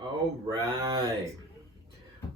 All right.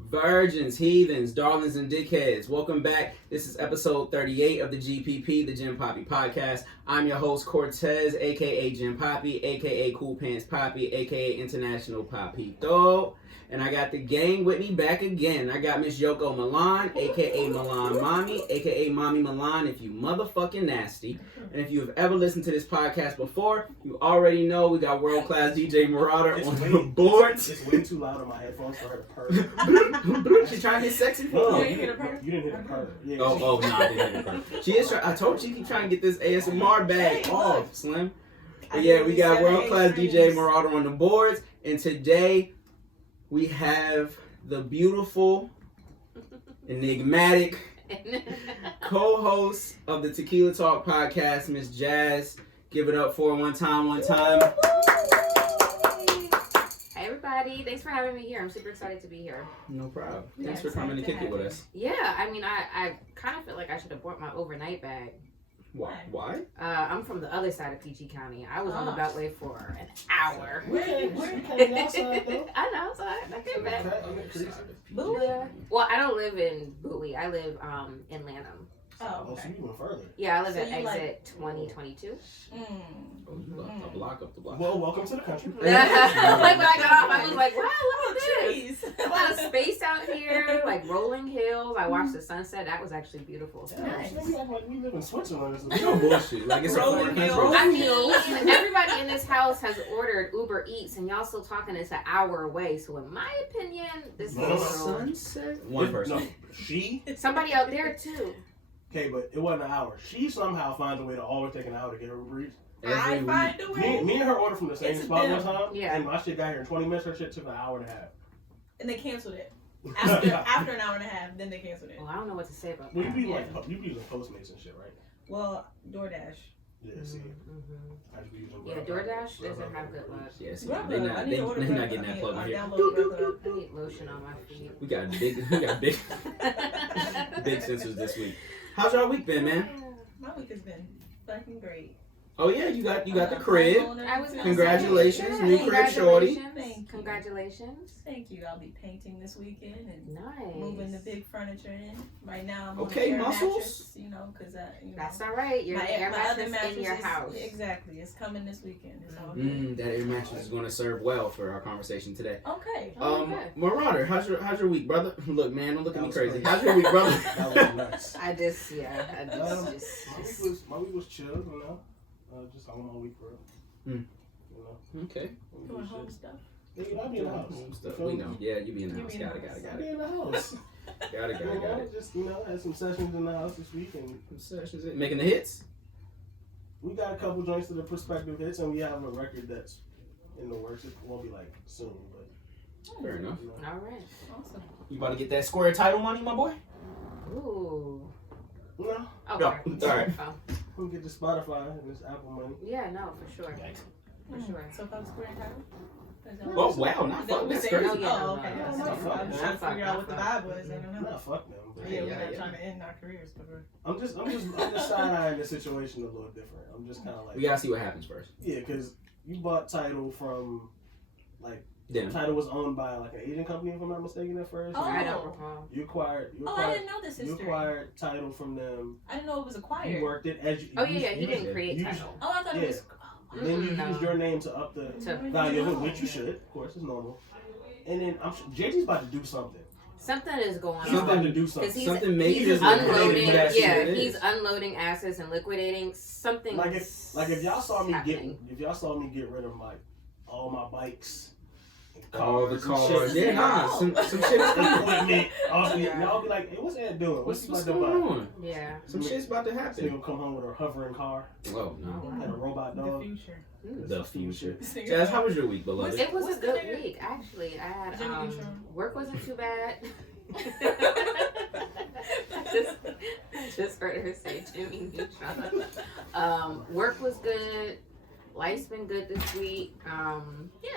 Virgins, heathens, darlings, and dickheads, welcome back. This is episode 38 of the GPP, the Gym Papi podcast. I'm your host, Cortez, a.k.a. Gym Papi, a.k.a. Cool Pants Papi, a.k.a. International Papito. And I got the gang with me back again. I got Miss Yoko Milan, a.k.a. Milan Mommy, a.k.a. Mommy Milan, if you motherfucking nasty. And if you have ever listened to this podcast before, you already know we got world-class DJ Marauder on the boards. It's way too loud on my headphones for her to purr. She's trying to get sexy for No, you. you didn't hear the purr. Yeah, No, I didn't hear the purr. She is trying. I told you, she keep trying to get this ASMR bag off, Slim. But yeah, we got world-class DJ Marauder on the boards. And today, we have the beautiful, enigmatic co-host of the TequilaTlk podcast, Miss Jas. Give it up for her one time. Hey everybody, thanks for having me here. I'm super excited to be here. No problem. Thanks for coming to kick it with us. Yeah, I mean, I kind of feel like I should have brought my overnight bag. Why? I'm from the other side of PG County. I was on the Beltway for an hour. Where you came outside though? I know, so I came back. Bowie? Well, I don't live in Bowie. I live in Lanham. Oh, Oh, so you went further. Yeah, I live So at you exit 2022. Oh, you up the block. Well, welcome to the country. Like when I got off, I was like, wow, look at this. trees. A lot of space out here, like rolling hills. I watched the sunset. That was actually beautiful. So. Nice. We act like we live in Switzerland. No bullshit. Like it's a Rolling foreign hills. country. I mean, everybody in this house has ordered Uber Eats, and y'all still talking it's an hour away. So in my opinion, this is a No. little... Sunset? One person. No, she. Somebody out there too. Okay, but it wasn't an hour. She somehow finds a way to always take an hour to get her Uber Eats. I Every find week. a way. Me and her ordered from the same It's spot them. one time. Yeah. And my shit got here in 20 minutes. Her shit took an hour and a half. And they canceled it. After an hour and a half, then they canceled it. Well, I don't know what to say about Well, that. you be using Postmates and shit, right? Well, DoorDash. Yeah, see. Mm-hmm. I just be using Yeah, DoorDash doesn't have good luck. Yeah, see, Grubhub. they're I not, need to order they're not Grubhub. getting that plug I on here. downloaded Grubhub. I need lotion on my feet. We got big sensors this week. How's y'all week been, man? My week has been fucking great. Oh yeah, you got the crib. I was gonna Congratulations, say, new crib shorty. Thank you. Congratulations. Thank you. I'll be painting this weekend and Nice. moving the big furniture in. Right now, I'm Okay, on an air muscles. mattress, because That's all right. Your air other mattress in your is- house. Exactly. It's coming this weekend. It's all good. That air mattress is going to serve well for our conversation today. Okay. Okay. Marauder, how's your week, brother? Look, man, don't look at me That was crazy. crazy. How's your week, brother? That was nuts. I just My week was chill, just on my week, bro. Okay. Doing home stuff. Yeah, I'll be in the house. Stuff. We know. Yeah, you be in the house. Got I'll be it. in the house. Got it. Just, had some sessions in the house this week, and Sessions making the hits. we got a couple joints to the prospective hits, and we have a record that's in the works. It won't be like soon, but Fair enough. All right. Awesome. You about to get that square title money, my boy? Ooh. no, Okay. No. All right. Oh. we'll get the Spotify and this Apple money. Yeah, no, for sure. For sure. So folks, we're in title? Oh wow, not fuck. That's crazy. Oh, yeah. Oh, okay. No, I was no, trying no, to figure out what the vibe was. I don't know. Nah, fuck them. But Yeah, we're Yeah, not yeah. trying to end our careers, but we're... I'm just side-eyeing the situation a little different. I'm just kind of like, We gotta see what happens first. yeah, because you bought Tidal from, like, Then Tidal was owned by like an Asian company, if I'm not mistaken, at first. Oh. I don't recall. You acquired. I didn't know this You history. acquired Tidal from them. I didn't know it was You acquired. worked it as you. Oh yeah, he didn't it. create You- title. Oh, I thought it was... Then you No. used your name to up the To- value of it, which you should, of course, it's normal. And then I'm sure JT's about to do something. Something is going He's about on. to do something. Because something major he's is unloading. liquidating that shit. Yeah, It he's is. unloading assets and liquidating something. Like if y'all saw me happening. get rid of all my bikes, and all the and cars. shit, Yeah, nah, some shit is coming. equipment. Yeah. Y'all be like, hey, what's Ed doing? What's he about going to buy? on? Yeah. Some shit's about to This happen. nigga come home with a hovering car Oh no, and a robot The dog. future. the future. This nigga- Jazz, how was your week, beloved? It was What's a the good nigga? week, actually. I had Jimmy Neutron. work wasn't too bad. I just heard her say Jimmy Neutron. Work was good. Life's been good this week. Yeah,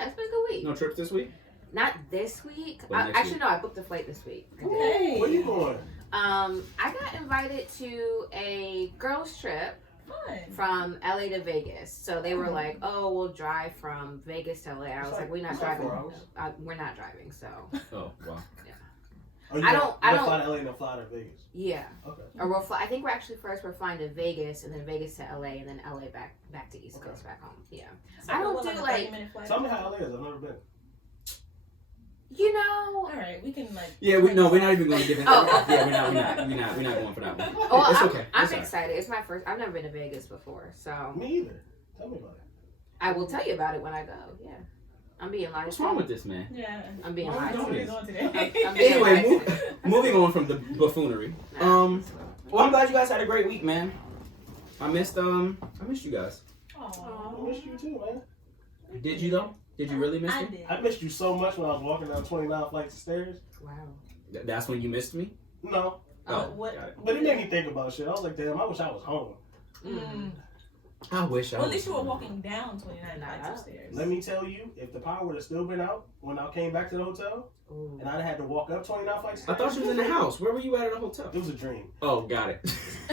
it's been a good week. No trips this week? Not this week. But next Actually, week. no, I booked a flight this week. I did. Hey. Where you going? I got invited to a girls trip Fun. from LA to Vegas. So they were like, "Oh, we'll drive from Vegas to LA." I was like, "We're not driving. 4 hours. We're not driving." So Oh wow. Oh, you I got- don't- you got fly to LA and then fly to Vegas. yeah, Okay. or we'll fly. I think we're flying to Vegas and then Vegas to LA and then LA back to East Coast back home. Yeah, So I don't what, do, a like- 30-minute flight? Tell me how LA is. I've never been. you know. All right, we can like. Yeah, we're not even going to give it. Oh. Yeah, we're not going for that one. Oh, It's I'm, okay. I'm It's all right. excited. It's my first. I've never been to Vegas before, so Me either. Tell me about it. I will tell you about it when I go. Yeah, I'm being live. What's wrong with this man? Yeah. I'm being Why live. don't we What's going on today? I'm being Anyway, live. moving on from the buffoonery. Well, I'm glad you guys had a great week, man. I missed you guys. I Aw. missed you too, man. Did you though? Did you really miss I me? did. I missed you so much when I was walking down 29 flights of stairs. Wow. That's when you missed me. No, Oh, what? got it. but it made me think about shit. I was like, damn, I wish I was home. Mm. I wish I. Well, at was least you were home. walking down 29 Nah. flights of stairs. Let me tell you, if the power would have still been out when I came back to the hotel, Ooh. and I'd had to walk up 29 flights of I stairs. thought you was in the house. Where were you at the hotel? It was a dream. Oh, got it.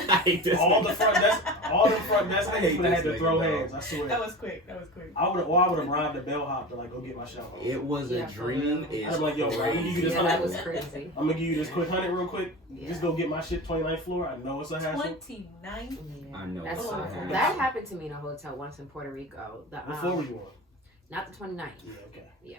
I hate this. All nigga. the front desk, all the front desk I hate niggas would have had this to throw nigga, dog. hands. I swear. That was quick. That was quick. I would have robbed a bellhop to like go get my shower. It was Yeah, a for dream. real. Is I'm like, yo, bro, you crazy. just Yeah, like- that was crazy. I'm gonna give you this quick 100 real quick. Yeah. Just go get my shit 29th floor. I know it's a hassle. 29. I know. That's it's Oh, a okay. hassle. that happened to me in a hotel once in Puerto Rico. The, Before we won. not the 29th. Yeah, okay. Yeah,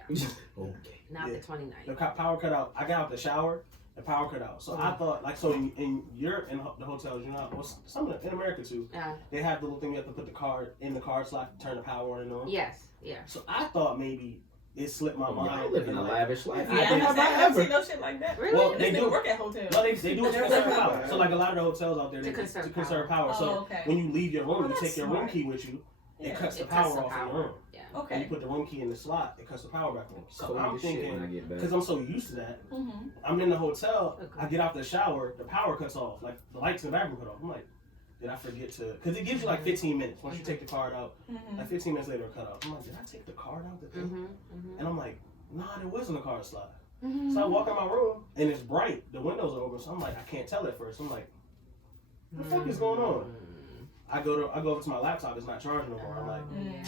Okay. not Yeah. the 29th. The power cut out. I got out the shower. The power cut out. So I thought, like, so in Europe, in the hotels, you know, well, some of the, in America too, Yeah. they have the little thing you have to put the card in the card slot to turn the power on in the room. Yes. Yeah. So I thought maybe it slipped my Oh, mind. y'all living and, a like, lavish life. Yeah, Yeah, I I have haven't ever. seen no shit like that. Really? Well, This they nigga do. work at hotels. No, they do it to conserve power. So like a lot of the hotels out there, To they conserve power. Oh, So okay. when you leave your room, Oh, you that's take your room smart. key with you. It Yeah. cuts the It power cuts the off in the power. room. Yeah. When Okay. you put the room key in the slot, it cuts the power back on. So Cold I'm as shit when I thinking, get back. because I'm so used to that, Mm-hmm. I'm in the hotel, Okay. I get out the shower, the power cuts off. Like the lights in the bathroom cut off. I'm like, did I forget to? Because it gives you like 15 minutes. Once you take the card out, Mm-hmm. like 15 minutes later, it cut off. I'm like, did I take the card out? The thing? Mhm. Mhm. And I'm like, nah, there wasn't a card slot. Mhm. So I walk in my room and it's bright. The windows are open. So I'm like, I can't tell at first. I'm like, what the fuck is going on? Mm. I go over to my laptop. It's not charging no more. I'm like, Oh, yeah.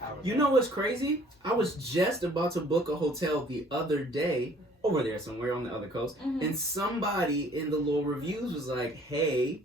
power. You know what's crazy? I was just about to book a hotel the other day over there somewhere on the other coast, Mm-hmm. and somebody in the little reviews was like, "Hey,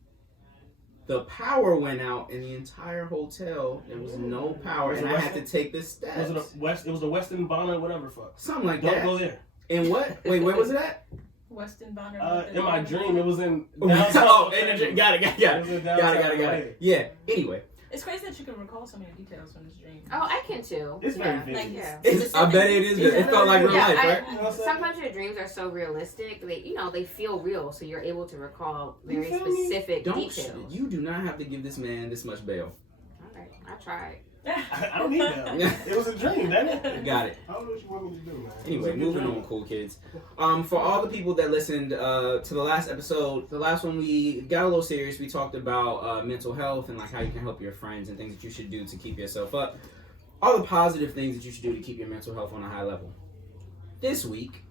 the power went out in the entire hotel. There was no power, Was it and I had to Westin? take the steps." Was it a West? It was the Westin Bonner, whatever the fuck. Something like Don't that. go there. And what? Wait, where was it at? Weston Bonner. In my dream, it was in Oh, downtown. in the dream. Got it. It was in downtown LA. Yeah. Anyway, It's crazy that you can recall so many details from this dream. Oh, I can too. It's very yeah. vivid. Like, Yeah. I bet it is. It felt like real Yeah, life, I- right? You know what I'm saying? Sometimes your dreams are so realistic, they feel real, so you're able to recall You very feel me? specific Don't details. you do not have to give this man this much bail. All right, I tried. I don't need that. It was a dream, damn it. Got it. I don't know what you want me to do, man. Anyway, It was a good moving dream. on, cool kids. For all the people that listened to the last episode, the last one we got a little serious. We talked about mental health and like how you can help your friends and things that you should do to keep yourself up. All the positive things that you should do to keep your mental health on a high level. This week,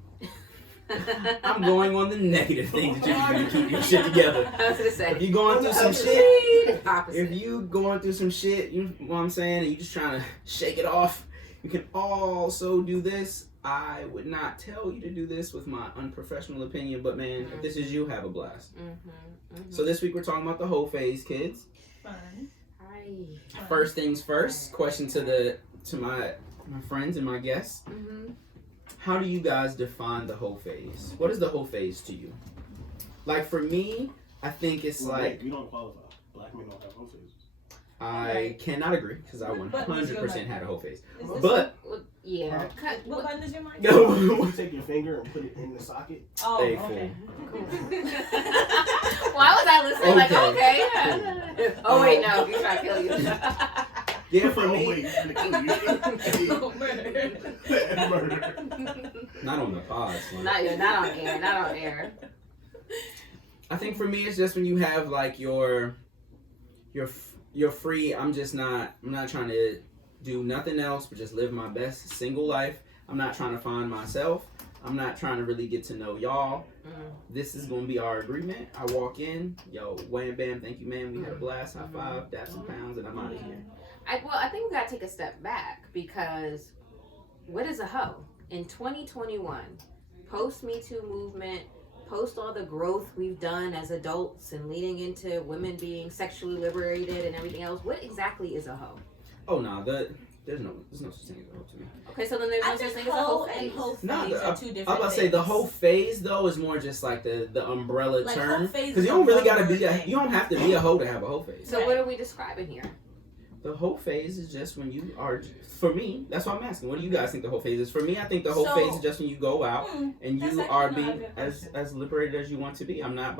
I'm going on the negative things that you can do to keep your shit together. I was gonna If say. you're going through some shit, Opposite. if you going through some shit, you know what I'm saying, and you just trying to shake it off, you can also do this. I would not tell you to do this with my unprofessional opinion, but man, if this is you, have a blast. So this week we're talking about the whole phase, kids. Fun. Hi. First things first, question to my friends and my guests. How do you guys define the whole phase? What is the whole phase to you? Like for me, I think it's Well, like you don't qualify. Black men don't have whole faces. I cannot agree because I What button is your 100% mic? had a whole face. Is this But Well, yeah. Huh? Cut. What button is your mic? You take your finger and put it in the socket. Oh, Hey, okay. Why was I listening? Like, Okay. okay. Oh wait, no, he's trying to kill you. Yeah, for Oh, me, wait, he's gonna kill you. Oh, murder. Murder. not on the pod. son. Not on air. Not on air. I think for me, it's just when you have like you're free. I'm not trying to do nothing else but just live my best single life. I'm not trying to find myself. I'm not trying to really get to know y'all. Mm. This is gonna be our agreement. I walk in, yo, wham bam, thank you, man. We had a blast, high five, dap some pounds, and I'm out of here. I think we gotta take a step back because what is a hoe? In 2021, post Me Too movement, post all the growth we've done as adults and leading into women being sexually liberated and everything else, what exactly is a hoe? Oh no, there's no such thing as a hoe to me. Okay, so then there's no such thing as a hoe and phase. hoe phase No, are two different I'm about to say things. the whole phase though is more just like the umbrella Like, term, hoe phase because you is don't really a gotta be thing. you don't have to be a hoe to have a hoe phase. So what are we describing here? The whole phase is just when you are, for me, that's what I'm asking. What do you guys think the whole phase is? For me, I think the whole phase is just when you go out and that's you actually are not a being good as question. liberated as you want to be. I'm not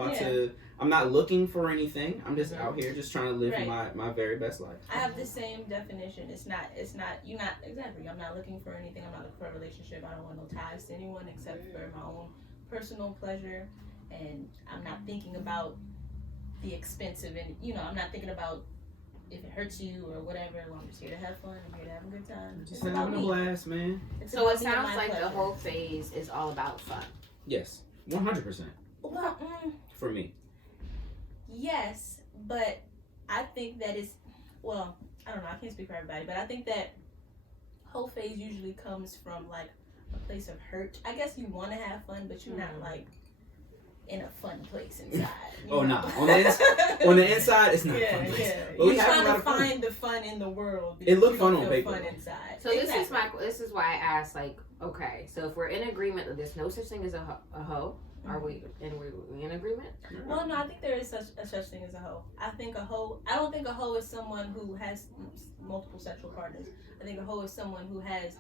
I'm not looking for anything. I'm just out here just trying to live Right. my very best life. I have the same definition. It's not, you're not, exactly. I'm not looking for anything. I'm not looking for a relationship. I don't want no ties to anyone except for my own personal pleasure. And I'm not thinking about the expensive and, I'm not thinking about if it hurts you or whatever. Well, I'm just here to have fun. I'm here to have a good time. Just It's about having a me. blast, man. It's So it about me and sounds my like the pleasure. whole phase is all about fun. Yes, 100% Well, for me. yes, but I think that it's, well, I don't know, I can't speak for everybody, but I think that whole phase usually comes from like a place of hurt. I guess you want to have fun, but you're not like in a fun place inside. Oh, know? nah. On the inside, it's not a Yeah, fun place. yeah. But we You're have a trying lot to of fun. find the fun in the world. It looked you fun don't on feel paper. Fun inside. So this is why I asked, like, okay, so if we're in agreement that there's no such thing as a hoe, are we in agreement? Well, no, I think there is such thing as a hoe. I don't think a hoe is someone who has multiple sexual partners. I think a hoe is someone who has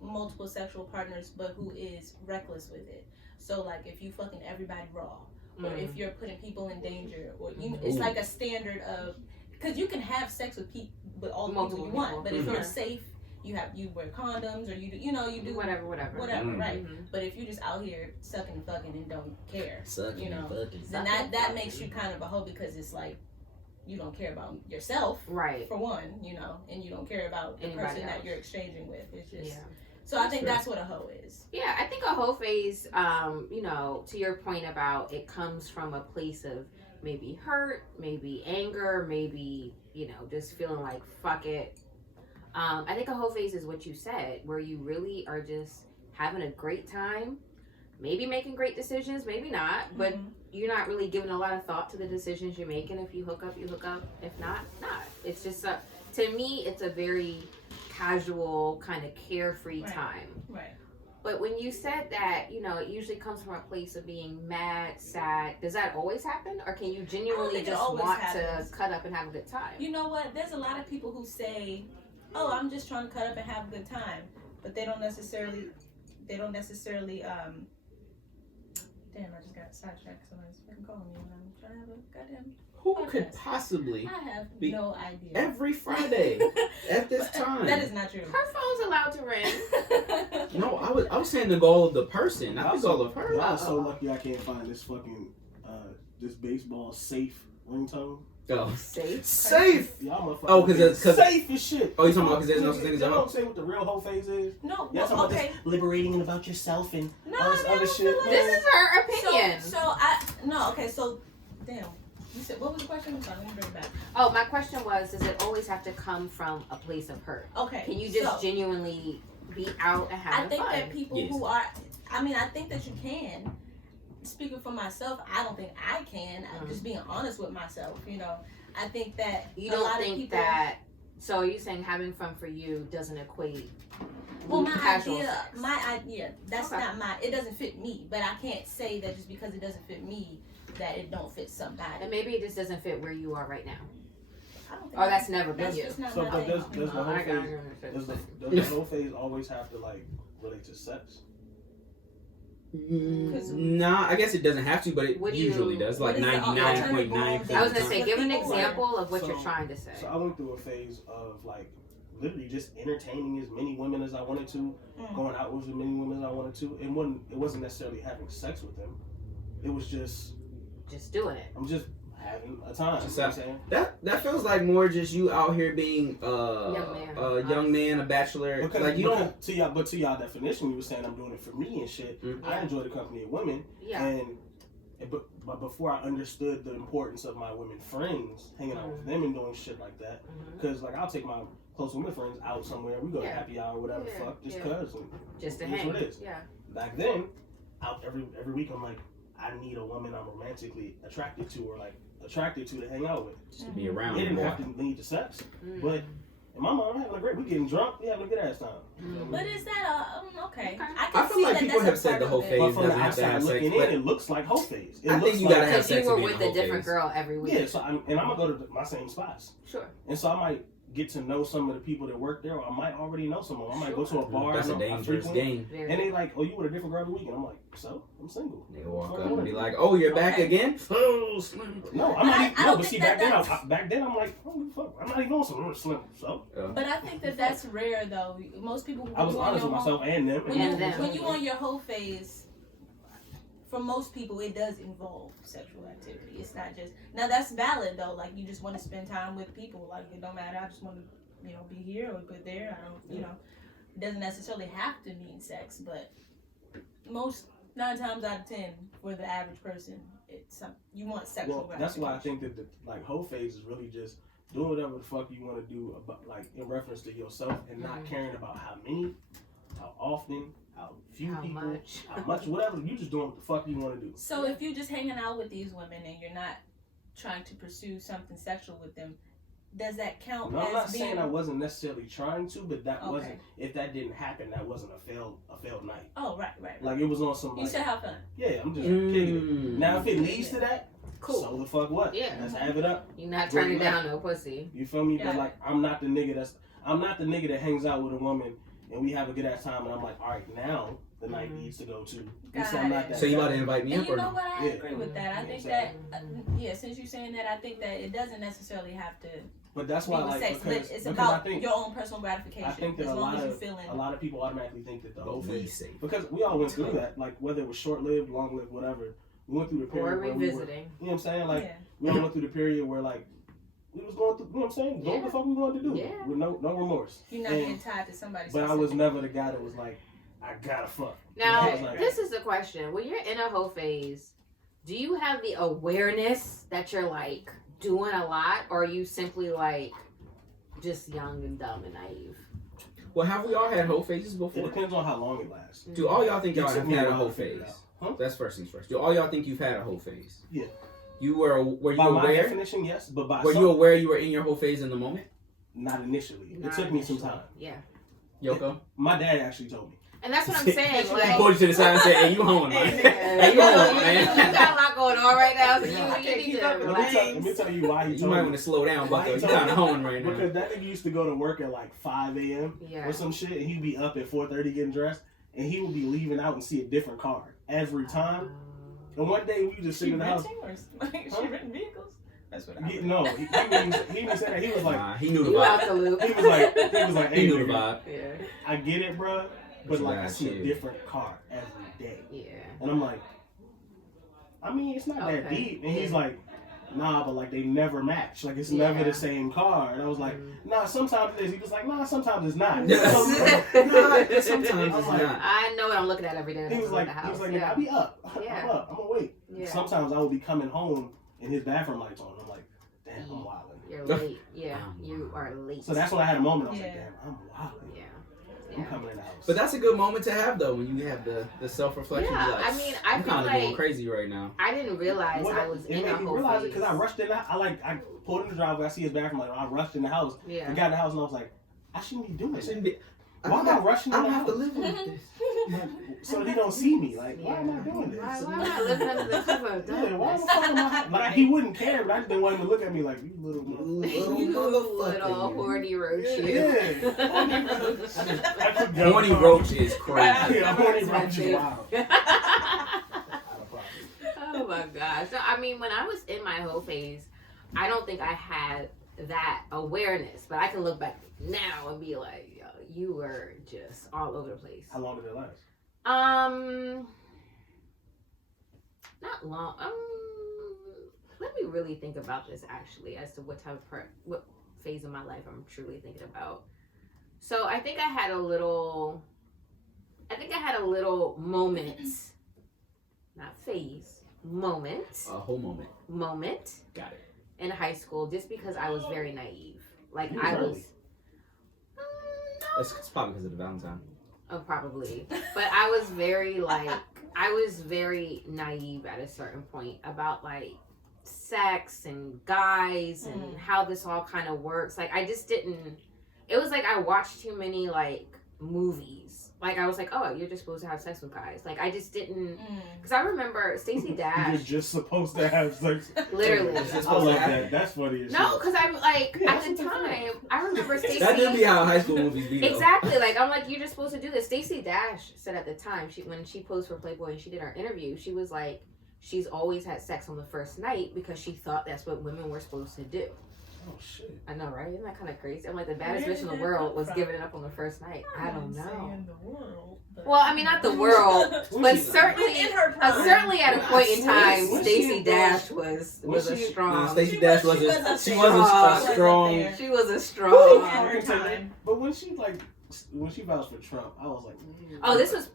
multiple sexual partners, but who is reckless with it. So, like, if you fucking everybody raw, or if you're putting people in danger, or it's like a standard of, because you can have sex with with all the Multiple people you want, people. but if you're safe, you wear condoms, or you do Whatever. right? Mm-hmm. But if you're just out here sucking and fucking and don't care, Sucking and fucking. then that makes you kind of a hoe, because it's like you don't care about yourself, Right. for one, and you don't care about the Anybody person else. that you're exchanging with. It's just Yeah. so I think that's what a hoe is. Yeah, I think a whole phase, to your point about it comes from a place of maybe hurt, maybe anger, maybe, just feeling like fuck it. I think a whole phase is what you said, where you really are just having a great time, maybe making great decisions, maybe not, but you're not really giving a lot of thought to the decisions you're making. If you hook up, you hook up. If not, not. It's just, to me, it's a very casual, kind of carefree time. Right. But when you said that, it usually comes from a place of being mad, sad. Does that always happen? Or can you genuinely think it just always want happens. to cut up and have a good time? You know what? There's a lot of people who say, "Oh, I'm just trying to cut up and have a good time," but they don't necessarily. Damn, I just got sidetracked. Somebody's fucking calling me when I'm trying to have a goddamn. Who could possibly I have be no idea. every Friday at this time? That is not true. Her phone's allowed to ring. No, I was saying the goal of the person, not the goal of her. Y'all are so lucky I can't find this fucking this baseball safe ringtone. Oh, Safe. safe. Y'all motherfuckers. Oh, because safe as shit. Oh, you talking about because there's no such thing as a Y'all hoe? don't say what the real whole phase is. No, Y'all talking about okay. this liberating and about yourself and No, all this I other never shit. feel like- This is her opinion. So damn. You said, what was the question? I'm sorry, let me bring it back. Oh, my question was, does it always have to come from a place of hurt? Okay. Can you just genuinely be out and having I think fun? that people Yes. who are, I think that you can. Speaking for myself, I don't think I can. I'm just being honest with myself, I think that You a don't lot think of people, that, so are you saying having fun for you doesn't equate well, with casual sex? that's Okay. not it doesn't fit me, but I can't say that just because it doesn't fit me, that it don't fit somebody. And maybe it just doesn't fit where you are right now. I don't think Or that's never been that's you. just not So, my but thing. does the whole I got phase you. does the whole phase always have to like relate to sex? Nah, I guess it doesn't have to, but it What do you- usually does. Like what is the 99.9%. I was gonna say, What give an people example of what So- you're trying to say. So I went through a phase of like literally just entertaining as many women as I wanted to, going out with as many women as I wanted to. It wasn't necessarily having sex with them. It was just Just doing it. I'm just having a time. Just you know what I'm saying? That feels like more just you out here being Young a young man, a bachelor. Because, like you don't. To y'all definition, you were saying I'm doing it for me and shit. Mm-hmm. I enjoy the company of women, but before I understood the importance of my women friends, hanging out with them and doing shit like that, because like I'll take my close women friends out somewhere, we go to happy hour, whatever the fuck, just cause, and just to it is hang. what it is. Yeah. Back then, out every week, I'm like, I need a woman I'm romantically attracted to or like attracted to hang out with. Just to be around. It didn't have to lead to sex, but in my mind, I'm having a great. We getting drunk, we having a good ass time. But is that okay? I feel like people have said the whole phase But from the doesn't have to outside have sex. looking in, But it looks like whole phase. I think you gotta have Because sex. you were to be with in a whole different phase. girl every week. Yeah, so I'm gonna go to my same spots. Sure. And so I might get to know some of the people that work there, or I might already know someone. I might go to a bar. That's a I dangerous frequent, game. And they like, oh, you with a different girl every week, and I'm like, so I'm single. They walk up and be like, "Oh, you're back again?" Oh, slim. No, I'm not even. I No, don't but see, think back then, I'm like, oh, fuck, I'm not even on some slim. So But I think that's rare though. Most people. I was honest with myself and them. When you on your whole phase, for most people, it does involve sexual activity. It's not just now. That's valid though. Like you just want to spend time with people. Like it don't matter. I just want to, be here or go there. I don't, it doesn't necessarily have to mean sex, but most 9 times out of 10 for the average person, it's you want sexual. Well, that's why I think that the whole phase is really just doing whatever the fuck you want to do about like in reference to yourself and not caring about how many, how often, how few people, how much, whatever. You just doing what the fuck you want to do. So if you're just hanging out with these women and you're not trying to pursue something sexual with them, does that count? No, I'm not being... saying I wasn't necessarily trying to, but that wasn't. If that didn't happen, that wasn't a failed night. Oh, right. Like it was on some. You should have fun. Yeah, I'm just kicking it. Now if it leads to that, cool. So the fuck what? Yeah. Let's have it up. You're not turning down no pussy. You feel me? Yeah. But like I'm not the nigga that hangs out with a woman and we have a good ass time and I'm like, all right, now the night needs to go to. I'm not that so you guy. about to invite me And up? you know what? I agree with that. I think that exactly. since you're saying that, I think that it doesn't necessarily have to. But that's why, like, sex, because it's I about think, your own personal gratification. I think that as long as you're feeling. a lot of people automatically think that the whole Be phase, safe. because we all went through that, like whether it was short-lived, long-lived, whatever. We went through the period Or where revisiting. you know what I'm saying? Like we all went through the period where like we was going through, you know what I'm saying? Doing what the fuck we wanted to do with no remorse. You're not getting tied to somebody. But I was never the guy that was like, I gotta fuck. Now, like, this is the question. When you're in a whole phase, do you have the awareness that you're like doing a lot, or are you simply like just young and dumb and naive? Well, have we all had whole phases before? It depends on how long it lasts. Do all y'all think y'all have had a whole figure phase? Huh? That's first things first. Do all y'all think you've had a whole phase? Yeah. Were you by my aware? definition, yes, but by were you aware you were in your whole phase in the moment? Not initially. It took me some time. Yeah. Yoko? My dad actually told me. And that's what I'm saying. Like, I pulled you to the side and said, "Hey, you home, man? Hey, you home, man? You got a lot going on right now, so you need to relax." Let me tell you why he told me. You might want to slow down, Bucko. You're kind of hoeing right now. Because that nigga used to go to work at like 5 a.m. or some shit, and he'd be up at 4:30 getting dressed, and he would be leaving out and see a different car every time. And one day we just sitting in the house. She renting vehicles? That's what I he didn't say that. He was like, nah, he knew the vibe. He was like, hey, he knew the vibe. Yeah. I get it, bro, but like I see a different car every day. Yeah. And I'm like, I mean, it's not that deep. And he's like, nah, but like they never match. Like it's never the same car. And I was like, nah, sometimes it is. He was like, nah, sometimes it's not. Sometimes it's not. I know what I'm looking at every day. He was like, I'll be up. I'm up. I'm gonna wait. Yeah. Sometimes I will be coming home and his bathroom lights on. I'm like, damn, I'm wilding. You're late. Yeah, you are late. So that's when I had a moment. I was like, damn, I'm wilding. Yeah. I'm coming in the house. But that's a good moment to have though, when you have the self-reflection. Yeah, like, I mean, I I'm feel kind of like going crazy right now. I didn't realize I was in a whole realize phase. it because I rushed in. I pulled in the driveway. I see his bathroom. Like I rushed in the house. Yeah. I got in the house and I was like, I shouldn't be doing I this. shouldn't be. Why am I rushing in the have house? to live like this. So he don't see me. Like, why am I doing this? Why am I living under the cover of Yeah, why darkness? the fuck am I? Like he wouldn't care, but I just didn't want him to look at me like you little You little horny roach. Yeah. Horny roach is crazy. Yeah, horny roach is wild. Oh my gosh. So, I mean, when I was in my whole phase, I don't think I had that awareness, but I can look back now and be like, yo, you were just all over the place. How long did it last? Not long. let me really think about this actually as to what type of what phase of my life I'm truly thinking about. So I think I had a little moment, not phase, moment. A whole moment. Moment. Got it. In high school, just because I was very naive. Like You I was was. No. It's probably because of the Valentine. Oh, probably. But I was very naive at a certain point about like sex and guys and how this all kind of works. Like I just didn't. It was like I watched too many like movies. Like I was like, oh, you're just supposed to have sex with guys. Like I just didn't. Because I remember Stacey Dash. You're just supposed to have sex. Literally. I love that. That's funny as shit. No, because I'm like at the time I remember Stacey. That did be how high school movies be. Though. Exactly. Like I'm like, you're just supposed to do this. Stacey Dash said at the time when she posed for Playboy and she did our interview, she was like, she's always had sex on the first night because she thought that's what women were supposed to do. Oh shit! I know, right? Isn't that kind of crazy? I'm like, the baddest bitch in the world was giving it up on the first night. I don't know. In the world, well, I mean, not the world, but certainly, in her certainly at a point in time, Stacey Dash was a strong. Stacey Dash was a strong. She was a strong. But when she vouched for Trump, I was like, oh, this was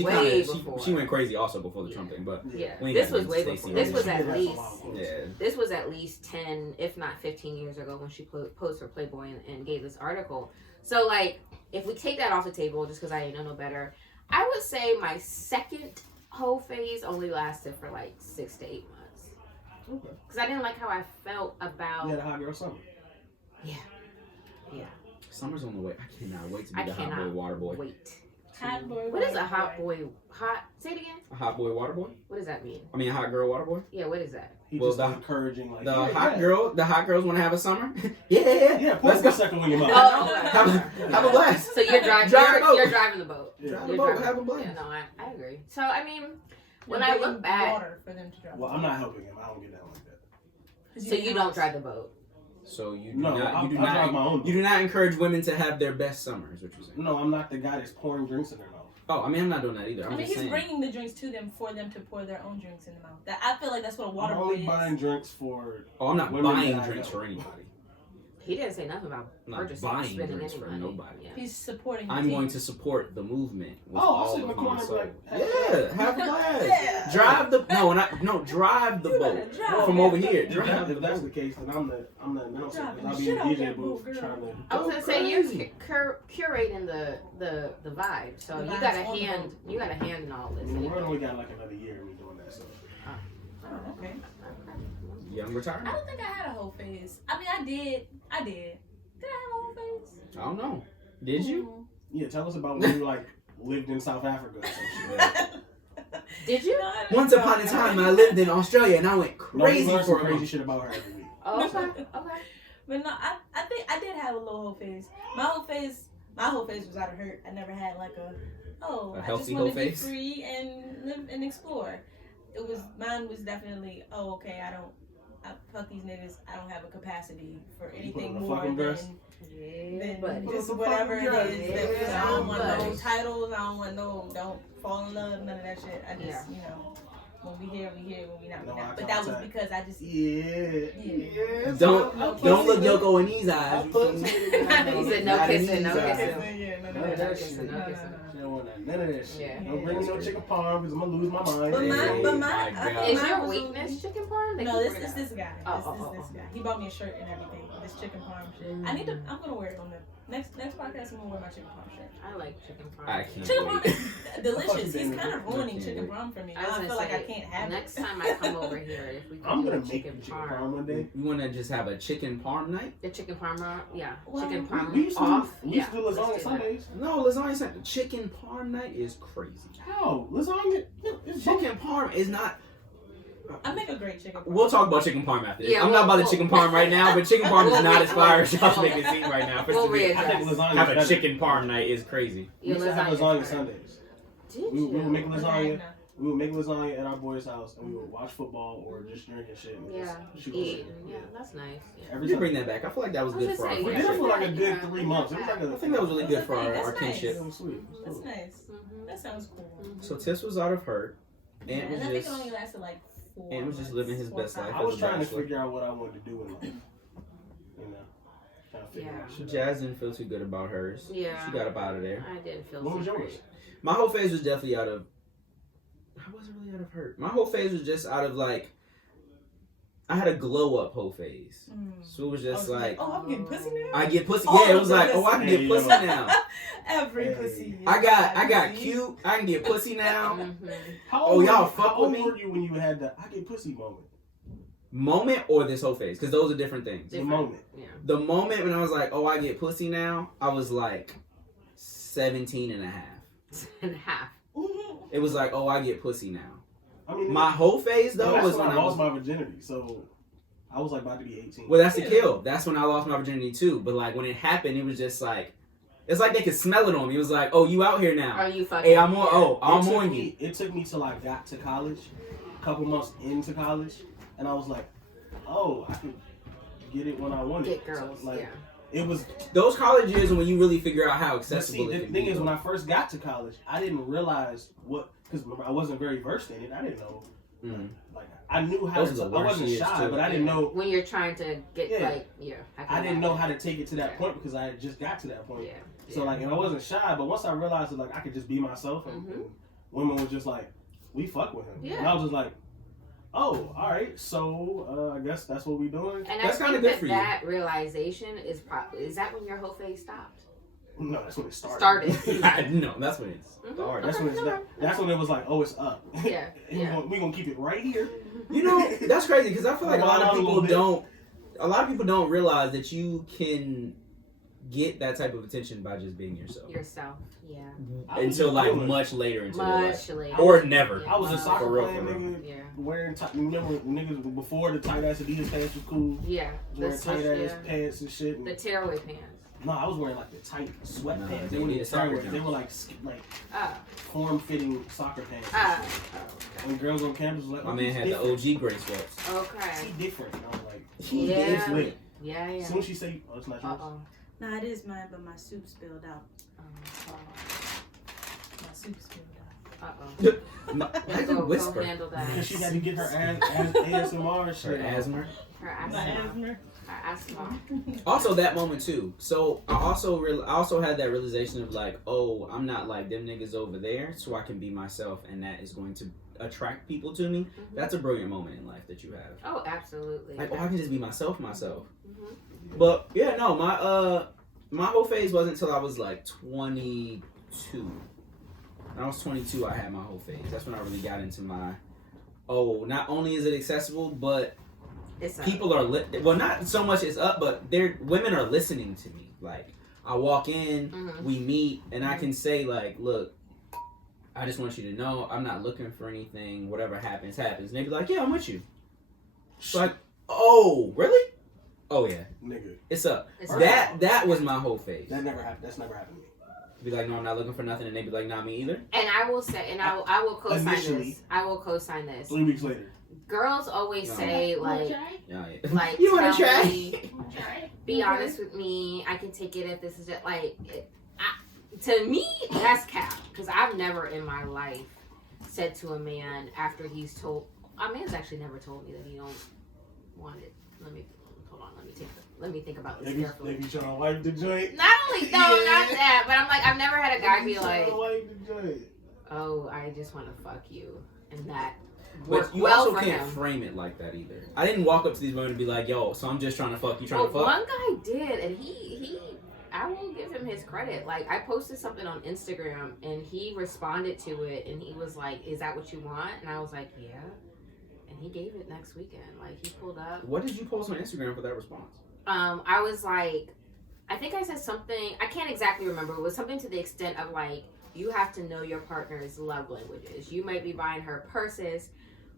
way before. She went crazy also before the Trump thing, but yeah, this was way before. This was at least 10, if not 15 years ago when she posed for Playboy and gave this article. So like, if we take that off the table, just because I ain't know no better, I would say my second whole phase only lasted for like 6 to 8 months. Okay. Because I didn't like how I felt about. You had a hot girl summer. Yeah. Yeah. Summer's on the way. I cannot wait to be the hot boy, water boy. Wait. Hot boy. What is a hot boy? Say it again. A hot boy, water boy. What does that mean? I mean, a hot girl, water boy. Yeah. What is that? He just encouraging like the hot girls want to have a summer. Yeah. Let's go second one in your mouth. Have a blast. So you're driving. You're driving the boat. Drive the boat. Have a blast. Yeah, no, I agree. So I mean, when I look back, water for them to drive. Well, I'm not helping him. I don't get down like that. So you don't drive the boat. So you do not encourage women to have their best summers, what you're saying? No, I'm not the guy that's pouring drinks in their mouth. Oh, I mean, I'm not doing that either. I mean, he's bringing the drinks to them for them to pour their own drinks in the mouth. I feel like that's what a water boy is. I'm only buying drinks for. Oh, I'm not buying drinks for anybody. He didn't say nothing about purchasing or spending drinks for nobody. Yeah. He's supporting. I'm going to support the movement. I'll sit in the corner like, yeah, have a blast. Drive the drive the boat from over here. If that's the case, then I'm the announcer. I'll be in the DJ booth trying to. I was gonna say you're curating the vibe, so you got a hand in all this. We're only got like another year of me doing that, so. Oh, okay. Young retirement. I don't think I had a whole phase. I mean, I did. Did I have a whole phase? I don't know. Did you? Yeah, tell us about when you like lived in South Africa or something. Did you? Once upon a time, I lived in Australia and I went crazy for crazy shit about her every week. Oh, okay. But no, I think I did have a little whole phase. My whole phase was out of hurt. I never had like a I just want to be free and live and explore. Mine was definitely, okay, I fuck these niggas. I don't have a capacity for anything more than just whatever it is. I don't want no titles. I don't want don't fall in love. None of that shit. I just when we here, we here. When we not, we not. But that was because I just Don't look Yoko in these eyes. He said no kissing, no kissing. None of that shit. Don't bring me no chicken parm because I'm gonna lose my mind. But my is your weakness chicken parm? No, this guy. This guy. He bought me a shirt and everything. This chicken parm shit. I'm gonna wear it on the next podcast. I'm gonna wear my chicken parm shirt. I like chicken parm. I can't. Chicken parm is delicious. He's kind of ruining chicken parm for me. I feel like I can't have it. Next time I come over here, if we I'm gonna make chicken parm one day. You wanna just have a chicken parm night? The chicken parm, chicken parm off. We used to do lasagna Sundays. No, lasagna Sunday. Chicken parm night is crazy. How? Lasagna? Chicken parm is not. I make a great chicken parm. We'll talk about chicken parm after this. I'm not about the chicken parm right now, but chicken parm is not as fire as y'all make it seem right now. Have a chicken parm night is crazy. We used to have lasagna Sundays. We would make lasagna. We would make lasagna at our boy's house, and we would watch football or just drink and shit. And eat. Yeah, that's nice. We should bring that back. I feel like that was good for our friendship. We did it for like a good 3 months. I think that was really good for our kinship. It was sweet. That's nice. That sounds cool. So Tiss was out of hurt. And I think it only lasted like 4 And was just living his best life. I was trying to figure out what I wanted to do in life. You know, trying to figure out shit. Jazz didn't feel too good about hers. Yeah. She got up out of there. I didn't feel What was so yours? great. My whole phase was definitely out of. I wasn't really out of hurt. My whole phase was just out of like. I had a glow up whole phase. So it was just like. Oh, I'm getting pussy now? I get pussy. Yeah, it was like, oh, I can get pussy now. Every pussy. I got cute. I can get pussy now. How fuck old with me? were you when you had the I get pussy moment? Moment or this whole phase? Because those are different things. The moment. Yeah. The moment when I was like, oh, I get pussy now, I was like 17 and a half. And half. It was like, oh, I get pussy now. I mean, My whole phase though that's was when I I lost was. my virginity, so I was like about to be 18. Well, that's the kill. That's when I lost my virginity too. But like when it happened, it was just like, it's like they could smell it on me. It was like, oh, you out here now? Are you fucking? Hey, I'm on. Oh, I'm on you. It took me till I got to college, a couple months into college, and I was like, oh, I could get it when I want it. Get girls. So, like, yeah. it was. Those college years when you really figure out how accessible See, it the can thing be. is, when I first got to college, I didn't realize what, because remember I wasn't very versed in it. I didn't know. Like I knew how Those to. are the I worst wasn't years, shy, too. but I didn't know. When you're trying to get I didn't know how to take it to that point because I had just got to that point. Yeah. So like, and I wasn't shy, but once I realized that like I could just be myself, and women were just like, "We fuck with him," and I was just like, "Oh, all right, so I guess that's what we doing." And That's I kinda think good for you. that realization is probably, is that when your whole phase stopped? No, that's when it started. No, that's when it started. That's when it was like, "Oh, it's up." Yeah, yeah. We gonna keep it right here. You know, that's crazy because I feel like a lot of people don't realize that you can get that type of attention by just being yourself. Yourself, yeah. Until like much later into your life. Later. Or never. Yeah. I was a soccer For real, playing for real. nigga, Yeah. wearing tight. Remember niggas before the tight ass Adidas pants was cool. Yeah. Wearing tight ass pants and shit. And The tearaway pants. no, I was wearing like the tight sweatpants. They you were need a soccer They were like form-fitting soccer pants. When girls on campus was like, My man had the OG gray sweats. Okay. He different. And I was like, Yeah. lit. Yeah, As soon as she say, oh, it's not yours. Nah, it is mine, but my soup spilled out. My soup spilled out. I can whisper. Go handle that. Because she had to get her ASMR Her shit. asthma. Her asthma. Her asthma. Also, that moment too. So I also had that realization of like, oh, I'm not like them niggas over there, so I can be myself, and that is going to attract people to me. That's a brilliant moment in life that you have. Oh, absolutely. Like, oh, I can just be myself. But yeah, no, my whole phase wasn't until I was like 22. When I was 22, I had my whole phase. That's when I really got into my. Oh, not only is it accessible, but It's up. people are well, not so much it's up, but women are listening to me. Like I walk in, we meet, and I can say like, look, I just want you to know I'm not looking for anything. Whatever happens, happens. And they be like, yeah, I'm with you. It's like, oh, really? Oh yeah, nigga. It's up. That was my whole phase. That never happened. That's never happened to me. Be like, no, I'm not looking for nothing, and they be like, not me either. And I will say, and I will co-sign Initially. this. I will co-sign this. 3 weeks later. Girls always say like, Yeah. like You wanna tell try? me, be honest with me. I can take it if this is just like, to me that's cap. Because I've never in my life said to a man after he's told. A man's actually never told me that he don't want it. Hold on. Let me think about this carefully. If you trying to wipe the joint. Not only not that, but I'm like I've never had a guy be like, Wipe the joint. oh, I just want to fuck you, and that. But you well also for can't him. frame it like that either. I didn't walk up to these women and be like, yo, so I'm just trying to fuck you, trying to fuck. One guy did, and he I will give him his credit. Like I posted something on Instagram, and he responded to it, and he was like, "Is that what you want?" And I was like, "Yeah." And he gave it next weekend. Like he pulled up. What did you post on Instagram for that response? I was like, I think I said something. I can't exactly remember. It was something to the extent of like, you have to know your partner's love languages. You might be buying her purses.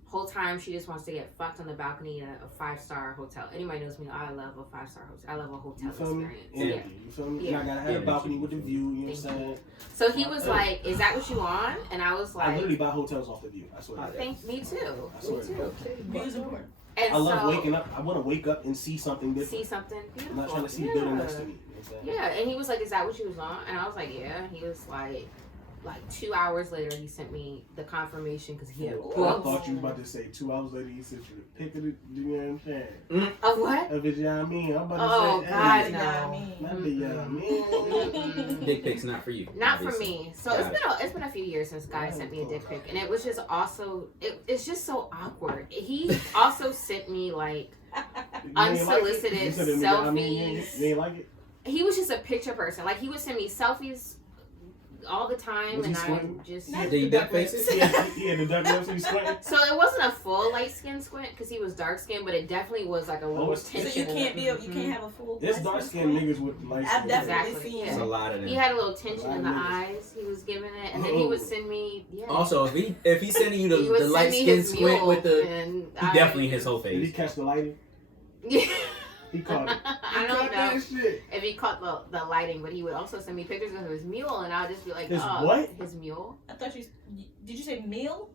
Whole time she just wants to get fucked on the balcony at a 5-star hotel. Anybody knows me, I love a 5-star hotel. I love a hotel experience. Yeah. You feel me? Yeah. And I gotta have a balcony with a view, you know what I'm saying? So he was like, "Is that what you want?" And I was like, I literally buy hotels off the view. I swear. Me too. I swear. Me too. Views important. And I love waking up. I want to wake up and see something different. See something beautiful. I'm not trying to see a building next to me. You know what I'm saying? Yeah, and he was like, "Is that what you want?" And I was like, "Yeah." And he was like, like 2 hours later, he sent me the confirmation because he had I booked. thought you were about to say 2 hours later he sent you the pic of it. You know what I'm saying? Of what? Of it, you know what I mean? I'm about Oh, to say, God, hey, no. not the, you know what I mean? Dick pics not for you. Not obviously. for me. So it's been a few years since guy sent me a dick pic, and it was just also it's just so awkward. He also sent me like unsolicited selfies. You ain't like it? He was just a picture person. Like he would send me selfies all the time, Was he and I squinting? just. Did he duck faces? He had the duck lips, he squinting. So it wasn't a full light skin squint because he was dark skinned, but it definitely was like a little So tension. you can't have a full. There's dark skinned niggas with light I've skin. definitely Exactly, seen. yeah. There's a lot of them. He had a little tension in the niggas. eyes. He was giving it, and then he would send me. Yeah. Also, if he's sending you He would the send light me skin his squint mule, with the, and he definitely his whole Did he face. catch the lighting? Yeah. He caught it. I don't caught know that shit. if he caught the lighting, but he would also send me pictures of his mule, and I would just be like, His oh, what? his mule. I thought you did you say meal?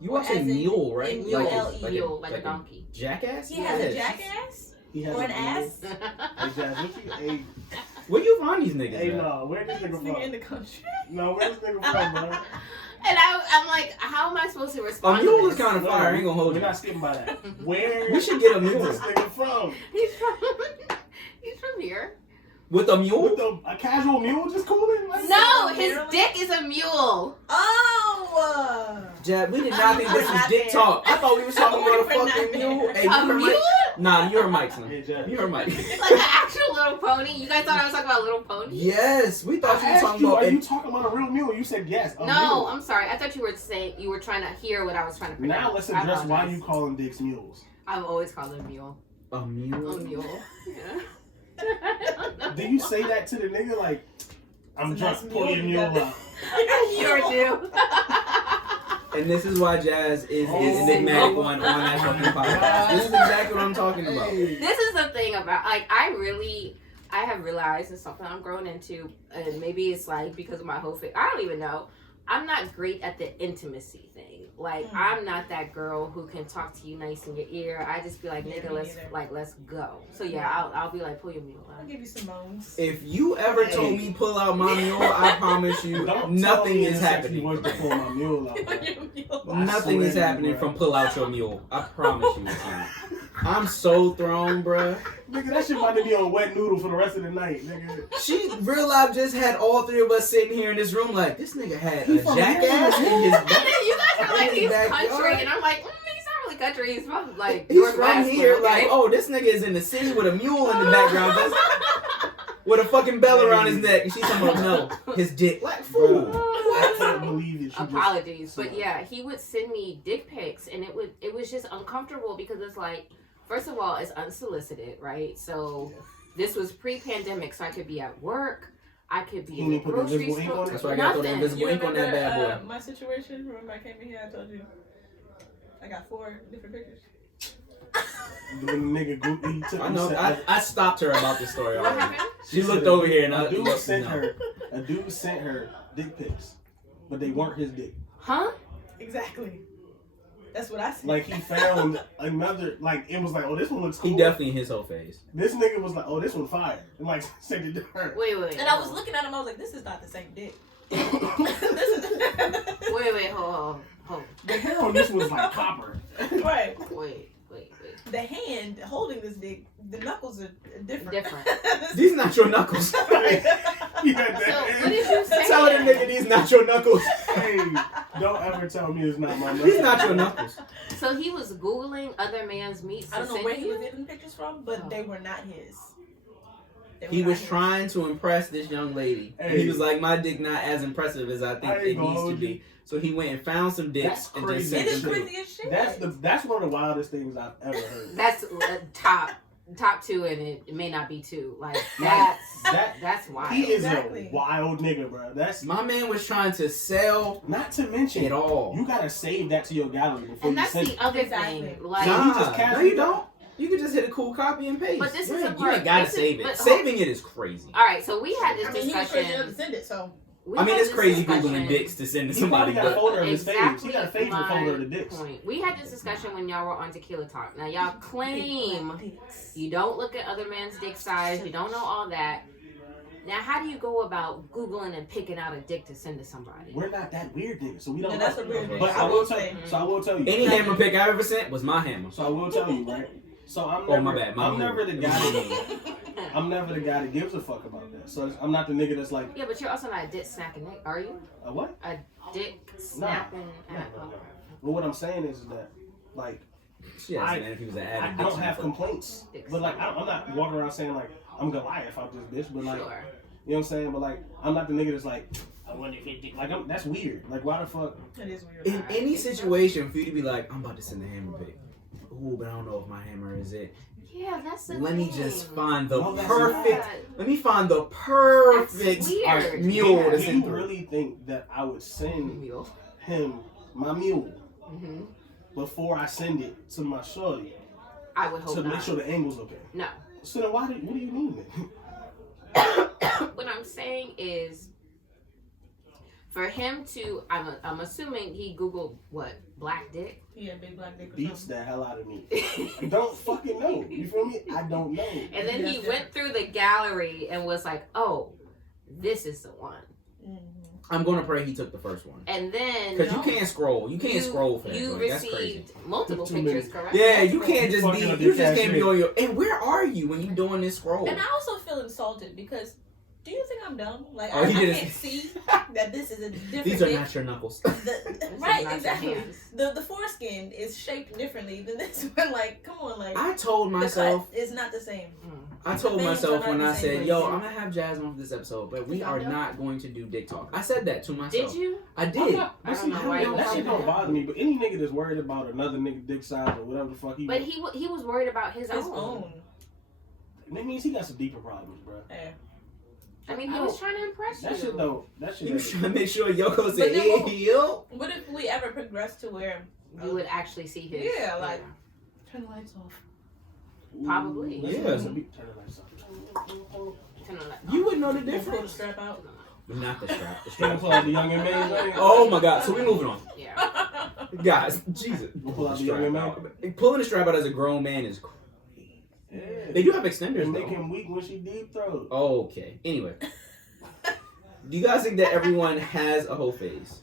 You also say As in- mule, right? in mule, Like L-E. Mule, like a donkey. Jackass? He has a Yeah. jackass He has or a an ass. Hey, Jazz, what you, hey, Where you find these niggas hey, at? no, where this This nigga nigga in from? the country. No, where this nigga from, bro? And I'm like, how am I supposed to A respond? mule to is this? kind of fire. I ain't gonna hold We're you. not skipping by that. Where We should get a is mule. this nigga from? He's from he's from here. With a mule? With a casual mule just cooling? Like, No, his Literally? dick is a mule. Oh. Jab, we did not think this was Not dick there. talk. I thought we was talking about a We're not fucking there. mule. Hey, you A heard mule? Mike? Nah, you heard Mike's one. Hey, Jazz. You heard Mike. Like an actual little pony. You guys thought I was talking about Little Pony? Yes, we thought you I were asked talking you, about. are you talking about a real mule? You said yes. A No, mule. I'm sorry. I thought you were trying to hear what I was trying to pronounce. Now let's I address why apologize. you calling dicks mules. I've always called him mule. A mule? A mule. Yeah. Did you say that to the nigga like, I'm It's a drunk, nice pull mule your you mule got. out? Sure do. And this is why Jazz is Oh, the enigmatic no. one on that fucking podcast. This is exactly what I'm talking about. Hey. This is the thing about, like, I have realized it's something I'm growing into, and maybe it's like because of my whole thing. I don't even know. I'm not great at the intimacy thing. Like, I'm not that girl who can talk to you nice in your ear. I just be like, Yeah, nigga, me let's neither. go. So yeah, I'll be like, pull your mule I'll out. give you some moans. If you ever told me pull out my mule, I promise you, Don't nothing is happening. Voice to pull my mule out. bro. I Nothing swear is to you, happening bro. from pull out your mule. I promise you it's not. I'm so thrown, bruh. Nigga, that shit about to be on wet noodle for the rest of the night, nigga. She real life just had all three of us sitting here in this room like, this nigga had He a from jackass here? in his And then you guys are like, he's backyard. country, and I'm like, he's not really country. He's from like He's from Northwest, here, okay? like, oh, this nigga is in the city with a mule in the background, just with a fucking bell around his neck, and she's talking about no, his dick. Like, fool. Bro, I can't believe it. Apologies, but yeah, he would send me dick pics, and it was just uncomfortable because it's like, first of all, it's unsolicited, right? So this was pre-pandemic, so I could be at work, I could be in the He put grocery invisible ink store. on it? That's why I got to throw the Nothing. invisible ink on that bad boy. My situation? Remember I came in here, I told you I got 4 different pictures. When the nigga goofy, he took I know. I stopped her about this story What already. happened? She looked over here and a dude no. sent her dick pics, but they weren't his dick. Huh? Exactly. That's what I said. Like he found another, like it was like, oh, this one looks cool. He definitely in his whole face. This nigga was like, oh, this one fire, and like sent it to her. Wait. and I was looking at him, I was like, this is not the same dick. Wait, hold. The hair on this was like copper. Right. Wait. The hand holding this dick, the knuckles are different. Different. These not your knuckles. Yeah, So what did you say? Tell the nigga these not your knuckles. Hey, don't ever tell me it's not my knuckles. These not your knuckles. So he was Googling other man's meats. I don't to know send where he you? was getting pictures from, but Oh. they were not his. They were He not was his. trying to impress this young lady. And he Hey. was like, my dick not as impressive as I think I ain't it gonna needs to hold be. you. So he went and found some dicks That's and crazy. just It sent is them to crazy him. as shit. That's one of the wildest things I've ever heard. That's top 2, and it may not be 2. Like That- that's wild. He is Exactly. a wild nigga, bro. That's My man was trying to sell not to mention it all. You gotta save that to your gallery before And you that's send the it. other Exactly. thing. Like, Nah. he just no, casually you don't. You can just hit a cool copy and paste. But this is you the ain't, part- you ain't gotta this is- save it. but- Saving it is crazy. all right, so we had this I mean, he was crazy enough to discussion. send it, so. We I mean, had it's this crazy discussion- Googling dicks to send to He somebody. probably got a But folder of his faves. He got a Exactly favorite folder of the my dicks. point. We had this discussion when y'all were on TequilaTlk. Now y'all claim Big black dicks. you don't look at other man's dick size. You don't know all that. Now, how do you go about Googling and picking out a dick to send to somebody? We're not that weird niggas, so we don't. Yeah, that's a weird thing. But I will tell you. So I will tell you. Any hammer pick I ever sent was my hammer. So I will tell you, right? So I'm never. Oh, my bad. I'm never the guy. I'm never the guy that gives a fuck about that. So I'm not the nigga that's like. Yeah, but you're also not a dick snapping, are you? A what? A dick snapping. No. But what I'm saying is that, like, man, if he was an addict, I don't have complaints. But like, I'm not walking around saying like I'm Goliath out this bitch. But like, Sure. you know what I'm saying? But like, I'm not the nigga that's like, I wonder if it like that's weird. Like, why the fuck? It is weird. In any situation, for you to be like, I'm about to send a hammer pick. Ooh, but I don't know if my hammer is it. Yeah, that's the Let thing. me just find the that's perfect. bad. Let me find the perfect That's weird. mule Yeah. to Do send you through. really think that I would send Mule. him my mule Mm-hmm. before I send it to my shorty I would hope to not. make sure the angle's okay? No. So then what do you mean then? What I'm saying is, for him to, I'm assuming he Googled what, black dick? Yeah, big black dick or Beats something. the hell out of me. I don't fucking know. You feel me? I don't know. And then he Yeah. went through the gallery and was like, oh, this is the one. Mhm. I'm gonna pray he took the first one. And then Because you can't scroll. You can't scroll fast. You Like, that's crazy. received multiple Too pictures, many. correct? Yeah, you can't just Fucking be. up You your just can't be cashier. on your. And where are you when you doing this scroll? And I also feel insulted because do you think I'm dumb? Like Oh, I he didn't- can't see that this is a different These are dick. not your knuckles. Right, not your exactly. hands. The foreskin is shaped differently than this one. Like, come on, like I told myself. the cut is not the same. I told The myself veins are when not I the same said, "Yo, place. I'm gonna have Jazz on for this episode, but we Think are I'm dumb? not going to do dick talk." I said that to myself. Did you? I I'm did. not- I but don't see, know why you that shit would don't say bother me. But any nigga that's worried about another nigga dick size or whatever the fuck he But he was worried about his His own. own. that means he got some deeper problems, bro. Yeah. I mean, he was trying to impress you. That shit though. That He was shit. trying to make sure Yoko said, But then "Hey, yo." What if we ever progress to where You would actually see his. Yeah, like- turn the lights off? Probably. Listen, Yeah. listen, turn the lights off. Kinda like- You would know the Pull the difference. strap out. Not the strap. The Straight strap. pull out the young and man. Oh my God. So we moving on, Yeah. guys. Jesus. We'll pull out the Strap young and out. man. Pulling the strap out as a grown man is crazy. Yeah. They do have They extenders make though. him weak when she deep throat. Okay. Anyway, do you guys think that everyone has a whole phase?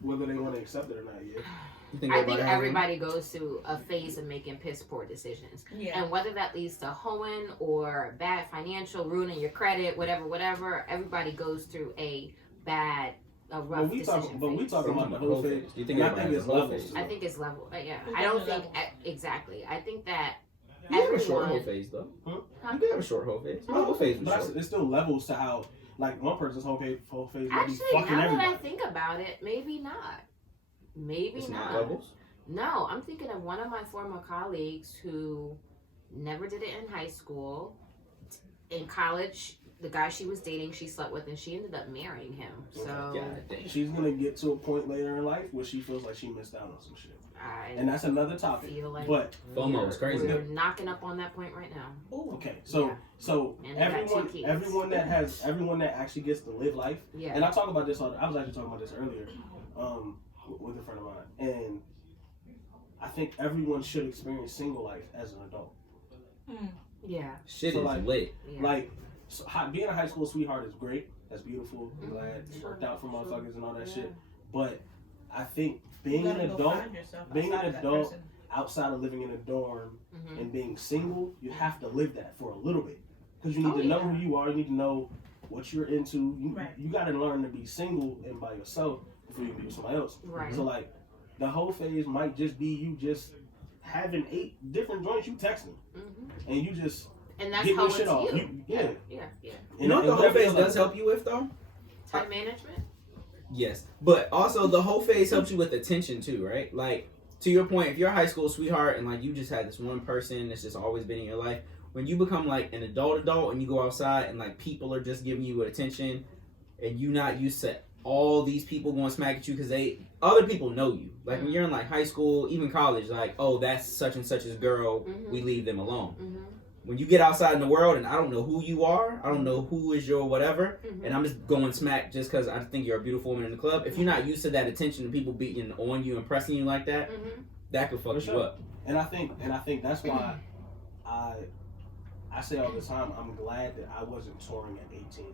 Whether they want to accept it or not, yeah. You think I think has one? everybody goes through a phase of making piss poor decisions. Yeah. And whether that leads to hoeing or bad financial, ruining your credit, whatever, everybody goes through a rough But we decision talking. But we phase. talking about the whole phase. Do you think And I everybody think has it's a whole levels. phase? I think it's level. Yeah. It's I don't definitely think exactly. I think that You have a short everyone- whole phase though. Huh? You do have a short whole phase. My whole phase was But short. it's still levels to how, like, one person's whole phase might be actually, fucking now everybody. that I think about it, maybe not. Maybe It's not. not levels. No, I'm thinking of one of my former colleagues who never did it in high school. In college, the guy she was dating, she slept with, and she ended up marrying him. So God damn. She's gonna get to a point later in life where she feels like she missed out on some shit, and I that's another topic. feel like But FOMO is crazy. We're knocking up on that point right now. Ooh. okay, so Yeah. so And they got everyone 2 kids. everyone that actually gets to live life, Yeah. and I talk about this. I was actually talking about this earlier, with a friend of mine, and I think everyone should experience single life as an adult. Yeah. Shit So, is like- lit. Yeah. Like, so, being a high school sweetheart is great. That's beautiful. I'm Mhm. glad it worked out for motherfuckers and all that Yeah. shit. But I think You being an gotta go adult, find yourself being an outside of that adult, person. outside of living in a dorm Mhm. and being single, you have to live that for a little bit. Because you need Oh, to know yeah. who you are. You need to know what you're into. Right. You got to learn to be single and by yourself before you can be with somebody else. Right. So, like, the whole phase might just be you just having 8 different joints you texting. Mhm. And you just And that's get how your it's shit off. you. Yeah. Yeah. You know what the whole whatever phase else, like, does help you with though? Time management. Yes, but also the whole phase helps you with attention too, right? Like, to your point, if you're a high school sweetheart and like you just had this one person that's just always been in your life, when you become like an adult and you go outside and like people are just giving you attention and you're not used to all these people going smack at you because other people know you. Like when you're in like high school, even college, like, oh, that's such and such's girl, Mhm. we leave them alone. Mhm. When you get outside in the world and I don't know who you are, I don't know who is your whatever, Mhm. and I'm just going smack just because I think you're a beautiful woman in the club. If you're not used to that attention and people beating on you and pressing you like that, Mhm. that could fuck For you sure. up. And I think that's why I say all the time, I'm glad that I wasn't touring at 18.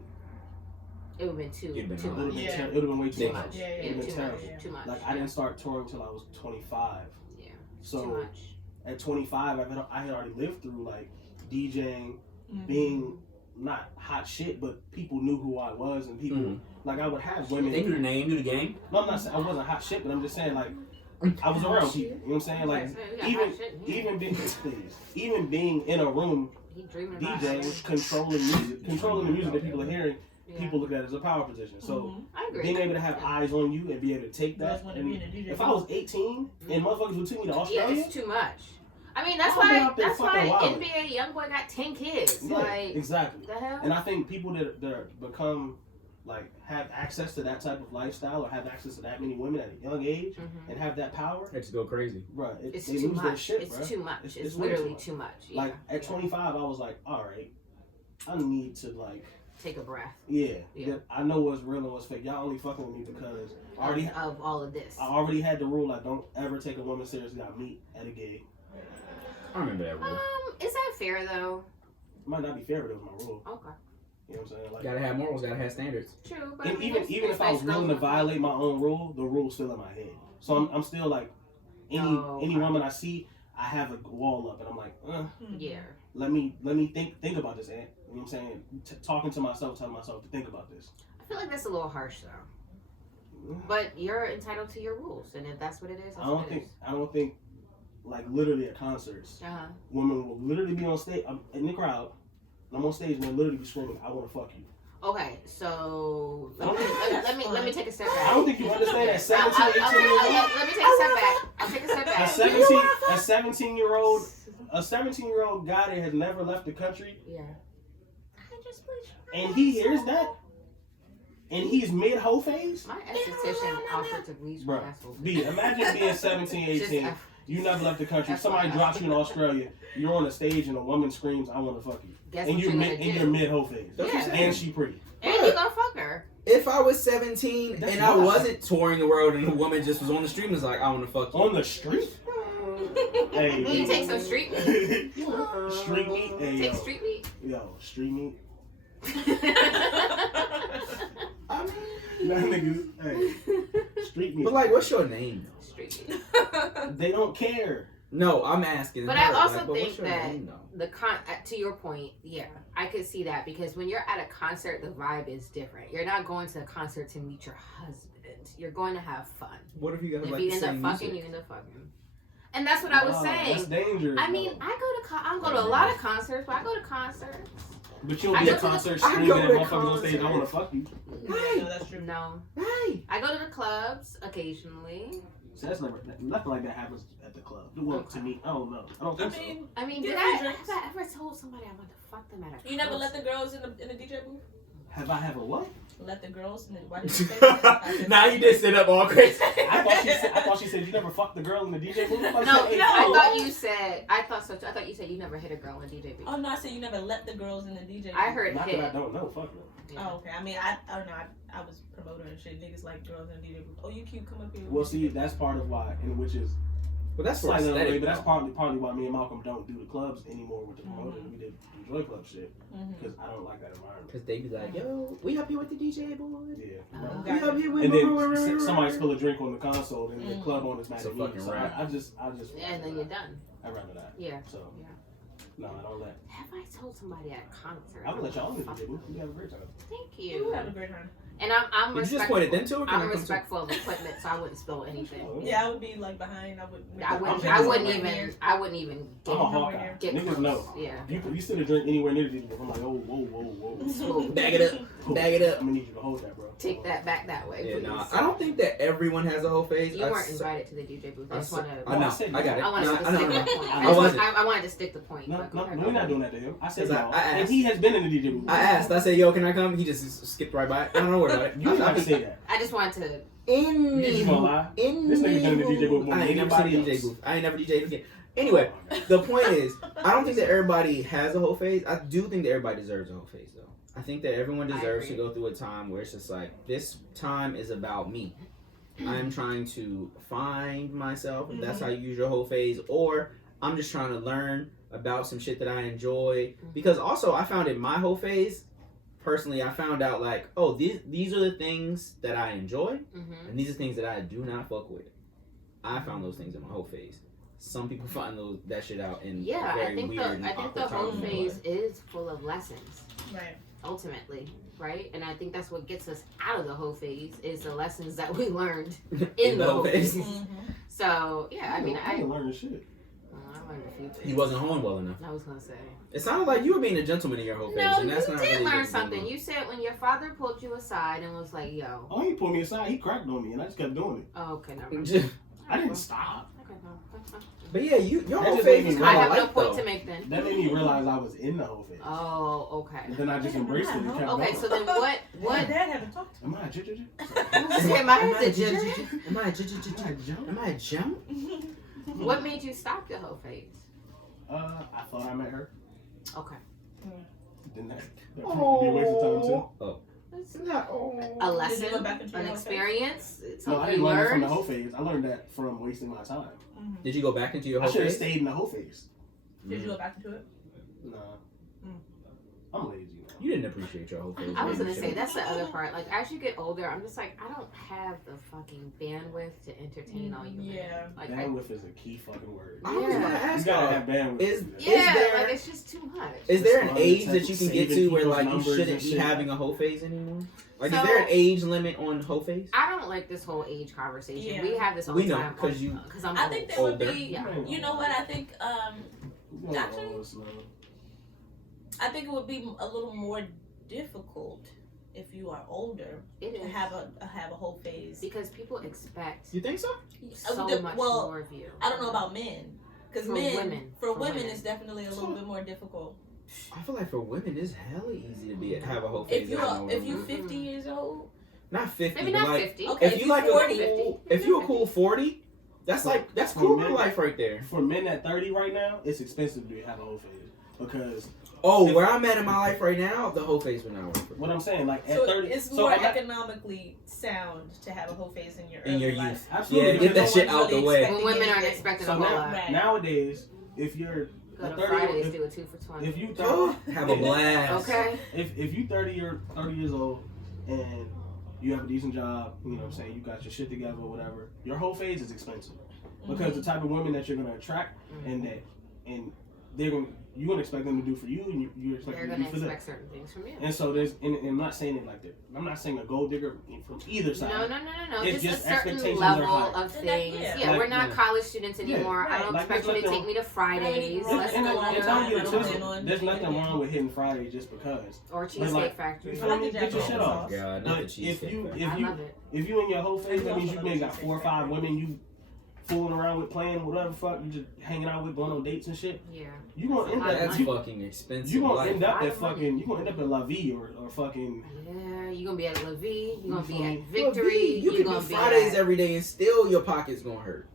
It would have been too much. It would have been way too much. Yeah, It would have been terrible. Too much. Like I didn't start touring until I was 25. Yeah. So too much. at 25, I had already lived through like DJing, being not hot shit, but people knew who I was, and people like I would have women. They knew the name, knew the game. No, I'm not saying I wasn't hot shit, but I'm just saying like I was around people. You know what I'm saying? Like even being in a room, DJing, controlling the music that people are hearing. Yeah. People look at it as a power position. So being able to have eyes on you and be able to take that. If I was 18 and motherfuckers would take me to Australia, it's too much. I mean, that's why NBA YoungBoy got 10 kids. Yeah, like exactly. The hell? And I think people that become like have access to that type of lifestyle or have access to that many women at a young age and have that power, they just go crazy. Right. It's they too lose much. Their shit, it's bro. too much. It's literally literally too much. Yeah. Like at 25, I was like, all right, I need to like take a breath. Yeah. I know what's real and what's fake. Y'all only fucking with me because of all of this. I already had the rule I don't ever take a woman seriously I meet at a gig. I remember that rule. Is that fair though? It might not be fair, but it was my rule. Okay. You know what I'm saying? Like, gotta have morals, gotta have standards. True, but and even if I was willing to violate my own rule, the rule's still in my head. So I'm still like any woman I see, I have a wall up, and I'm like, yeah. Let me think about this, Aunt. You know what I'm saying? Talking to myself, telling myself to think about this. I feel like that's a little harsh though. But you're entitled to your rules, and if that's what it is, I don't think like literally at concerts, women will literally be on stage. I'm in the crowd. I'm on stage and they'll literally be screaming, "I want to fuck you." Okay, so let me take a step back. I don't think you understand that 17, 18 years old. Let me take a step back. I'll take a step back. A 17-year-old guy that has never left the country. Yeah. And he hears that. And he's mid-hoe phase. My esthetician offered to bleach my asshole. Imagine being 17, 18. You never left the country. Somebody drops you in Australia. You're on a stage and a woman screams, "I want to fuck you." And you're mid-hoe phase. Yeah. And she pretty. And you gonna fuck her. If I was 17 and I wasn't touring the world and a woman just was on the street and was like, "I want to fuck you." On the street? Hey, you take some street meat. Street meat? Hey, take street meat? Yo, street meat? I mean, that nigga, hey, street meat. But like, what's your name though? Street meat. They don't care. No, I'm asking. But I also think that to your point, yeah, I could see that because when you're at a concert, the vibe is different. You're not going to a concert to meet your husband. You're going to have fun. What if you guys like you the end same up fucking, music? you end up fucking. And that's what I was saying. That's dangerous. I mean, I go to a lot of concerts, but I go to concerts. But you'll be at concerts screaming at motherfuckers on stage, "I want to fuck you." Hey, no, that's true. No. Hey. I go to the clubs occasionally. So that's nothing like that happens at the club. Well, to me, I don't know. I don't think so. I mean, have I ever told somebody I want to fuck them at a club? You never let the girls in the DJ booth? Have I ever what? Let the girls in the... Why did you say that? Now you just sit up all crazy. I thought she said you never fucked the girl in the DJ booth. I thought you said you never hit a girl in the DJ booth. Oh no, I said you never let the girls in the DJ booth. I heard not hit. That I don't know. Fuck no. Yeah. Oh, okay. I mean, I don't know. I was promoter and shit. Niggas like girls in the DJ booth. Oh, you cute. Come up here. Well, see, that's part of why, and which is. Well, that's but that's partly why me and Malcolm don't do the clubs anymore with the promoter. We did Joy Club shit because I don't like that environment. Because they be like, "Yo, we up here with the DJ boy." Yeah. We up here with. And then somebody spill a drink on the console, and the club owners mad at me. Fucking so right. I just. Yeah, and then you're done. I'd rather that. Yeah. So. Yeah. No, I don't let. Have I told somebody at a concert? I would let y'all in the DJ booth. You have a great time. Thank you. You have a great time. And I'm Did respectful. you just point it then too, or I'm respectful of equipment, so I wouldn't spill anything. Yeah, I would be like behind. I wouldn't even. I'm a Hawkeye. Niggas know. Yeah. You sit a drink anywhere near the DJ booth. I'm like, whoa. Smooth. Bag it up. I'm gonna need you to hold that, bro. Take that back that way. Yeah, nah, I don't think that everyone has a whole phase. You weren't invited to the DJ booth. I just want to. I know. I got it. I wanted to stick the point. I wanted to stick the point. No, we're not doing that to him. I said I asked. and he has been in the DJ booth. I asked. I said, "Yo, can I come?" He just skipped right by it. I don't know about it. You didn't have to say that. I just wanted to. You just gonna lie? This nigga been in the DJ booth more than anybody else. I ain't never DJed again. Anyway, the point is, I don't think that everybody has a whole phase. I do think that everybody deserves a whole phase, though. I think that everyone deserves to go through a time where it's just like, this time is about me. I'm trying to find myself, if that's how you use your whole phase, or I'm just trying to learn about some shit that I enjoy. Because also I found in my whole phase, personally, I found out like, oh, these are the things that I enjoy, and these are things that I do not fuck with. I found those things in my whole phase. Some people find that shit out in very weird. I think the whole phase is full of lessons. Right. Ultimately, right? And I think that's what gets us out of the whole phase is the lessons that we learned in the whole phase. So yeah, I mean, I didn't learn shit. I learned a few things. He wasn't hoeing well enough. I was gonna say. It sounded like you were being a gentleman in your whole phase, and that's not really. No, you did learn something. You said when your father pulled you aside and was like, "Yo." Oh, he pulled me aside. He cracked on me, and I just kept doing it. Oh, okay, never mind. I didn't stop. But yeah, your whole just phase made is me I kind have of no light point though. to make then. That made me realize I was in the whole phase. Oh, okay. And then I just embraced it and kept Okay, going. so then what? My dad haven't talked to Am I a judge? Am I a judge? Am I a jump? What made you stop your whole phase? I thought I met her. Okay. Didn't that probably be a waste of time too? Oh. It's not a lesson, Did you go back into an your whole experience. It's No, I something didn't you learn it from learned. the whole phase. I learned that from wasting my time. Did you go back into your I whole should have phase? stayed in the whole phase. Did you go back into it? Nah. I'm lazy. You didn't appreciate your whole phase. I was gonna say that's the other part. Like as you get older, I'm just like I don't have the fucking bandwidth to entertain all you. Yeah. Like Bandwidth is a key fucking word. I was gonna You ask gotta y'all, have bandwidth. is there, there like it's just too much. is there an Just age trying that to you can saving get to where people's like you numbers shouldn't and be shit. having a whole phase anymore? Like, is So- there an age limit on whole phase? I don't like this whole age conversation. Yeah. We have this all We the know, time 'cause I'm I old. think there would Older. be. Yeah. You know what? I think. Actually, I think it would be a little more difficult if you are older It to is have a whole phase. because people expect You think so? so much more of you. I don't know about men, because For men, women. for For women, women. it's definitely a little bit more difficult. I feel like for women, it's hella easy to have a whole phase. If you're 50 years old, not 50, Maybe but not like 50. Okay. if you like 40, if you a cool 40, that's For cool men- life right there. For men at 30 right now, it's expensive to have a whole phase because Where I'm at in my life right now, the whole phase would not work for me. what I'm saying, like at so 30, it's so more I'm not- economically sound to have a whole phase in your In early your life. youth. Absolutely, Yeah, get that because shit no out one's the really way. When women aren't anything. expecting So a whole now, lot. Right. nowadays, if you're Go a to 30, Fridays, do a 2 for 20. if you Oh, 30, have a blast. Okay. if you 30 or 30 years old and you have a decent job, you know what I'm saying, you got your shit together or whatever, your whole phase is expensive because the type of women that you're gonna attract and you're gonna expect them to do for you and you expect They're them to gonna do for them. expect certain things from you. And so and I'm not saying it like that. I'm not saying a gold digger from either side. No. It's Just just a certain expectations are level high. of things. Yeah. We're Like, not college students anymore. Yeah, I don't right. expect Like, you to just take me to Fridays. And- Let's And go don't get it Yeah. twisted. Yeah. There's nothing wrong with hitting Friday just because. or But Cheesecake like, Factory. you feel me? I like Get your the shit Jack off. God, not But the if cheesecake. you I love it. if you in your whole phase, I that means you also may love got the 4 or 5 cheesecake. women you fooling around with, playing whatever fuck, you just hanging out with, going on dates and shit. Yeah. You gonna end That's up fucking expensive. you gonna life. end up Lot at of money. fucking you gonna end up at La Vie or fucking Yeah, you're gonna be at La Vie. You're gonna be You at feel me? Victory. You You're can gonna do be Fridays at... every day and still your pocket's gonna hurt.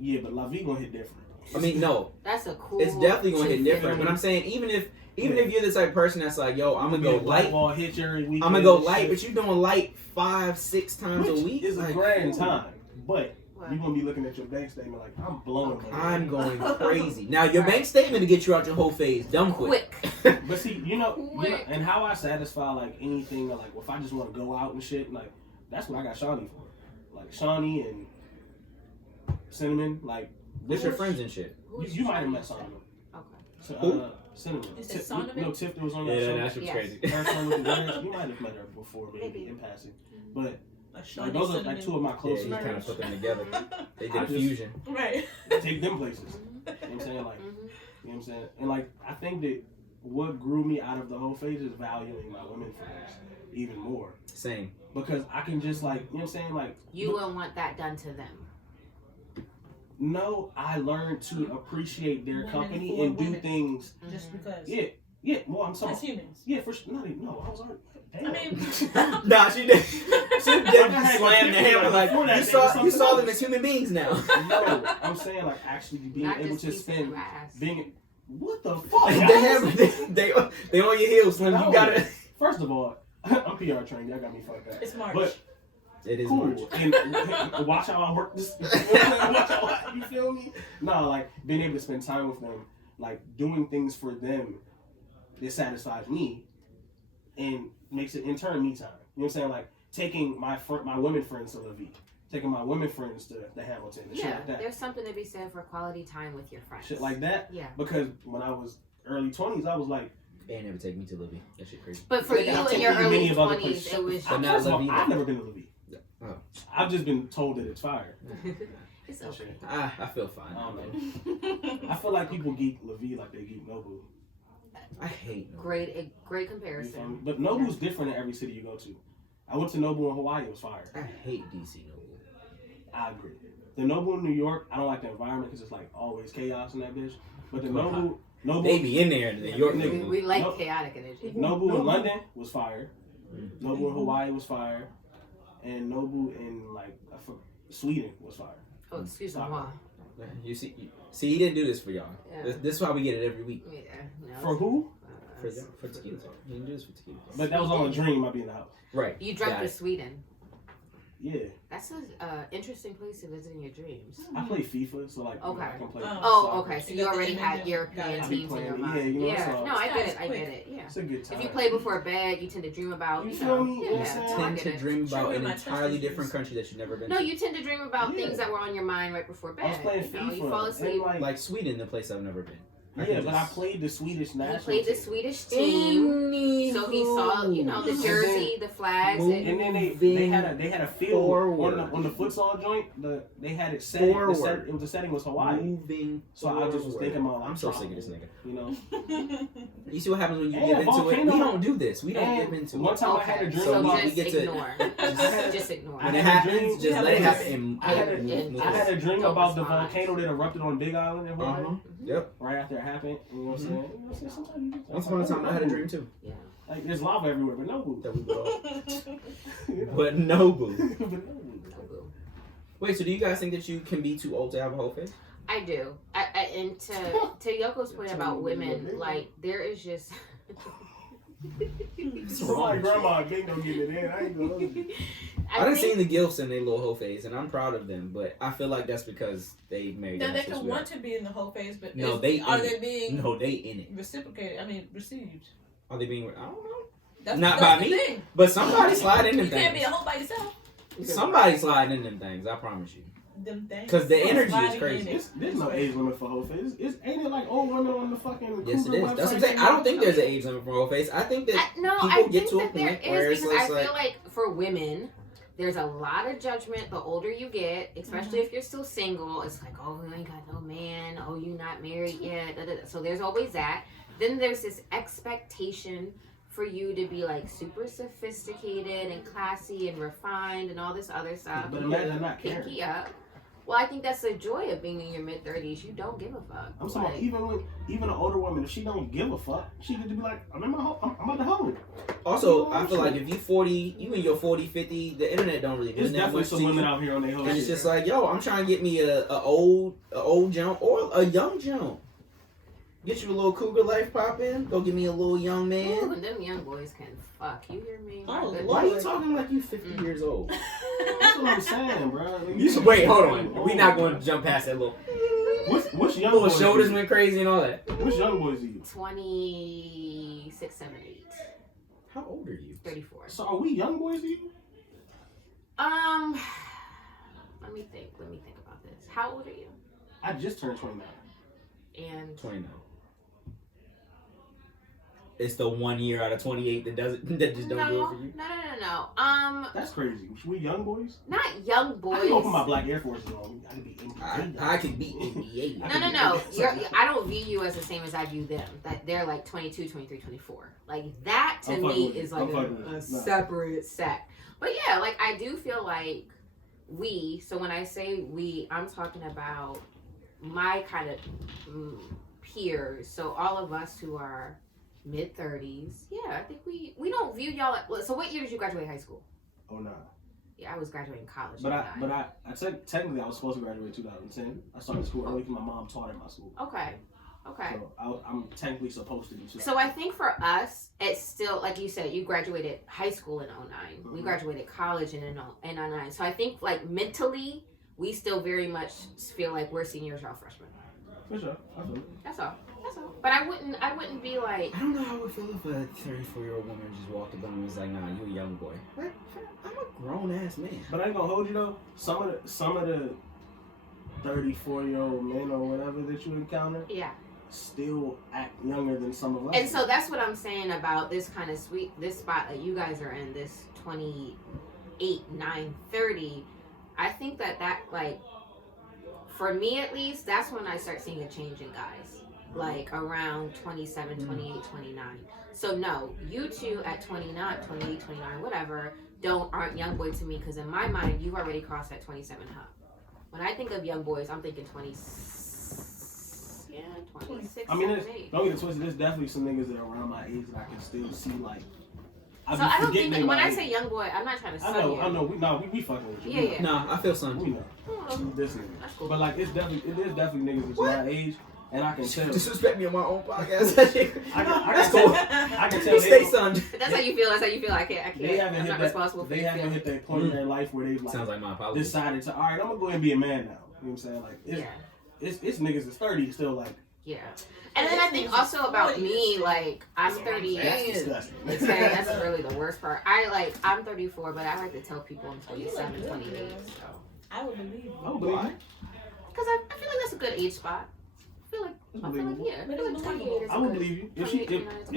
yeah, but La Vie gonna hit different. I mean, no, That's a cool. it's definitely gonna hit 250. different. But I'm saying even if you're the type of person that's like, yo, I'm gonna go light. Ball hit you every weekend. I'm gonna go light, but you doing light 5-6 times a Which week. is a Like, grand ooh. time, but What? you're gonna be looking at your bank statement like I'm blowing money. I'm going crazy. Now your Right. bank statement to get you out your whole phase, dumb quick. But see, you know, Quick. and how I satisfy like anything, like if I just want to go out and shit, like that's what I got Shawnee for. Like Shawnee and Cinnamon, like What's your friends and shit? you might have met some of them. Okay. So, Who? Cinnamon. You said Cinnamon? No, Tiff that was on your show. that shit was Yes. crazy. First one with the dreads, you might have met her before, maybe in passing. But like those are like two of my Yeah, closest you kind of friends. put them together. They did I a just- fusion. Right. Take them places. You know what I'm saying? Like, Mhm. you know what I'm saying? And like, I think that what grew me out of the whole phase is valuing my women friends even more. Same. Because I can just like, you know what I'm saying? Like, You wouldn't want that done to them. no, I learned to appreciate their Women company for and do women. things. Just because. Yeah, well, I'm sorry. As humans. Yeah, for sure. Not even, no, I was already. Damn. I mean, Nah, she did. She Like, I did had slam the to hammer like before that, you there was saw something them else. as human beings now. No, I'm saying like actually being Not able just to pieces spend of ass. being. What the fuck? They guys? hammer, they on your heels, Slim. You No. gotta. First of all, I'm PR trained. Y'all got me fucked up. it's March. But It is cool. March. And watch how I work this. Watch how you feel me? No, like being able to spend time with them. like doing things for them that satisfies me and makes it in turn me time. You know what I'm saying? Like taking my women friends to La Vie, taking my women friends to the Hamilton and shit like that. There's something to be said for quality time with your friends. Shit like that. Yeah. Because when I was early 20s, I was like, they never take me to La Vie. That shit crazy. But for you in your early 20s, it was. But not La Vie. I've never been to La Vie. Oh. I've just been told that it's fire. It's okay. I feel fine. I feel like people geek La Vie like they geek Nobu. I hate Nobu. Great comparison. But Nobu's different in every city you go to. I went to Nobu in Hawaii. It was fire. I hate DC Nobu. I agree. The Nobu in New York, I don't like the environment because it's like always chaos in that bitch. But the Nobu they be in there in New York. We like chaotic energy. Nobu in London was fire. Nobu in Hawaii was fire. And Nobu in Sweden was fire. Oh, excuse me. You see, he didn't do this for y'all. Yeah. This is why we get it every week. Yeah. No, for who? For TequilaTlk. He didn't do this for TequilaTlk. But that was on a dream. I'd be in the house. Right. You dropped to Sweden. Yeah. That's an interesting place to visit in your dreams. I play FIFA, so okay. I can play. Okay. So you already had European teams in your mind. No, I get it. Yeah. It's a good time. If you play before bed, you tend to dream about. You feel me? Tend to dream about an entirely different country that you've never been to. No, you tend to dream about things that were on your mind right before bed. I was playing FIFA. You fall asleep. Like Sweden, the place I've never been. Yeah, but I played the Swedish national team. He played the Swedish team, so he saw, the jersey, the flags, and then they had a field on the futsal joint. They had it set. The setting was Hawaii. Moving. So I just was thinking about. I'm so sick of this nigga. You see what happens when you get into it. We don't do this. We don't get into it. One time I had a dream about. we get ignore. Just ignore. When it happens, just let it happen. I had a dream about the volcano that erupted on Big Island in Hawaii. Yep. Right after it happened, you know what I'm saying? Sometimes once upon a time, I had a dream too. Yeah. Like there's lava everywhere, but no boo. That we would But no boo. Wait, so do you guys think that you can be too old to have a whole face? I do. And to Yoko's point about women, like there is just. Somebody grandma ain't gonna get it in. I ain't gonna. I done seen the gilfs in their little whole phase, and I'm proud of them. But I feel like that's because they married. Now they can want to be in the whole phase, but no, they being in it. Reciprocated. I mean, received. Are they being? I don't know. That's not by me, thing. but somebody slide in them you things. You can't be a hoe by yourself. Somebody sliding in them things. I promise you. Them things. Because the energy is crazy. There's no age limit for whole face. Ain't it like old women on the fucking? Yes, it is. That's what I'm saying. I don't think there's an age limit for whole face. I think that I get to a think point where it's I feel like for women, there's a lot of judgment the older you get, especially if you're still single. It's like, oh, you ain't got no man. Oh, you not married yet. So there's always that. Then there's this expectation for you to be like super sophisticated and classy and refined and all this other stuff. But imagine not caring. Pinky up. Well, I think that's the joy of being in your mid-30s. You don't give a fuck. I'm talking about even an older woman, if she don't give a fuck, she could be like, I'm about to hold. Also, I feel like if you 40, you in your 40, 50, the internet don't really mean that much to you. There's definitely some women out here on their whole and it's just like, yo, I'm trying to get me a old jump or a young jump. Get you a little cougar life pop in. Go get me a little young man. Ooh, and them young boys can fuck. You hear me? Why are you talking like you 50 years old? That's what I'm saying, bro. Wait, hold on. We're not going to jump past that little. What's young little boys? Shoulders went crazy and all that. What's young boys you? 26, 7, 8. How old are you? 34. So are we young boys to you? Let me think about this. How old are you? I just turned 29. And 29. It's the 1 year out of 28 that just don't do it for you. No. That's crazy. We young boys? Not young boys. I can go put my black Air Forces on. I could be NBA. I could be NBA. No. I don't view you as the same as I view them. That they're like 22, 23, 24. Like that to me is like a separate set. But yeah, like I do feel like so when I say we, I'm talking about my kind of peers. So all of us who are mid-30s, yeah, I think we don't view y'all like. So what year did you graduate high school? 09. Yeah, I was graduating college. But I technically I was supposed to graduate in 2010. I started school early because my mom taught at my school. Okay. So I'm technically supposed to do. So I think for us, it's still like you said. You graduated high school in 09. Mm-hmm. We graduated college in 09. So I think like mentally, we still very much feel like we're seniors, y'all freshmen. For sure. That's all. That's all. But I wouldn't be like. I don't know how I would feel if a 34-year-old woman just walked up on me and was like, "Nah, you a young boy." What? I'm a grown ass man. But I ain't gonna hold you though. Some of the 34-year-old men or whatever that you encounter, Yeah. still act younger than some of us. And so that's what I'm saying about this kind of this spot that you guys are in, this 28, 9, 30. I think that like, for me at least, that's when I start seeing a change in guys. Like around 27, 28, 29. So no, you two at 29, 28, 29, whatever, aren't young boy to me, because in my mind, you've already crossed that 27 hump. When I think of young boys, I'm thinking 26. I mean, 28. don't get it twisted. There's definitely some niggas that are around my age that I can still see like. So I don't think that when I say young boy, I'm not trying to. I know. We fucking with you. Yeah. No, I feel something. We know. This nigga. That's cool. But like, it is definitely niggas that's my age, and I can tell. Disrespect me on my own podcast. I can tell. You stay son. That's how you feel. That's how you feel. I can't. They haven't I'm hit not that. responsible for They haven't hit that point in their life where they've like, Sounds like my apologies. decided to. All right, I'm gonna go ahead and be a man now. You know what I'm saying? Like, it's niggas that's 30 still like. Yeah. And then I think also about me, like, I'm 30. That's disgusting. That's really the worst part. I'm 34, but I like to tell people I'm 27, 28. So. I would believe you. Why? Because I feel like that's a good age spot. I feel like 28 is I would believe you. If you You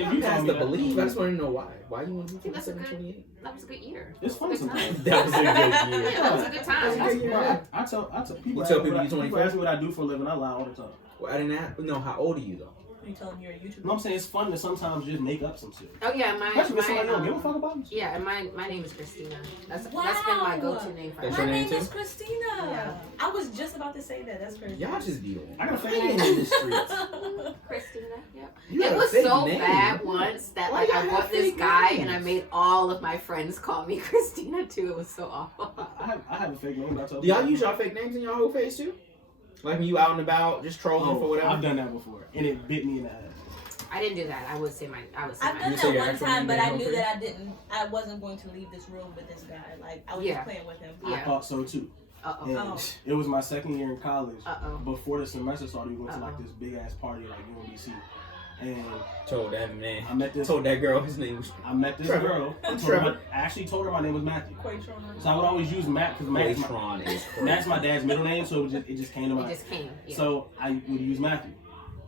told have me to that, believe. I just want to know why. Why you want to I be think that's a 27, good- 28? That was a good year. It's fun Good sometimes. time. That was a good year. Yeah, that was a good time. I tell people. You tell people you're people 24? ask me what I do for a living. I lie all the time. Well, I didn't ask. No, how old are you though? You tell them you're a YouTuber. No, I'm saying it's fun to sometimes just make up some shit. Oh yeah, Especially with somebody you don't give a fuck about. Yeah, and my name is Christina. That's been my go-to name for That's My your everything. name name too? is Christina. Yeah. I was just about to say that. That's crazy. Y'all just be I got a fake lying name. in the streets. Christina. Yep. You got It a was fake so name. bad once that Why like y'all I have bought this fake guy names? and I made all of my friends call me Christina too. It was so awful. I have a fake name. But I tell Do y'all people. use y'all fake names in y'all whole face too? Like when you out and about, just trolling for whatever? I've done that before, and it bit me in the ass. I didn't do that. I would say I've my done You say that your one actual time, name but in I your knew face? that I wasn't going to leave this room with this guy. Like I was just playing with him. Yeah. I thought so too. And Oh. it was my second year in college. Uh-oh. Before the semester started, we went to like this big ass party like UNBC, and Told that man. I met this. Told that girl his name was Trevor. Trevor. I Trevor. actually told her my name was Matthew. Quatron. So I would always use Matt because Matt's Matron. my dad's middle name, so it just came to It mind. just came. Yeah. So I would use Matthew,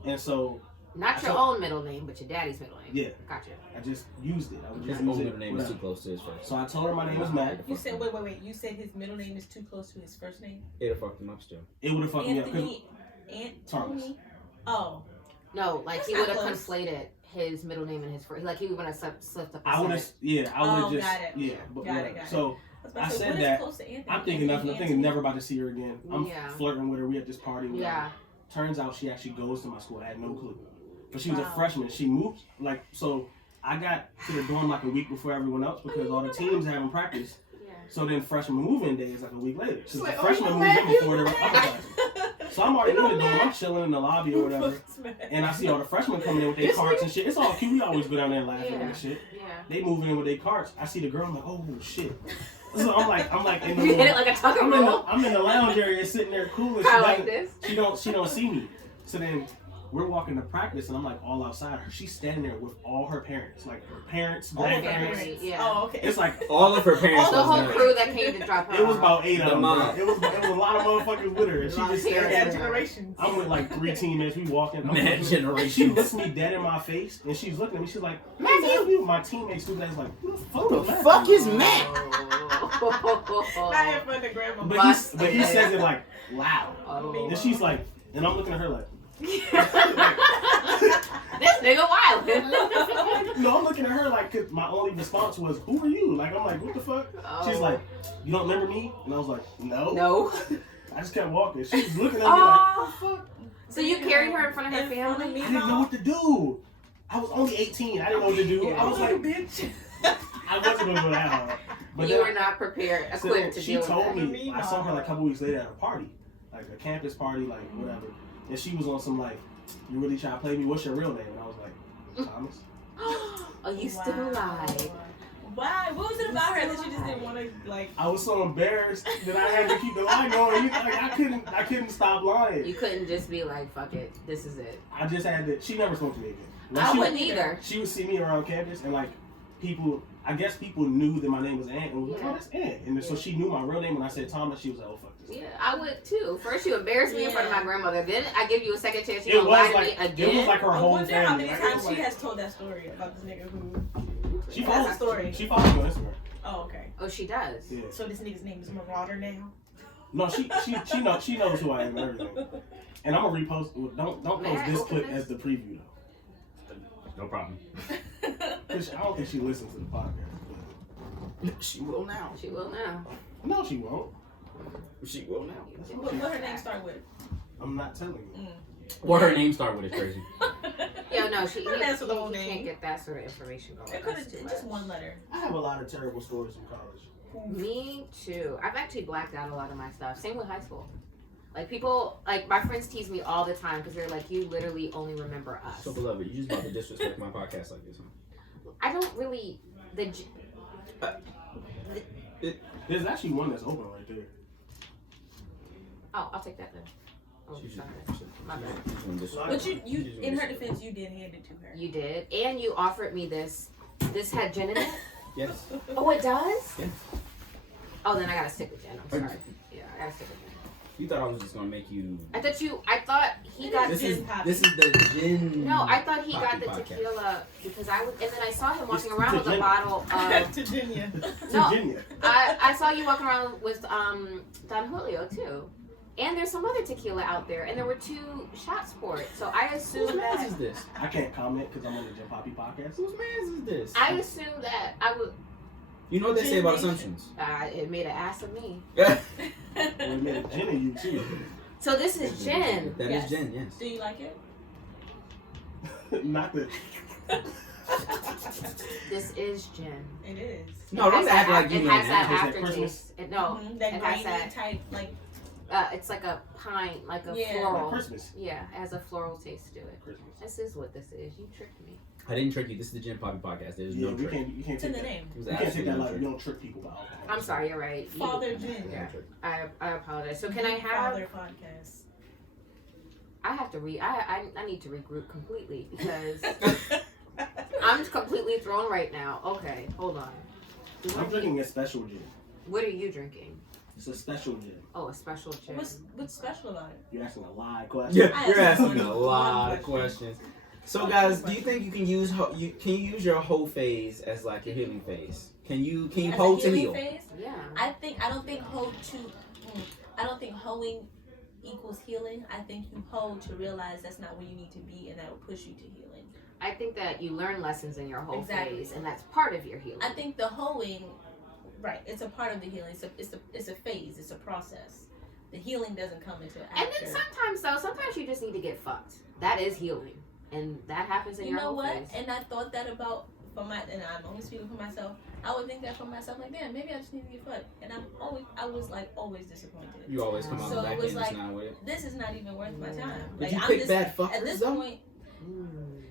and so Not your own middle name, but your daddy's middle name. Yeah. Gotcha. I just used it. I would His just use own it. middle name is too whatever. close to his first. So I told her my name was Matt. You said wait. You said his middle name is too close to his first name. It'll fuck him up still. It would have fucked me up. Thomas. Oh. No, like That's he not would have close. conflated his middle name and his first. Like he would have slipped up. I would have, I would have just, got it. yeah. But Got it, whatever. got it. So I said what is that. close to Anthony? I'm thinking nothing. I'm thinking never about to see her again. I'm Yeah. flirting with her. We at this party. Whatever. Yeah. Turns out she actually goes to my school. I had no clue. But she was Wow. a freshman. She moved so I got to the dorm like a week before everyone else because all the teams having practice. Yeah. So then freshman move-in day is like a week later. Because Like, the freshman you moved in Matthew? before they were upper classes. So I'm already in the dorm. I'm chilling in the lobby or whatever. And I see all the freshmen coming in with their carts and shit. It's all cute. We always go down there laughing Yeah. and shit. Yeah. They moving in with their carts. I see the girl. I'm like, oh shit. So I'm like in the You hit it like a tug and roll. I'm in the lounge area sitting there cool and I like this. she don't see me. So then we're walking to practice and I'm like all outside her. She's standing there with all her parents, like her parents, grandparents. family, yeah. Oh, okay. It's like All of her parents. The was whole there. crew that came to drop her. it was off. about 8 of The them. mom. It was a lot of motherfuckers with her, and she just standing Yeah, there. generations. I'm with like 3 teammates. We walking. Mad She generations. looks me dead in my face, and she's looking at me. She's like, Matthew. My teammates stupid ass like, who the fuck is Matthew? Not in front of grandma. But he says it like loud. Oh. And she's like, and I'm looking at her like, This nigga wild. no, I'm looking at her like, cause my only response was, who are you? Like, I'm like, what the fuck? She's like, you don't remember me? And I was like, no. No. I just kept walking. She was looking at me like, fuck. So you carried her in front of her family? I didn't know what to do. I was only 18. I didn't know what to do. I was like, bitch. I wasn't gonna go that hard. But You then- were not prepared, so then equipped to she deal with told that. me, I saw her like a couple weeks later at a party, like a campus party, like whatever. And she was on some like, you really trying to play me? What's your real name? And I was like, Thomas. Oh, you still lied. Why? What was it about her that you just didn't want to like. I was so embarrassed that I had to keep the lie going. Like I couldn't stop lying. You couldn't just be like, fuck it, this is it. I just had to. She never spoke to me again. Like, I wouldn't either. She would see me around campus and like people. I guess people knew that my name was Ant and was like, oh, that's Ant. And so she knew my real name when I said Thomas. She was like, oh fuck this. Yeah, I would too. First you embarrassed me in front of my grandmother. Then I give you a second chance. You It don't lie was to like me again. it was like her I whole wonder family. how many Like, times like, she has told that story about this nigga who. She That's follows the story. She follows me on Instagram. Oh, okay. Oh, she does. Yeah. So this nigga's name is Marauder now. No, she knows who I am and everything. And I'm gonna repost. Don't post this clip as the preview though. No problem. I don't think she listens to the podcast. But she will now. She will now. No, she won't. She will now. What her name start with? I'm not telling you. What her name start with is crazy. Yeah, no, she That's the whole you name. can't get that sort of information going. It could have just one letter. I have a lot of terrible stories from college. Me too. I've actually blacked out a lot of my stuff. Same with high school. Like people, like my friends tease me all the time because they're like, you literally only remember us. So beloved, you just about to disrespect my podcast like this, huh? I don't really. There's actually one that's open right there. Oh, I'll take that then. Oh, She sorry. just- My bad. But you, in her defense, you did hand it to her. You did, and you offered me this. This had gin in it. Yes. Oh, it does. Yeah. Oh, then I gotta stick with gin. I'm sorry. Yeah, I gotta stick with gin. You thought I was just gonna make you. I thought he got This gin. is the gin. No, I thought he got the Papi podcast. tequila because I was, and then I saw him walking It's around with a Virginia. bottle of. Virginia. No. Virginia. I saw you walking around with Don Julio too, and there's some other tequila out there, and there were 2 shots for it. So I Whose assumed man's that is this? I can't comment because I'm on the Jim Papi podcast. Whose man's is this? I assumed that I would. You know what they say about assumptions. It made an ass of me. Well, it made gin in you too. So this is gin. That is gin, yes. Do you like it? Not the. This is gin. It is. No, don't act like you it know has that that. aftertaste. No, That it has grainy that. type, like. It's like a pine, like a Yeah. floral. Christmas. Yeah, it has a floral taste to it. Christmas. This is what this is. You tricked me. I didn't trick you. This is the Gin Papi podcast. There's Yeah, no you trick. can't It's take in the that. name. It was You can't take absolutely that no like trick. you don't trick people by alcohol. I'm sorry. You're right. Father Gin. Yeah. I apologize. So can I have? Father podcast. I have to I need to regroup completely because I'm completely thrown right now. Okay, hold on. I'm drinking a special gin. What are you drinking? It's a special gin. Oh, a special gin. What's special about it? You're asking a lot of questions. Yeah, you're asked asking one a lot of question. questions. So, guys, do you think you can use your hoe phase as like a healing phase? Can you As a hoe to healing heal? phase? Yeah. I don't think hoeing equals healing. I think you hoe to realize that's not where you need to be, and that will push you to healing. I think that you learn lessons in your whole Exactly. phase, and that's part of your healing. I think the hoeing, right? It's a part of the healing. It's a phase. It's a process. The healing doesn't come until after. And then sometimes you just need to get fucked. That is healing, and that happens in You your know whole what? phase. And I thought that about and I'm only speaking for myself. I would think that for myself, like, damn, maybe I just need to get fucked. And I was always disappointed. You always come out So the it back was end like, just not with it. This is not even worth my time. Did Like, you I'm pick just bad fuckers at this though? point. Mm.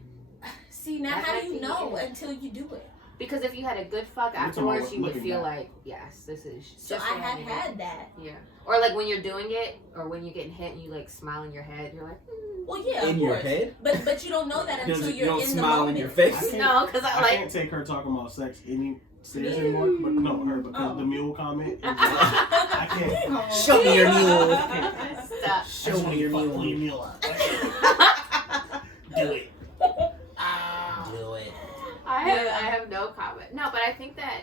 See, now That how might do you be know it. until you do it? Because if you had a good fuck talking afterwards, about you would looking feel back. like, yes, this is. So just I what had needed. had that. Yeah. Or like when you're doing it, or when you're getting hit and you like smile in your head, you're like, Well, yeah, In of your course. head? But you don't know that You until don't- you're you don't in smile the in moment. your face? I can't- no, because I I like. can't take her talking about sex any serious anymore. But no, her because the mule comment. I can't. Show me your mule. Stop. Show me your mule. mule up. Do it. Do it. I have no comment. No, but I think that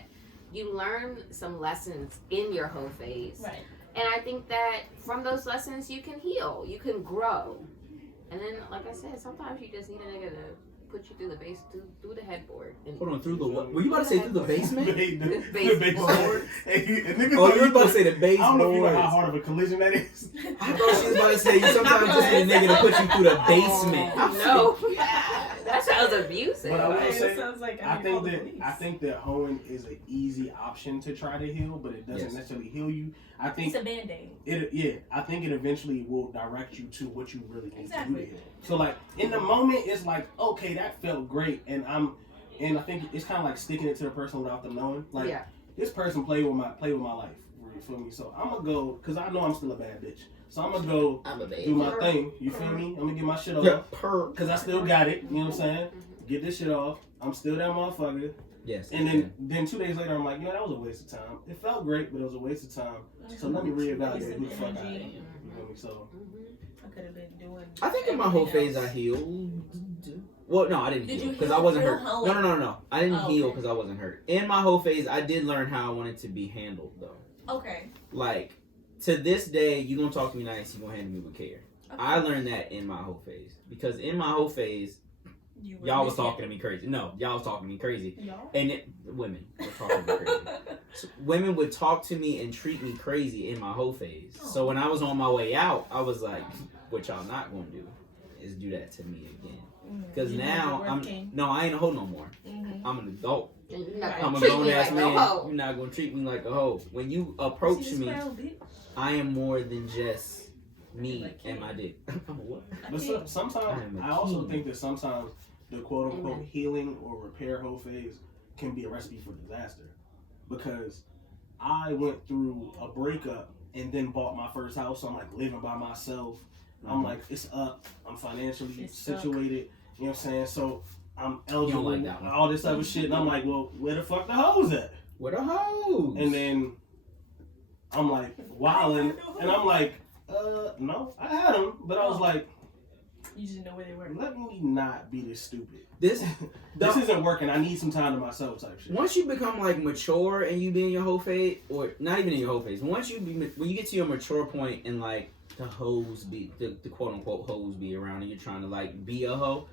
you learn some lessons in your whole phase. Right. And I think that from those lessons you can heal, you can grow. And then, like I said, sometimes you just need a nigga to put you through the base, through the headboard. And Hold on, through the what? Were you about to say through the basement? The baseboard. baseboard. Oh, you were about to say the I don't know if you know how baseboard. hard of a collision that is. I thought she was about to say you sometimes just need a nigga to put you through the basement. No. That sounds abusive. But I will Right, say, it sounds like I call think the that police. hoeing is an easy option to try to heal, but it doesn't Yes. necessarily heal you. I It's think a band-aid. I think it eventually will direct you to what you really need Exactly. to do to heal. So like in the moment, it's like, okay, that felt great, and I think it's kind of like sticking it to the person without them knowing. Like Yeah. this person play with my life. You feel me? So I'm gonna go because I know I'm still a bad bitch. So I'm gonna go do my thing. You feel me? I'm gonna get my shit off because I still got it. You know what I'm saying? Get this shit off. I'm still that motherfucker. Yes. And then 2 days later, I'm like, that was a waste of time. It felt great, but it was a waste of time. So let me reevaluate who the fuck I am. You feel me? So I could have been doing. I think in my whole phase I healed. Well, no, I didn't heal because I wasn't hurt. No. I didn't heal because I wasn't hurt. In my whole phase, I did learn how I wanted to be handled, though. Okay. Like, to this day, you gonna talk to me nice, you gonna handle me with care. Okay. I learned that in my whole phase. Because in my whole phase, y'all was talking to me crazy. No, y'all was talking to me crazy. Y'all? And women were talking to me crazy. So women would talk to me and treat me crazy in my whole phase. Oh. So when I was on my way out, I was like, what y'all not gonna do is do that to me again. Because now I ain't a hoe no more. Mm-hmm. I'm an adult. I'm a grown ass man. You're not gonna treat me like a hoe. When you approach me, I am more than just me and my dick. What? But sometimes I also think that sometimes the quote unquote healing or repair hoe phase can be a recipe for disaster. Because I went through a breakup and then bought my first house. So I'm like living by myself. Mm-hmm. I'm like, it's up. I'm financially situated. You know what I'm saying? So I'm eligible, like all this other shit. And I'm like, well, where the fuck the hoes at? Where the hoes? And then I'm like, wilding. And I'm like, no, I had them. But I was like, you just didn't know where they were. Let me not be this stupid. This isn't working. I need some time to myself type shit. Once you become like mature and you be in your whole phase, or not even in your whole phase, when you get to your mature point and like the hoes be, the quote unquote hoes be around and you're trying to like be a hoe,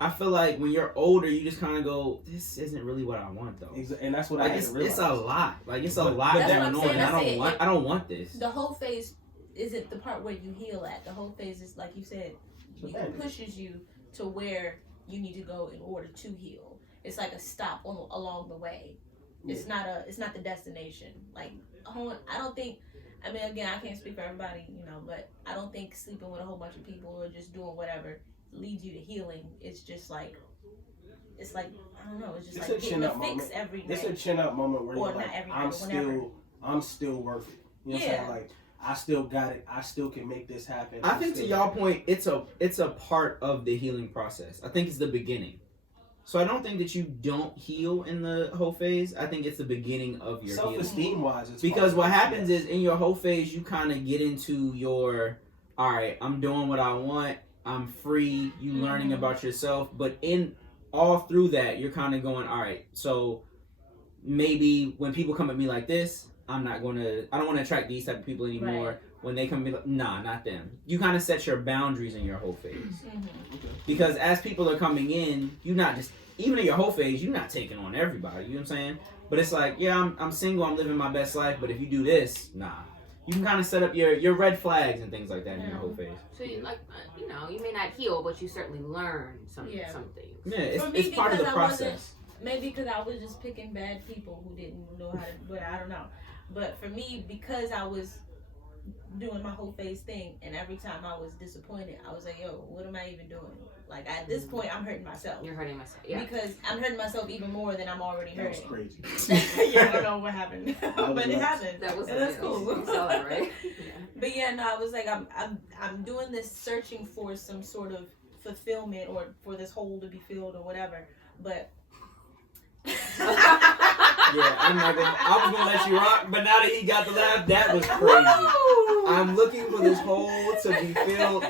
I feel like when you're older, you just kind of go, this isn't really what I want though. And that's what like, it's a lot. Like it's a lot going on. And I don't want this. The whole phase isn't the part where you heal at. The whole phase is, like you said, it pushes you to where you need to go in order to heal. It's like a stop along the way. Yeah. It's not the destination. Like, I don't think. I mean, again, I can't speak for everybody, but I don't think sleeping with a whole bunch of people or just doing whatever leads you to healing. It's just like, I don't know. It's just like getting a fix every day. It's a chin up moment where you're like, I'm still worth it. You know what I'm saying? Like, I still got it. I still can make this happen. I think to y'all point, it's a part of the healing process. I think it's the beginning. So I don't think that you don't heal in the whole phase. I think it's the beginning of your self-esteem wise. Because what happens is in your whole phase, you kind of get into your, all right, I'm doing what I want. I'm free. You learning about yourself. But in all through that, you're kind of going, all right, so maybe when people come at me like this, I don't want to attract these type of people anymore. Right. When they come, like, nah, not them. You kind of set your boundaries in your whole phase. Mm-hmm. Okay. Because as people are coming in, you're not just, even in your whole phase, you're not taking on everybody. You know what I'm saying? But it's like, yeah, I'm single, I'm living my best life, but if you do this, nah. You can kind of set up your red flags and things like that in your whole phase. So you you may not heal, but you certainly learn some things. Yeah, it's part of the process. Maybe because I was just picking bad people who didn't know how to, but I don't know. But for me, because I was doing my whole phase thing, and every time I was disappointed, I was like, yo, what am I even doing? Like, at this point, I'm hurting myself. You're hurting myself, yeah. Because I'm hurting myself even more than I'm already hurting. That was crazy. Yeah, I don't know what happened. But it happened. That's cool. You saw that, right? Yeah. But yeah, no, I was like, I'm doing this searching for some sort of fulfillment or for this hole to be filled or whatever. But yeah, I was gonna let you rock, but now that he got the laugh, that was crazy. I'm looking for this hole to be filled.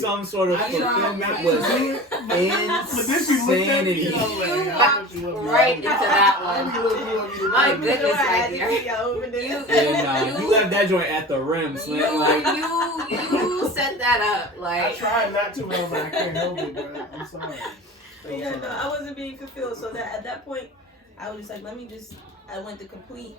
Some sort of fulfillment was insanity. You walked right into that one. My goodness, right there. You left that joint at the rim, Slim. You set that up. Like, I tried not to, but I can't help it, bro. I'm sorry. Yeah, no, I wasn't being fulfilled. So that at that point, I was just like, I went the complete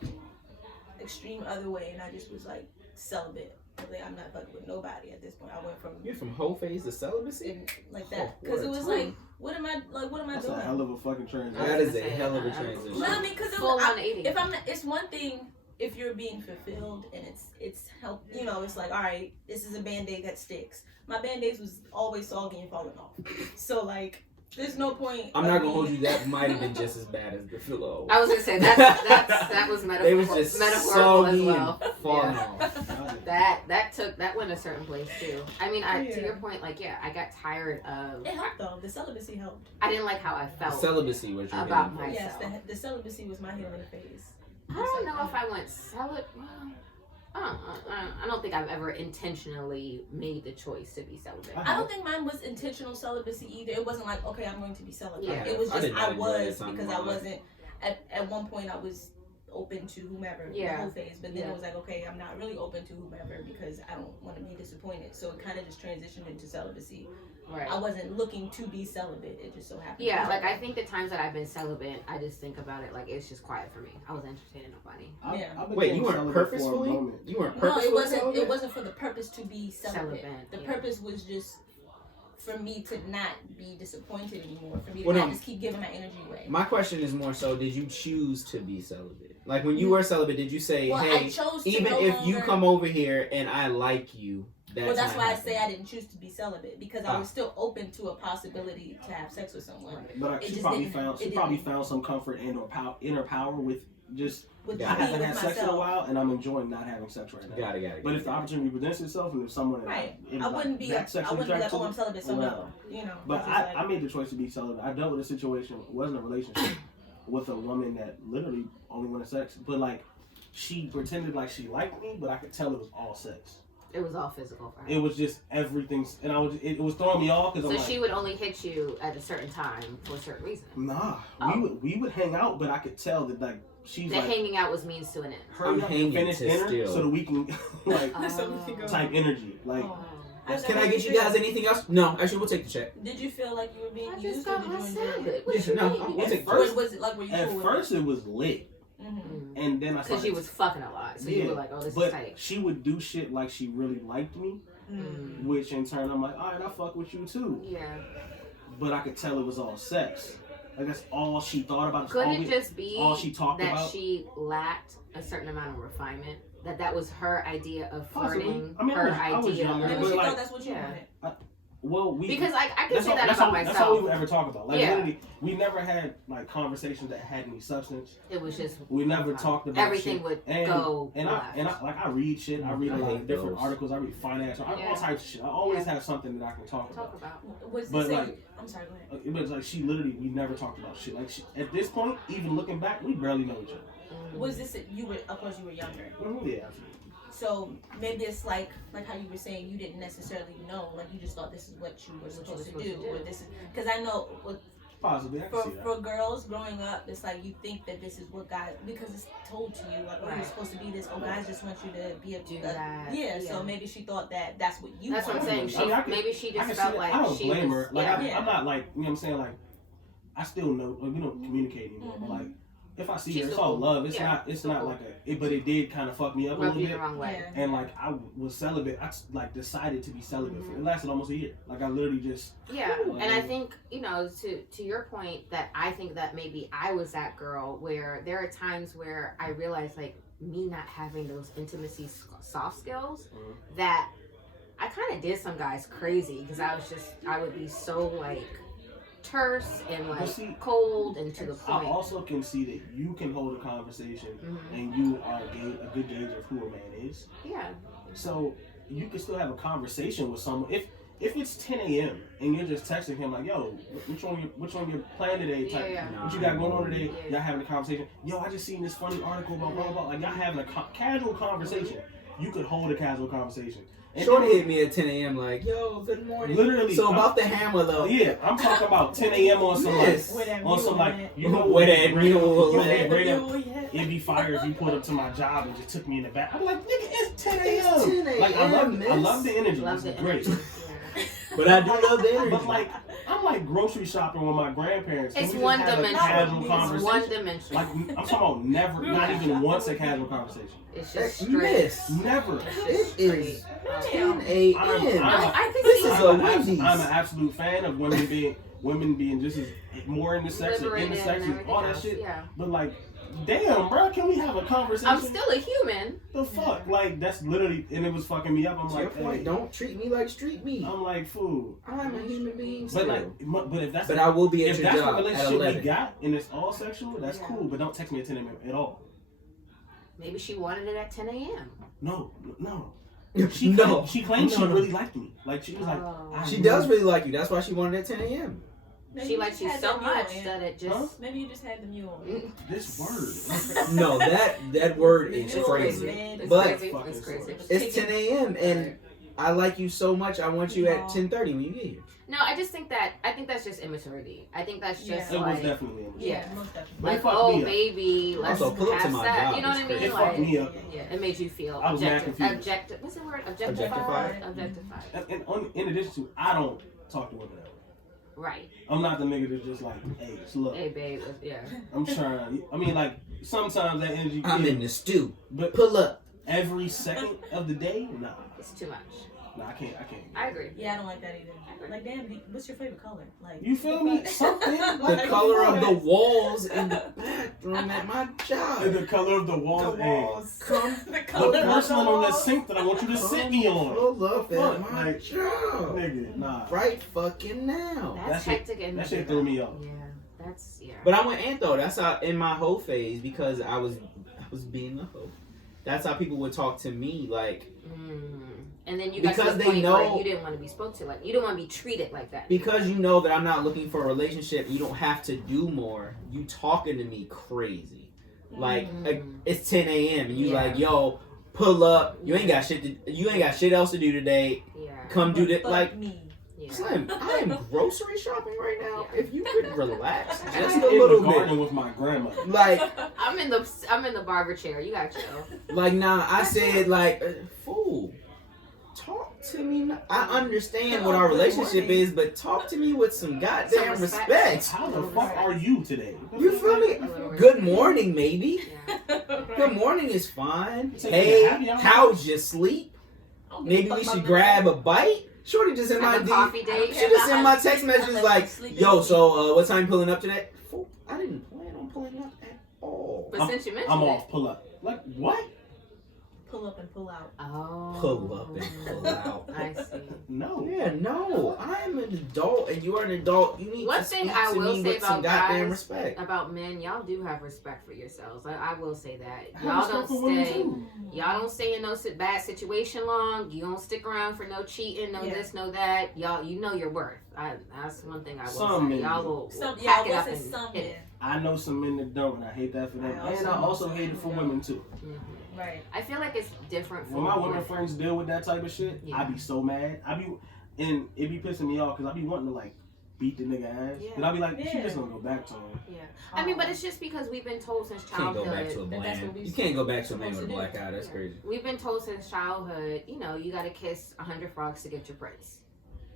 extreme other way, and I just was like celibate. Like, I'm not fucking with nobody at this point. I went from you're from whole phase to celibacy, like that, because it was like, what am I doing? That's a hell of a fucking transition. That is a hell of a transition. No, I mean, because if I'm not, it's one thing if you're being fulfilled and it's help. It's like, all right, this is a Band-Aid that sticks. My Band-Aids was always soggy and falling off. So like, There's no point. I'm not gonna hold you. That might have been just as bad as the pillow. I was gonna say that was They was metaphorical, just metaphorical as soggy well. and falling off. That went a certain place too. I mean, to your point, like I got tired of. It helped though. The celibacy helped. I didn't like how I felt. Celibacy was your about healing phase. myself. Yes, the celibacy was my healing phase. I don't know if I went celibate. I don't think I've ever intentionally made the choice to be celibate. I don't think mine was intentional celibacy either. It wasn't like, okay, I'm going to be celibate. Yeah. It was just I was because I wasn't. At one point, I was open to whomever the whole phase, but then it was like, okay, I'm not really open to whomever because I don't want to be disappointed. So it kind of just transitioned into celibacy. Right. I wasn't looking to be celibate. It just so happened. Yeah, like I think the times that I've been celibate, I just think about it like it's just quiet for me. I was entertaining nobody. Wait, you weren't purposefully? You weren't purposefully? No, it wasn't. celibate? It wasn't for the purpose to be celibate. The purpose was just for me to not be disappointed anymore. For me to not just keep giving my energy away. My question is more so: did you choose to be celibate? Like when you were celibate, did you say, well, "Hey, I chose to even if you come over here and I like you"? That's why I say I didn't choose to be celibate because I was still open to a possibility to have sex with someone. Right. But she probably found some comfort and or inner power with just I haven't had sex in a while and I'm enjoying not having sex right now. Got it. But if the opportunity presents itself and if someone I wouldn't be like, oh, I'm celibate, so no, you know. But I made the choice to be celibate. I dealt with a situation. It wasn't a relationship with a woman that literally only wanted sex, but like she pretended like she liked me, but I could tell it was all sex. It was all physical for her. It was just everything, and it was throwing me off because she would only hit you at a certain time for a certain reason. Nah, we would hang out, but I could tell that like she's that hanging out was means to an end. I'm hanging finish dinner so that we can like type energy. Like, can I get you guys anything else? No, actually, we'll take the check. Did you feel like you were being I used? just got my salad. We'll take first. Was it like were you at cool first it was lit. Mm-hmm. And then I started. Because she was fucking a lot. So you were like, oh, this is tight. She would do shit like she really liked me, which in turn I'm like, all right, I fuck with you too. Yeah. But I could tell it was all sex. Like that's all she thought about. Could it just be all she talked that about? She lacked a certain amount of refinement? That was her idea of flirting. I mean, her I was younger, maybe but she like, thought that's what you wanted. Well, because I can say that about myself. That's all we would ever talk about. Like literally, we never had like conversations that had any substance. It was just we never talked about everything shit. would go. And I read shit. I read a lot of different articles. I read finance. All types of shit. I always have something that I can talk about. But like, I'm sorry. Go ahead. It was like she literally we never talked about shit. Like at this point, even looking back, we barely know each other. Was this you were? Of course, you were younger. Yeah, absolutely. So maybe it's like how you were saying you didn't necessarily know, like you just thought this is what you were supposed to do, or this is because I know possibly for girls growing up, it's like you think that this is what guys because it's told to you like you're supposed to be this. Oh, guys just want you to be a do that. Yeah, so maybe she thought that's what you. That's what I'm saying. Maybe she just felt like I don't she blame was, her. Like I'm not like you know what I'm saying. Like I still know we don't communicate anymore, but like. If I see her, it's all love. It's not like but it did kind of fuck me up a little bit. The wrong way. And like I was celibate. I like decided to be celibate. It lasted almost a year. Like I literally just. Yeah, and I think to your point that I think that maybe I was that girl where there are times where I realized like me not having those intimacy soft skills that I kind of did some guys crazy because I would be so like. Terse and like cold and to the point. I also can see that you can hold a conversation and you are a good gauge of who a man is. Yeah. So you can still have a conversation with someone if it's 10 a.m. and you're just texting him like, yo, which one your plan today? What you got going on today? Y'all having a conversation. Yo, I just seen this funny article about blah blah blah. Like y'all having a casual conversation. You could hold a casual conversation. And Shorty hit me at 10 a.m. like, yo, good morning. Literally. So about the hammer though. Yeah, I'm talking about 10 a.m. on some you know what that real it'd be fire if you pulled up to my job and just took me in the back. I'm like, nigga, it's 10 a.m. Like I love the energy. It's great. But I do love the energy. But like I'm like grocery shopping with my grandparents. It's one dimensional. It's one dimensional. Like I'm talking about never, not even once a casual conversation. It's just straight. Never. It is 10 a.m. This is a Wendy's. I'm an absolute fan of women being just as more into sex and into sex and all that shit. Yeah. But like damn, bro, can we have a conversation? I'm still a human. The fuck? Like, that's literally, and it was fucking me up. I'm To like, your point, hey. don't treat me like street meat. I'm like, fool. I'm a human being But still. like, if that's But I will be at if your that's job the at relationship 11. we got and it's all sexual, that's cool. But don't text me at 10 a.m. at all. Maybe she wanted it at 10 a.m. No. She claimed No, she no. really liked me. Like she was like, Oh. She does really like you. That's why she wanted it at 10 a.m. Maybe She you likes just you had so the mule much in. that it just. Huh? Maybe you just had the mule on. This word. No, that word is Mule crazy. man. It's But- crazy. It's crazy. It's 10 a.m. and I like you so much. I want you at No. 10:30 when you get here. No, I think that's just immaturity. I think that's just Yeah. It was like, definitely. Yeah. Most definitely. But it like, fucked oh me up. baby, let's Also, pull up to have my sex. job You know what I is mean? crazy. It Like, fucked me up. yeah, it made you feel I was mad objective. confused. What's the word? Objectified. Objectified. And in addition to, I don't talk to women ever. Right. I'm not the nigga that's just like, hey, look, Hey babe. Yeah. I'm trying. I mean, like sometimes that energy. I'm in the stew. But Pull up. every second of the day, nah, It's too much. I can't. I agree. Yeah, I don't like that either. Like, damn, what's your favorite color? Like, You feel me? Something. The color of the walls in the bathroom at my job. The color of the walls. Come the The color of porcelain on the walls. sink that I want you to sit me on. pull up Fuck, at my like, job. Nigga, nah. Right fucking now. That's That shit- hectic and That shit threw me off. Yeah. That's But I went Ant though. That's how in my hoe phase because I was being a hoe. That's how people would talk to me like. And then you got Because to the they point know- where you didn't want to be spoke to, like you didn't want to be treated like that. Because you know that I'm not looking for a relationship, you don't have to do more. You talking to me crazy. Like it's 10 a.m. and you Yeah. like, yo, pull up. You ain't got shit else to do today. Yeah. Come do that. Fuck Like me. Yeah. Slim, I am grocery shopping right now. Yeah. If you could relax I'm just a in the little bit. garden with my grandma. Like I'm in the barber chair. You got chill. nah, I said like, fool. Talk to me. I understand what our relationship is, but talk to me with some goddamn Some respect. respect. How the fuck are you today? You feel me? Good morning, maybe. Good morning is fine. Taking Hey, a happy hour? how'd you sleep? Maybe we should grab a bite. Shorty just in my Have a coffee date. She just sent my text messages like, yo, so what time you pulling up today? Fool, I didn't plan on pulling up at all. But since you mentioned I'm it, off. Pull up. Like what? Pull up and pull out. oh, Pull up and pull out. I see. No. Yeah, no. I am an adult and you are an adult. You need One to thing speak I to will me say with some about goddamn guys, respect. about men, y'all do have respect for yourselves. I will say that. Have Y'all respect for don't women, stay. too. Y'all don't stay in no bad situation long. You don't stick around for no cheating, no this, no that. Y'all, you know your worth. That's one thing I will Some say. men Y'all do. will Some, pack it yeah, up I and said some, hit yeah. it. I know some men that don't, and I hate that for them. I And I also hate it for women too. Right. I feel like it's different for When my women women. friends deal with that type of shit, Yeah. I be so mad. And it be pissing me off because I be wanting to like beat the nigga ass. Yeah. And I be like, she Yeah. just gonna go back to him. Yeah, I mean, but it's just because we've been told since You can't go back to a childhood. that's what bland. we You can't go back to a man supposed with a to black eye. That's crazy. We've been told since childhood, you got to kiss 100 frogs to get your prince.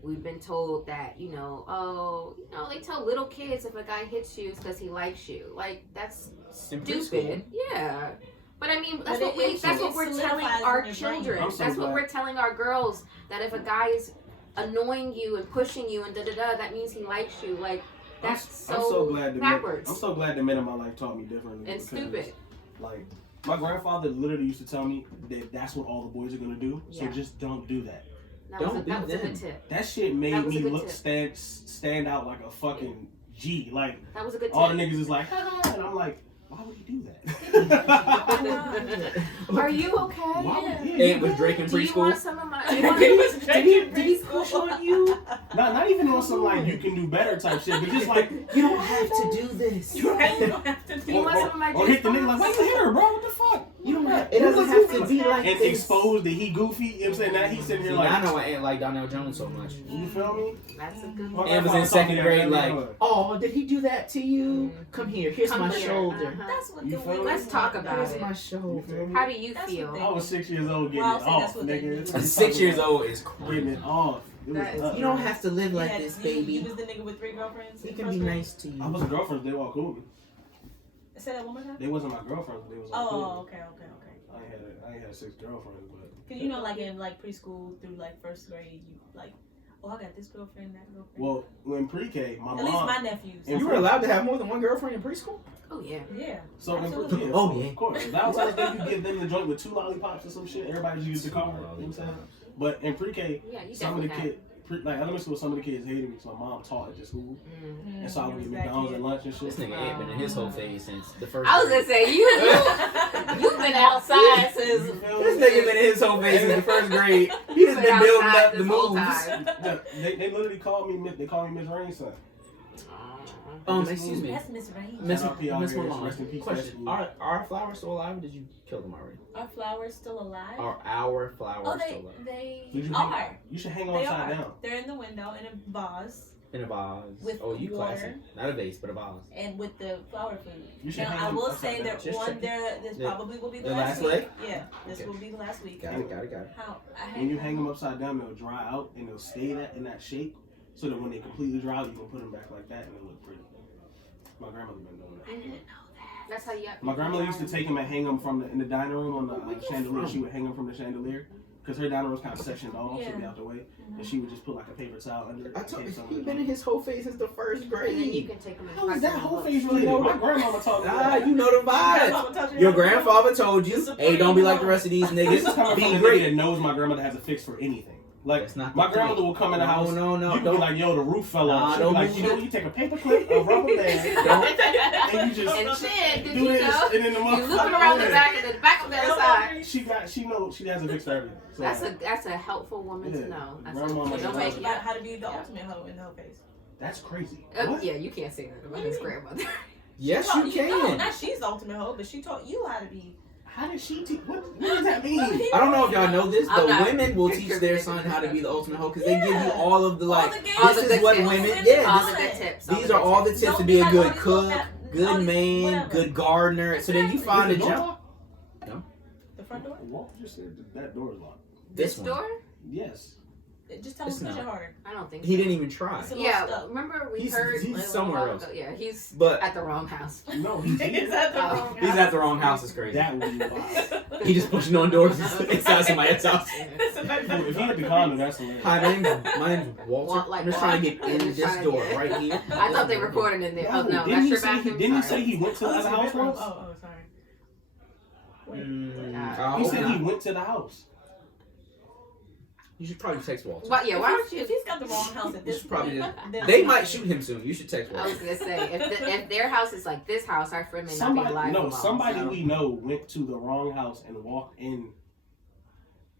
We've been told that, they tell little kids if a guy hits you, it's because he likes you. Like, that's In stupid. Yeah. But I mean, that's But what we're telling our children. I'm so That's what glad. we're telling our girls, that if a guy is annoying you and pushing you and da-da-da, that means he likes you. Like, that's I'm so glad backwards. I'm so glad the men in my life taught me differently. And because, stupid. Like, my grandfather literally used to tell me that that's what all the boys are gonna do. So Yeah. just don't do that. That Don't was be a good them. tip. That shit made That was a me good look tip. stand out like a fucking G. Like That was a good tip. all the niggas is like, and I'm like, why would he do that? Are you okay? Why would- Yeah. yeah, Hey, was Drake in Do you preschool? want some of my? Did he push on you? not even on some like you can do better type shit, but just like You don't have to do this. You don't have to You do want some of my or hit the juice nigga like, why box? you hit her, bro? What the fuck? You don't have. It doesn't have to be like And this. expose that he goofy. You know what I'm saying? That he's sitting See, here I like, know I ain't like Donnell Jones so much. you feel me? That's a good My one. And was in grandfather second taught me grade, that like, very oh, did he do that to you? Come here, here's Come my here. shoulder. Uh-huh. That's what You the feel women me? Let's talk want. about Here's it. my You shoulder. feel me? How do you That's feel? what I was 6 years old getting Well, it I'll say off, that's what they nigga. do. A 6 years old is Getting crazy. it off. It was That is- up. You don't have to live You like had- this, You baby. was the nigga with 3 girlfriends. He in can first be grade? nice to I was you. a girlfriend. They were all cool. Say that one more time. They wasn't my girlfriends. They was all Oh, cool. okay. I ain't had 6 girlfriends, but Cause like in like preschool through like first grade, you like oh, I got this girlfriend, that girlfriend. Well, in pre-K, my mom. At least my nephews. And you were allowed to have more than one girlfriend in preschool? Oh yeah. Yeah. So absolutely. of course. Valentine's Day, you give them the joint with 2 lollipops or some shit. Everybody just use the car. You know what I'm saying? But in pre-K, some of the kids, like elementary school, some of the kids hated me because my mom taught at the school, and so I would get McDonald's and lunch and shit. This nigga ain't been in his whole phase since the first. I was gonna say you've been outside since. This nigga been in his whole phase since the first grade. He just been building up the moves. Yeah, they literally call me Miss Rainson. Excuse me. That's Miss Rain. Miss Malone. Rest in peace. Question: Are flowers still alive, or did you kill them already? Are flowers still alive? Are our flowers still alive? They are. You should hang them upside down. They're in the window in a vase. In a vase. With you water. classy. Not a vase, but a vase. And with the flower food. You should now, I will say that this probably will be the last week. leg? Yeah, this will be the last week. Got it. When you hang them upside down, they'll dry out and they'll stay in that shape. So that when they completely dry out, you can put them back like that and they'll look pretty. My grandmother been doing that. I didn't know that. That's how you. My grandmother used to take them and hang them in the dining room on the chandelier. She would hang them from the chandelier because her dining room was kind of sectioned off, so be out the way, and she would just put like a paper towel under it. I told you, he's been in his whole phase since the first grade. And then you can take them. How is that whole phase related? My grandmama taught me. You know the vibes. Your grandfather told you, hey, don't be like the rest of these niggas. This is coming Be from a great. nigga that knows my grandmother has a fix for anything. Like, my grandmother will come in the house. No. You be like, yo, the roof fell off. Don't like, you take a paper clip, a rubber band, and you just do this, and then the you looping around the back of the other side. She knows she has a fix for everything. So, that's a helpful woman to know. Don't make you how to be the ultimate hoe in the whole face. That's crazy. Yeah, you can't say that about his grandmother. Yes, you can. No, not she's the ultimate hoe, but she taught you how to be. How did she teach? What does that mean? I don't know if y'all know this, but women will teach their son how to be the ultimate hoe because they give you all of the this is what women. All the good tips. These are all the tips to be a good cook, good man, good gardener. So then you find a job. No. The front door? Walt just said that door is locked. This door? Yes. Just tell him to push it harder. I don't think he didn't even try. Yeah, remember we heard he's somewhere else. Yeah, he's but at the wrong house. No, he's at the wrong house. He's at the wrong house. Is crazy. That would be wild. He just pushing on doors inside somebody's house. If he had the condo, that's hilarious. Hi, my name's Walter. I'm just trying to get in this door right here. I thought they recorded in there. Oh no, that's your bathroom. Didn't he say he went to the other house once? Oh, sorry. He said he went to the house. You should probably text Walter. Why don't you? If he's got the wrong house at this point, they might shoot him soon. You should text Walter. I was gonna say if their house is like this house, our friend may not be alive. No, somebody we know went to the wrong house and walked in.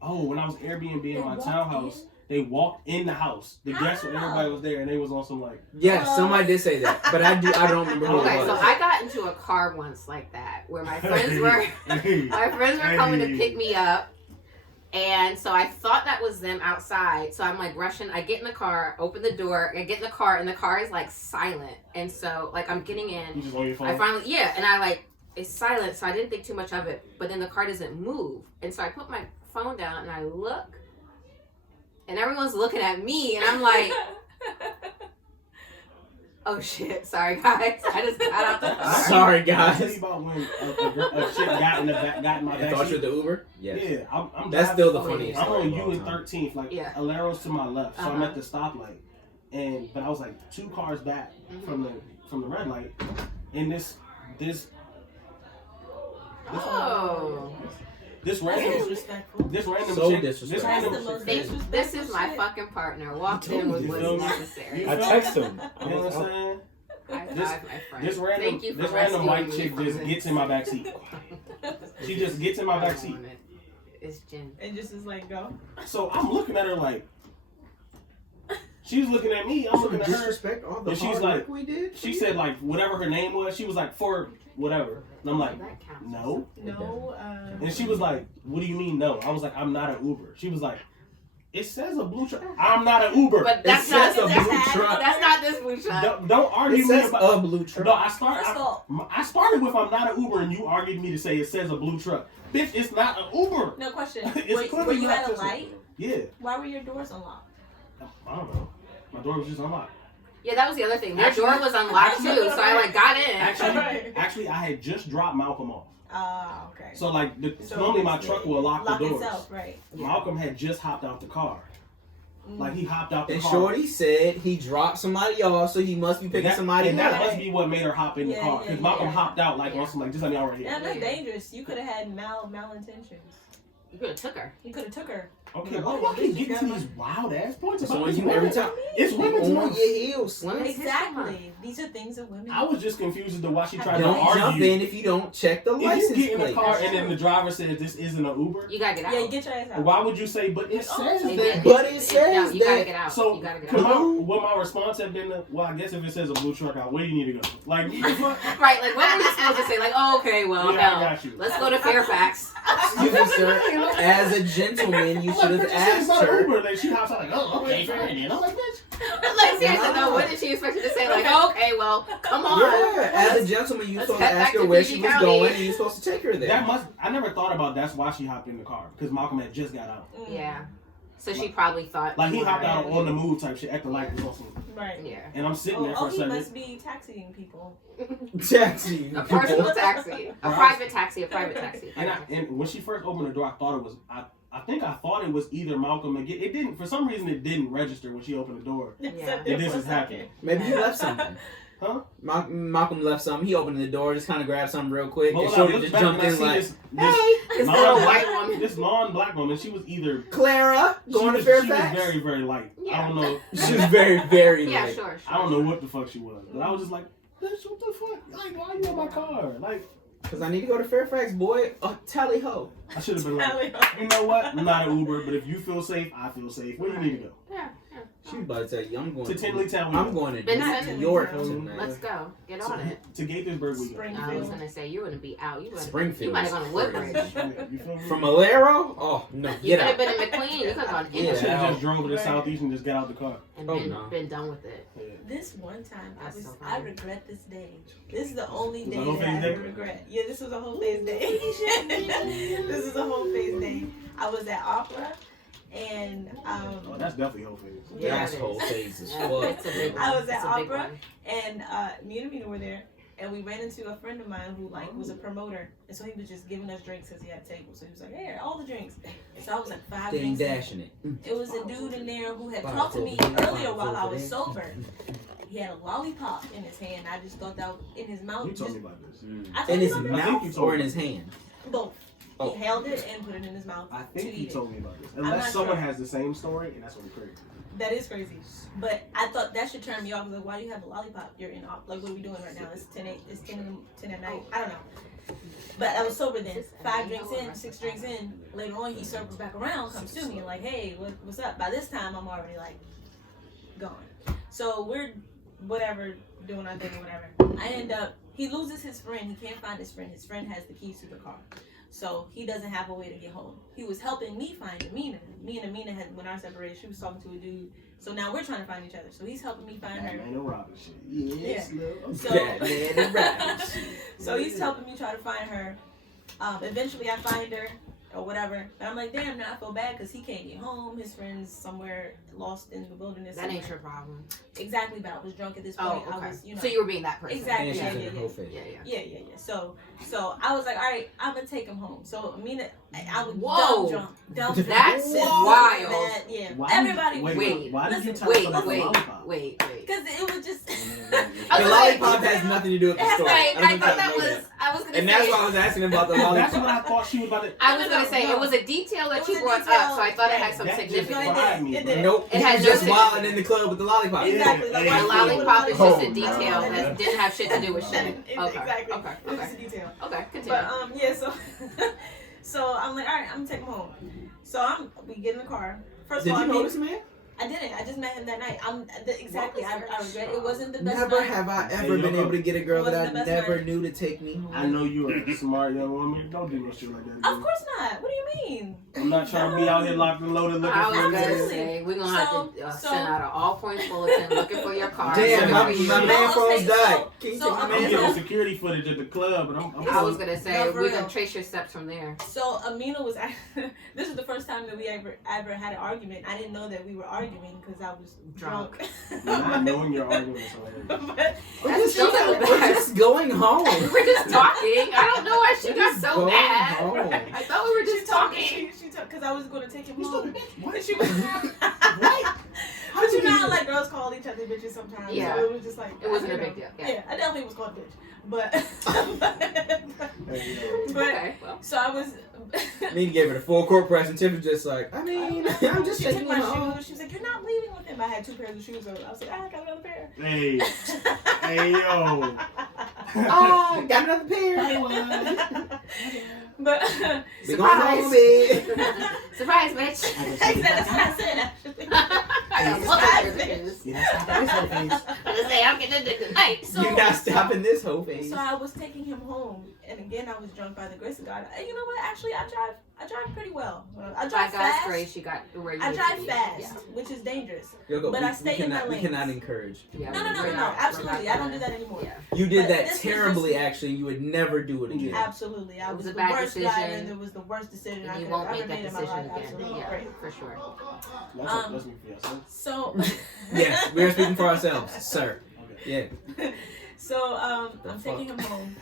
Oh, when I was Airbnb in my townhouse, they walked in the house. The guests, everybody was there, and they was on some like. Yeah, somebody did say that, but I don't remember who it was. Okay, so I got into a car once like that, where my friends were coming to pick me up. And so I thought that was them outside. So I'm like rushing. I get in the car, open the door. I get in the car, and the car is like silent. And so like I'm getting in. You just on your phone? I finally, and I like, it's silent. So I didn't think too much of it. But then the car doesn't move. And so I put my phone down and I look. And everyone's looking at me. And I'm like, oh shit, sorry guys. I just got out the car. Sorry guys. I tell you about when a chick got in my back. Thought you were the Uber? Yes. Yeah, I'm that's still the funniest. I'm on U and 13th, like Alero's to my left, so I'm at the stoplight, but I was like 2 cars back from the red light, and this random so disrespectful. This is my fucking partner. Walked in with what's necessary. I text him. You know what I'm saying? This random white chick just gets in my backseat. She just gets in my backseat. It's Jen. And just is like, go. So I'm looking at her like, she's looking at me. I'm looking at her. Disrespect all the and she's like, we did. She said like whatever her name was. She was like for whatever, and I'm like, no. And she was like, what do you mean no? I was like, I'm not an Uber. She was like, it says a blue truck. I'm not an Uber. But that's not a blue truck. That's not this blue truck. Don't argue with me about a blue truck. No, I started with I'm not an Uber, and you argued me to say it says a blue truck. Bitch, it's not an Uber. No question. Were you at a light? Yeah. Why were your doors unlocked? I don't know. My door was just unlocked. Yeah, that was the other thing. Their door was unlocked too, so I like got in. Actually, I had just dropped Malcolm off. Okay. So like, normally my truck will lock the doors. Itself, right? Malcolm had just hopped out the car, Like he hopped out the and car. Shorty said he dropped somebody off, so he must be picking somebody and up. that must be what made her hop in the car. Because Malcolm hopped out like on some like, just let me out right here. Yeah, that's dangerous. You could have had malintentions. You could have took her. You could have took her. Okay, why do I keep getting to these wild ass points about this? Every time. It's women's on month. your heels. Exactly. These are things that women. I was just confused as to why she tried to Don't argue. jump in if you don't check the license If you get in plate. the car and then the driver says this isn't an Uber, You gotta get out. Yeah, get your ass out. why would you say, but it says It- that? But it says no, you gotta that- get out. So, you gotta get could out. would my response have been, well, I guess if it says a blue truck out, where do you need to go? Like, Right, like what were you supposed to say? Like, oh, okay, well, yeah, I hell, got you. let's go to Fairfax. Excuse me, sir. As a gentleman, you should have asked not her. Uber. Like, she hops out like, oh, okay, fair enough. I'm like, bitch. Like, seriously, though, what did she expect you to say? Like, okay, well, come on. Yeah, as a gentleman, you're Let's supposed to head ask back her to where PG she was County. going, and you're supposed to take her there. I never thought about that's why she hopped in the car. Because Malcolm had just got out. Yeah. So she probably thought. Like, he hopped out right. on the move type shit, acting like it was awesome. Right. Yeah. And I'm sitting there for a he second. must be taxiing people. Taxi. A personal taxi. A private taxi. A private taxi. And when she first opened the door, I thought it was, I think I thought it was either Malcolm again. It didn't, for some reason, it didn't register when she opened the door. Yeah. That this is happening. Maybe he left something. Huh? Malcolm left something. He opened the door, just kind of grabbed something real quick, But and when I Shorty looked just back jumped and I in see like, this This little white woman. this non-black woman, she was either Clara, going to she Fairfax. was very, very light. Yeah. I don't know. She was very, very Yeah, late. sure. I don't know what the fuck she was, but I was just like, bitch, what the fuck? Like, why are you in my car? Like, Because I need to go to Fairfax, boy. Tally ho. I should have been like, you know what? I'm not an Uber, but if you feel safe, I feel safe. Where do you need to go? Yeah. She was about to tell you, I'm going To TequilaTlk. I'm going to Vincent. New York Mhm. tonight. Let's go. Get on it. To Gaithersburg we go. I was gonna say you wouldn't be out. You wouldn't. Springfield. You might have gone to Woodbridge. You feel me? From Alero? Oh, no. You Get could have out. been in McLean. You could have gone I in Yeah. should have and just drove to the southeast and just got out the car. been done with it. Yeah. This one time, That's so I funny. regret this day. This is the only Was day it a whole that I phase day? ever regret. Yeah, this was a whole phase day. This is a whole phase day. I was at opera, and Oh, that's definitely whole phase. Yeah, That's it whole is. phase as Yeah, fuck. it's a big one. I was at It's a big opera. one. and me and Amina were there, and we ran into a friend of mine who was a promoter, and so he was just giving us drinks because he had a table. So he was like, "Hey, all the drinks." So I was like 5 Ding drinks in. dashing it. It was a dude in there who had talked to me earlier while I was sober. He had a lollipop in his hand. I just thought that was in his mouth. You told me about this. I told In you his about I think you mouth told or in me. his hand? both. Oh. He held it and put it in his mouth. I to think you eat told me about this. not Unless someone sure. has the same story, and that's what crazy. it. That is crazy. But I thought that should turn me off. I was like, why do you have a lollipop? You're in op. Like, what are we doing right now? It's 10 at night. I don't know. But I was sober then. 5 drinks in, 6 drinks in. Later on, he circles back around, comes to me, and like, hey, what's up? By this time, I'm already like gone. So we're whatever, doing our thing or whatever. I end up, he loses his friend. He can't find his friend. His friend has the keys to the car. So he doesn't have a way to get home. He was helping me find Amina. Me and Amina had, when our separated, she was talking to a dude. So now we're trying to find each other. So he's helping me find her. Batman and Robin shit. Yes, love. So, Batman and Robin shit. so he's helping me try to find her. Eventually I find her or whatever. And I'm like, damn, now I feel bad because he can't get home. His friend's somewhere lost in the wilderness. That ain't somewhere. your problem. Exactly, but I was drunk at this point. Oh, okay. I was, So you were being that person. Exactly. And she's Yeah, in yeah, her yeah. whole face. Yeah. Yeah. So I was like, all right, I'm gonna take him home. So Amina, I was Whoa. dumb drunk. That's Whoa. wild. That, yeah. Why Everybody did, was wait, Wait, why did you listen, tell Wait, us about the wait, lollipop? wait. because it was just. I The was lollipop like, has nothing to do with the That's story. right. don't I think thought y'all that know was. I was gonna And say. that's why I was asking about the That's what lollipop. I thought she was about to. I was gonna say No. it was a detail that It you was a brought detail, up, so I thought it had right. some That just significance. fried me, It bro. did. Nope, It he had was no just significance. wilding in the club with the lollipop. Exactly. Yeah, Like, The yeah. why lollipop is Oh, just a no. detail that didn't have shit to do with shit. Okay. Exactly. Okay. It was Okay. a detail. Okay. Continue. But yeah, so I'm like, all right, I'm gonna take him home. So we get in the car. First Did of all, you I know mean, this man? I didn't. I just met him that night. Exactly. I regret it. Wasn't the best Never night. have I Hey, ever been Yoko. able to get a girl that I Wasn't the best never night. knew to take me home. I know you're a smart young woman. Don't do no shit like that. Of course not. What do you mean? I'm not trying to be out here locked and loaded looking I was for gonna niggas. Absolutely. say we're gonna have to So- send out an all points bulletin looking for your car. Damn, looking my for you. man No, phone's okay, died. Can you so take my I'm man I'm getting phone? security footage at the club, and I'm I was gonna say No, for we're real. gonna trace your steps from there. So Amina was. This is the first time that we ever had an argument. I didn't know that we were arguing because I was drunk. not knowing your argument is hilarious. But We're just, That's so we're just going home. We were just talking. I don't know why she We're got just so going mad. home. I thought we were just talking. She because I was going to take him You home. stupid bitch. What? But she was What? But you know how like girls call each other bitches sometimes. Yeah. So it was just like It wasn't a big deal. Yeah, I definitely was called a bitch. But Okay, well. so I was Nene gave it a full court press, and Tiff was just like, I mean, I'm just she taking took my him home. shoes. She was like, "You're not leaving with him." I had 2 pairs of shoes on. I was like, "I got another pair." Hey. Hey, yo. Oh, got another pair. But We going home, bitch. Surprise, bitch. that's what I said actually. I got multiple pairs of shoes. You didn't stop at this whole face. I just say I'm getting it tonight. So- You're not stopping this whole phase. So I was taking him home, and again I was drunk by the grace of God. And you know what? Actually, I drive pretty well. I By drive God's fast. grace, you got where you I need drive to be. fast, Yeah. which is dangerous. Yoko, but I stay in my we lanes. cannot encourage. Yeah, No, we're not- absolutely. we're not I don't do gonna- that anymore. Yeah. You did But that this was terribly, just- actually. You would never do it again. Absolutely. I It was was a the bad worst decision. driver, and it was the worst decision I And you could won't have make ever that made in my decision life. again. Absolutely. Yeah, Great. for sure. That's me for yourself. So, Yes, we are speaking for ourselves, sir. Okay. Yeah. so The I'm taking him home.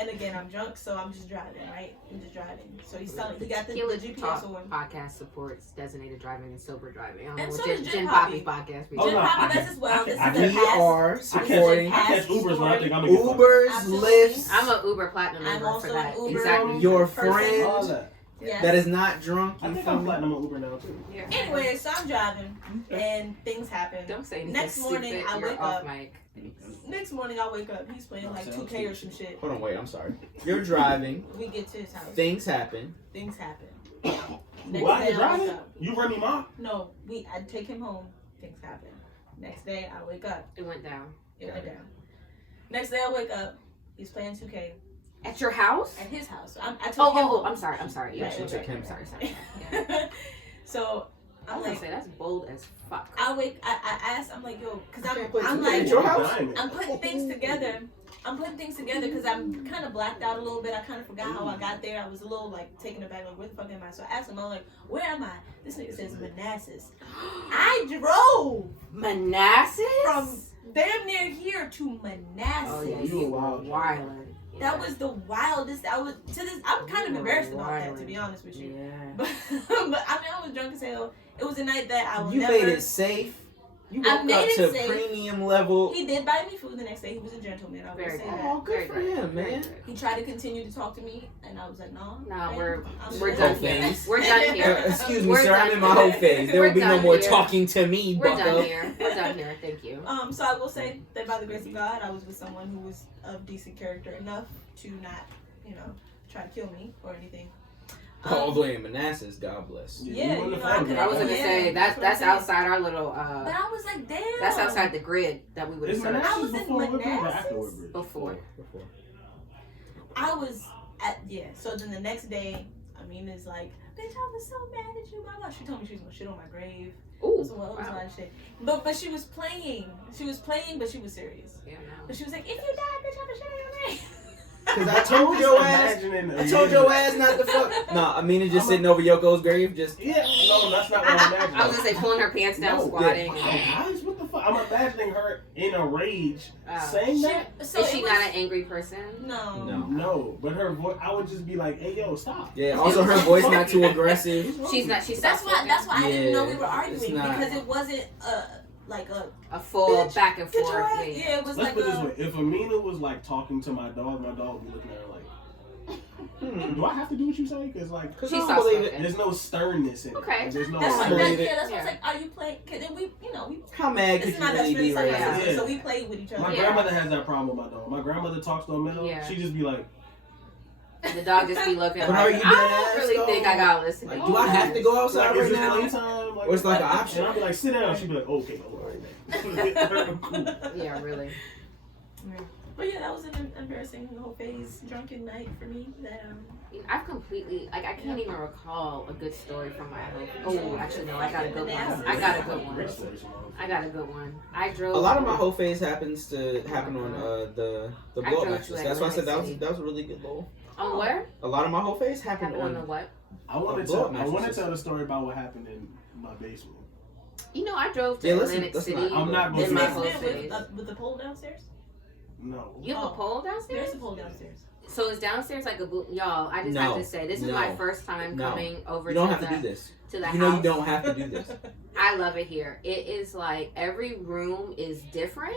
And again, I'm drunk, so I'm just driving, right? I'm just driving. So he's telling, he got the GPS on. Podcast supports designated driving and sober driving. I don't And know so what does Gen Gen Poppy Poppy. podcast. Oh, Gen no, Poppy I does can- as well. I This can- is We a pass. are I supporting I catch Ubers when I think I'm gonna get fucked. Ubers, Absolutely. Lyfts. I'm an Uber Platinum I'm member also for that. an Uber Exactly. Your person. friend All that. Yes. that is not drunk. I You think feel I'm me? platinum on Uber now too. Anyway, so I'm driving, and things happen. Don't say anything Next morning, stupid. I You're wake off up. mic. Next morning, I wake up. He's playing like 2K or some shit. Hold on, wait. I'm sorry. You're driving. We get to his house. Things happen. Things happen. Why day, you I wake driving? up. You run me mom? No, I take him home. Things happen. Next day, I wake up. It went down. It went down. Next day, I wake up. He's playing 2K At your house? at his house. I took him home. I'm sorry. Yeah, Right, she right, took him. right, Sorry. right. Yeah. So I I'm was gonna like, say that's bold as fuck. I asked, I'm like, yo, because can't play I'm 2K like, at your house? I'm putting things together. Because I'm kind of blacked out a little bit. I kind of forgot how I got there. I was a little like taken aback, like, where the fuck am I? So I asked him, I'm like, where am I? This nigga says Manassas. I drove Manassas? from damn near here to Manassas. Oh yeah, You you were were wild. wildin'. That was the wildest. I'm kind of embarrassed about that, to be honest with you. Yeah. But I mean, I was drunk as hell. It was a night that I will You never. made it safe. You I woke made up it to safe. premium level. He did buy me food the next day. He was a gentleman. I will Very say good. that. Oh, good for him, Very man. good. He tried to continue to talk to me, and I was like, no. Nah, man, we're I'm we're good." done Okay. here. We're done here. Excuse me, We're sir. I'm done in my whole here. phase. There We're will be no done more here. talking to me, We're done bucko. here. We're done here. Thank you. So I will say that by the grace of God, I was with someone who was of decent character enough to not, try to kill me or anything. All the way in Manassas, God bless. Yeah, you you know, I I was gonna Yeah, say that's what I'm that's saying. outside our little But I was like, damn. that's outside the grid that we would have Is searched Manassas I was in before Woodbridge or Manassas? after Woodbridge? before. I was so then the next day, Amina's like, bitch, I was so mad at you, blah, blah. She told me she was gonna shit on my grave. Ooh, So well, it was a wow. lot of shit. But she was playing. She was playing, but she was serious. Yeah, no. But she was like, if you die, bitch, I'm gonna shit on your grave. Cause I told your ass. I told your ass not to fuck. Nah, Amina just sitting over Yoko's grave, just. Yeah, no, that's not what I'm imagining. I was gonna say pulling her pants down, No, squatting. Guys, what the fuck? I'm imagining her in a rage saying She- that. so Is she it was, not an angry person? No. No, but her voice, I would just be like, hey, yo, stop. Yeah. Also, her voice not too aggressive. She's not. She's That's why I didn't know we were Yeah, arguing it's not. because it wasn't a full bitch, back and get forth. your ass. Yeah. Yeah, it was Let's like put it this way. If Amina was like talking to my dog would be looking at her like, do I have to do what you say? Because like, Cause She's I don't believe it. soft-spoken. there's no sternness in it. Okay. Like, there's no That's why, believe like, it. that's why I was like, are you playing? Cause then we How mad this could is you my best really friend, be it's right like my now? sister, Yeah. so we played with each other. My Yeah. grandmother has that problem with my dog. My grandmother talks to a male. Yeah. She just be like, The dog just be looking But like, are you I dead don't ass, really though? think I gotta listen. Like, to do you. I have to go outside is right it now? playtime? Like, Or it's like an option? And I'll be like, sit down. She'd be like, okay, all right. Cool. Yeah, really. But yeah, that was an embarrassing whole phase drunken night for me. That I've completely I can't even recall a good story from my home. Oh, actually no, I got a good one. I got a good one. I drove. A lot of my whole phase happen on the I blow up drove matches. to That's why I said that Atlantic was a really good goal. On where? A lot of my whole phase happened Happened on the on. what? I want blow up to tell mattresses. the story about what happened in my basement. You know, I drove to Yeah, let's Atlantic City. not- I'm not in gonna my do whole that. phase. with the pole downstairs. No. You have a pole downstairs? There's a pole downstairs. So is downstairs like a y'all? I just have to say this is my first time coming over. You don't have to do this. To the house. You know you don't have to do this. I love it here. It is like every room is different,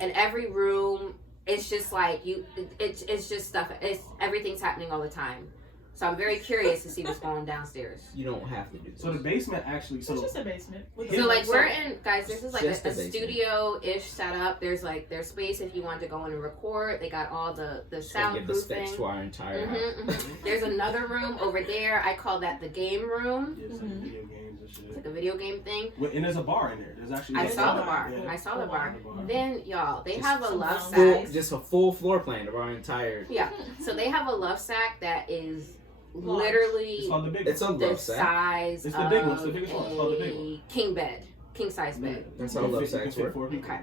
and every room it's just like it's just stuff. It's everything's happening all the time. So I'm very curious to see what's going on downstairs. You don't have to do this. So the basement actually. So it's just a basement. So like we're in, guys. This is like a studio-ish setup. There's space if you want to go in and record. They got all the soundproofing. Give the specs to our entire house. There's another room over there. I call that the game room. Yeah, it's like video games and shit. It's like a video game thing. And there's a bar in there. There's actually. I saw the bar. Yeah. I saw the bar. Then y'all, they have a love full, sack. just a full floor plan of our entire. Yeah. So they have a love sack that is. Literally, it's called the big. It's a the love sack. size it's the big one. It's the biggest one. It's called the big one. King bed, king size bed. That's how love sacks work. Okay,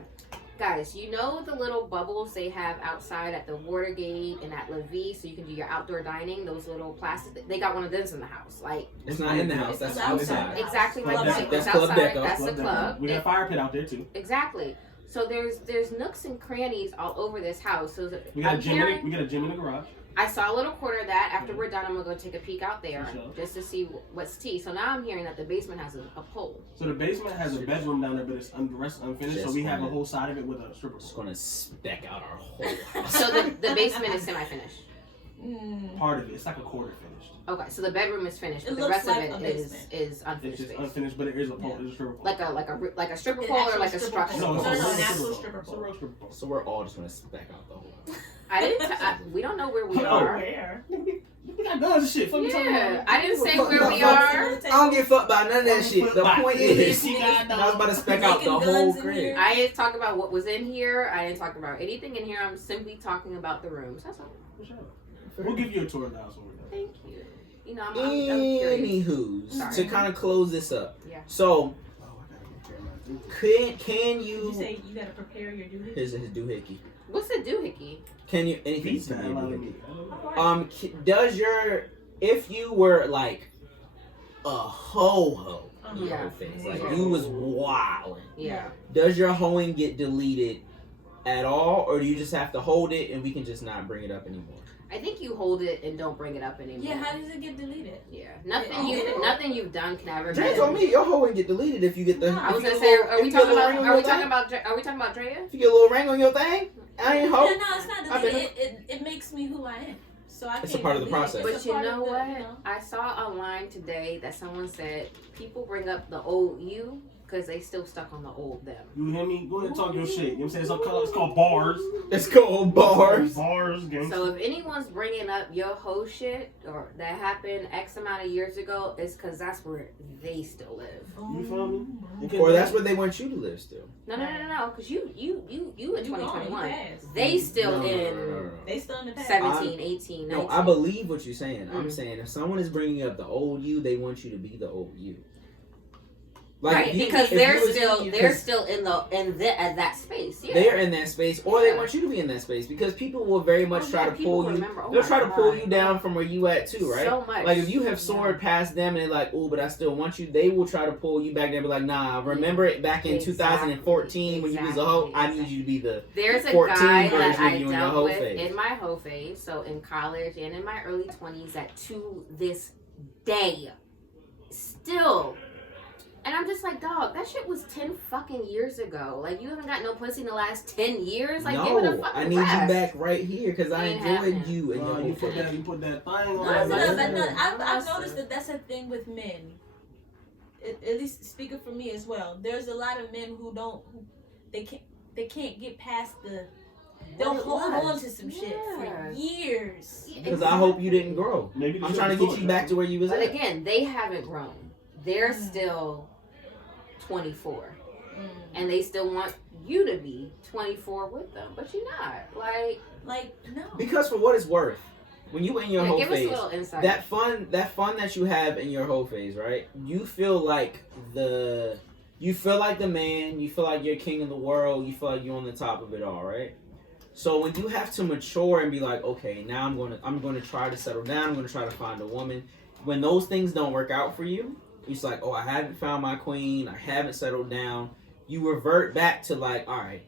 guys, you know the little bubbles they have outside at the Watergate and at Levy, so you can do your outdoor dining. Those little plastic. They got one of those in the house. Like it's not in the house. That's outside. Exactly my point. That's That's club outside. deco. That's the club. We got a fire pit out there too. Exactly. So there's nooks and crannies all over this house. So we got a gym. We got a gym in the garage. I saw a little corner of that. After we're done, I'm gonna go take a peek out there Sure. just to see what's tea. So now I'm hearing that the basement has a pole. So the basement has a bedroom down there, but it's unfinished. So we have a whole side of it with a stripper. It's gonna spec out our whole house. So the basement is semi-finished. Part of it. It's like a quarter finished. Okay, so the bedroom is finished, but It the rest looks like of a it basement. is unfinished. It's just unfinished, but it is a pole. It's a stripper pole. Like a stripper pole or like a structure. No, pole? it's No, a an real actual stripper pole. It's a real stripper pole. So we're all just gonna spec out the whole house. I didn't. We don't know where we Oh, are. Where? We got guns and shit. Fuck you talking Yeah, about? I didn't say Fuck where no, we fuck are. I don't give a fuck about none of that shit. The point is, I I was about to spec out the Making whole guns in crib. here. I didn't talk about what was in here. I didn't talk about anything in here. I'm simply talking about the rooms. That's all. We'll give you a tour of the house when we're done. Thank you. You know, I'm curious. Anywho's, Sorry. to kind of close this up. Yeah. So, Oh, I gotta prepare my can Did you? you say you gotta prepare your duty? His doohickey. What's a doohickey? Can you? Anything Pizza. to be a doohickey. Does if you were like a ho in your Yeah. face, like you was wilding, Yeah. does your hoeing get deleted at all, or do you just have to hold it and we can just not bring it up anymore? I think you hold it and don't bring it up anymore. Yeah, how does it get deleted? Yeah. Nothing you've done can ever. Jay told me your hoeing get deleted if you get the. No, I was if you gonna get say, a little- are if we you get a talking little about? ring on Are your we talking thing? about? Are we talking about Drea? If you get a little ring on your thing, I ain't hoe. Yeah, no, it's not deleted. It makes me who I am. So I It's can't a part of the delete it. process. It's But a you part know of the, what? you know. I saw online today that someone said people bring up the old you because they still stuck on the old them. You hear me? Go ahead and talk your shit. You know what I'm saying? It's called bars. It's called bars. Bars, gang. So if anyone's bringing up your whole shit or that happened X amount of years ago, it's because that's where they still live. You feel me? Or that's where they want you to live still. No. Because you in You gone, 2021. you passed. They still No. in They still in the past. 17, 18, 19. No, I believe what you're saying. I'm Mm. saying if someone is bringing up the old you, they want you to be the old you. Right, if you- because if they're you was- still in that space. Yeah. They're in that space, or they Yeah. want you to be in that space because people will very much try to people pull you. remember. Oh They'll my try to pull God. you down from where you at too, right? So much. Like if you have soared past them and they're like, "Oh, but I still want you," they will try to pull you back there and be like, "Nah, remember it back in Exactly. 2014 when you was a hoe? I need you to be the." There's a 14 guy version that of I you in your dealt hoe with phase. in my hoe phase, so in college and in my early 20s, that to this day, still. And I'm just like, dog, that shit was 10 fucking years ago. Like, you haven't got no pussy in the last 10 years? Like, give it a No, fucking I need rest. you back right here because I Ain't enjoyed happening. you and your you whole put thing. that thing No, on. I've noticed that that's a thing with men. At least speaking for me as well. There's a lot of men who they can't get past they'll hold on to some shit for years. Because I hope you didn't grow. Maybe I'm trying to get you back to where you was But at. again, they haven't grown. They're still 24. And they still want you to be 24 with them. But you're not. Like no. Because for what it's worth, when you in your whole give us a phase, little insight. that fun that you have in your whole phase, right? You feel like the man, you feel like you're king of the world, you feel like you're on the top of it all, right? So when you have to mature and be like, okay, now I'm gonna try to settle down, I'm gonna try to find a woman. When those things don't work out for you, it's like, oh, I haven't found my queen, I haven't settled down. You revert back to like, all right,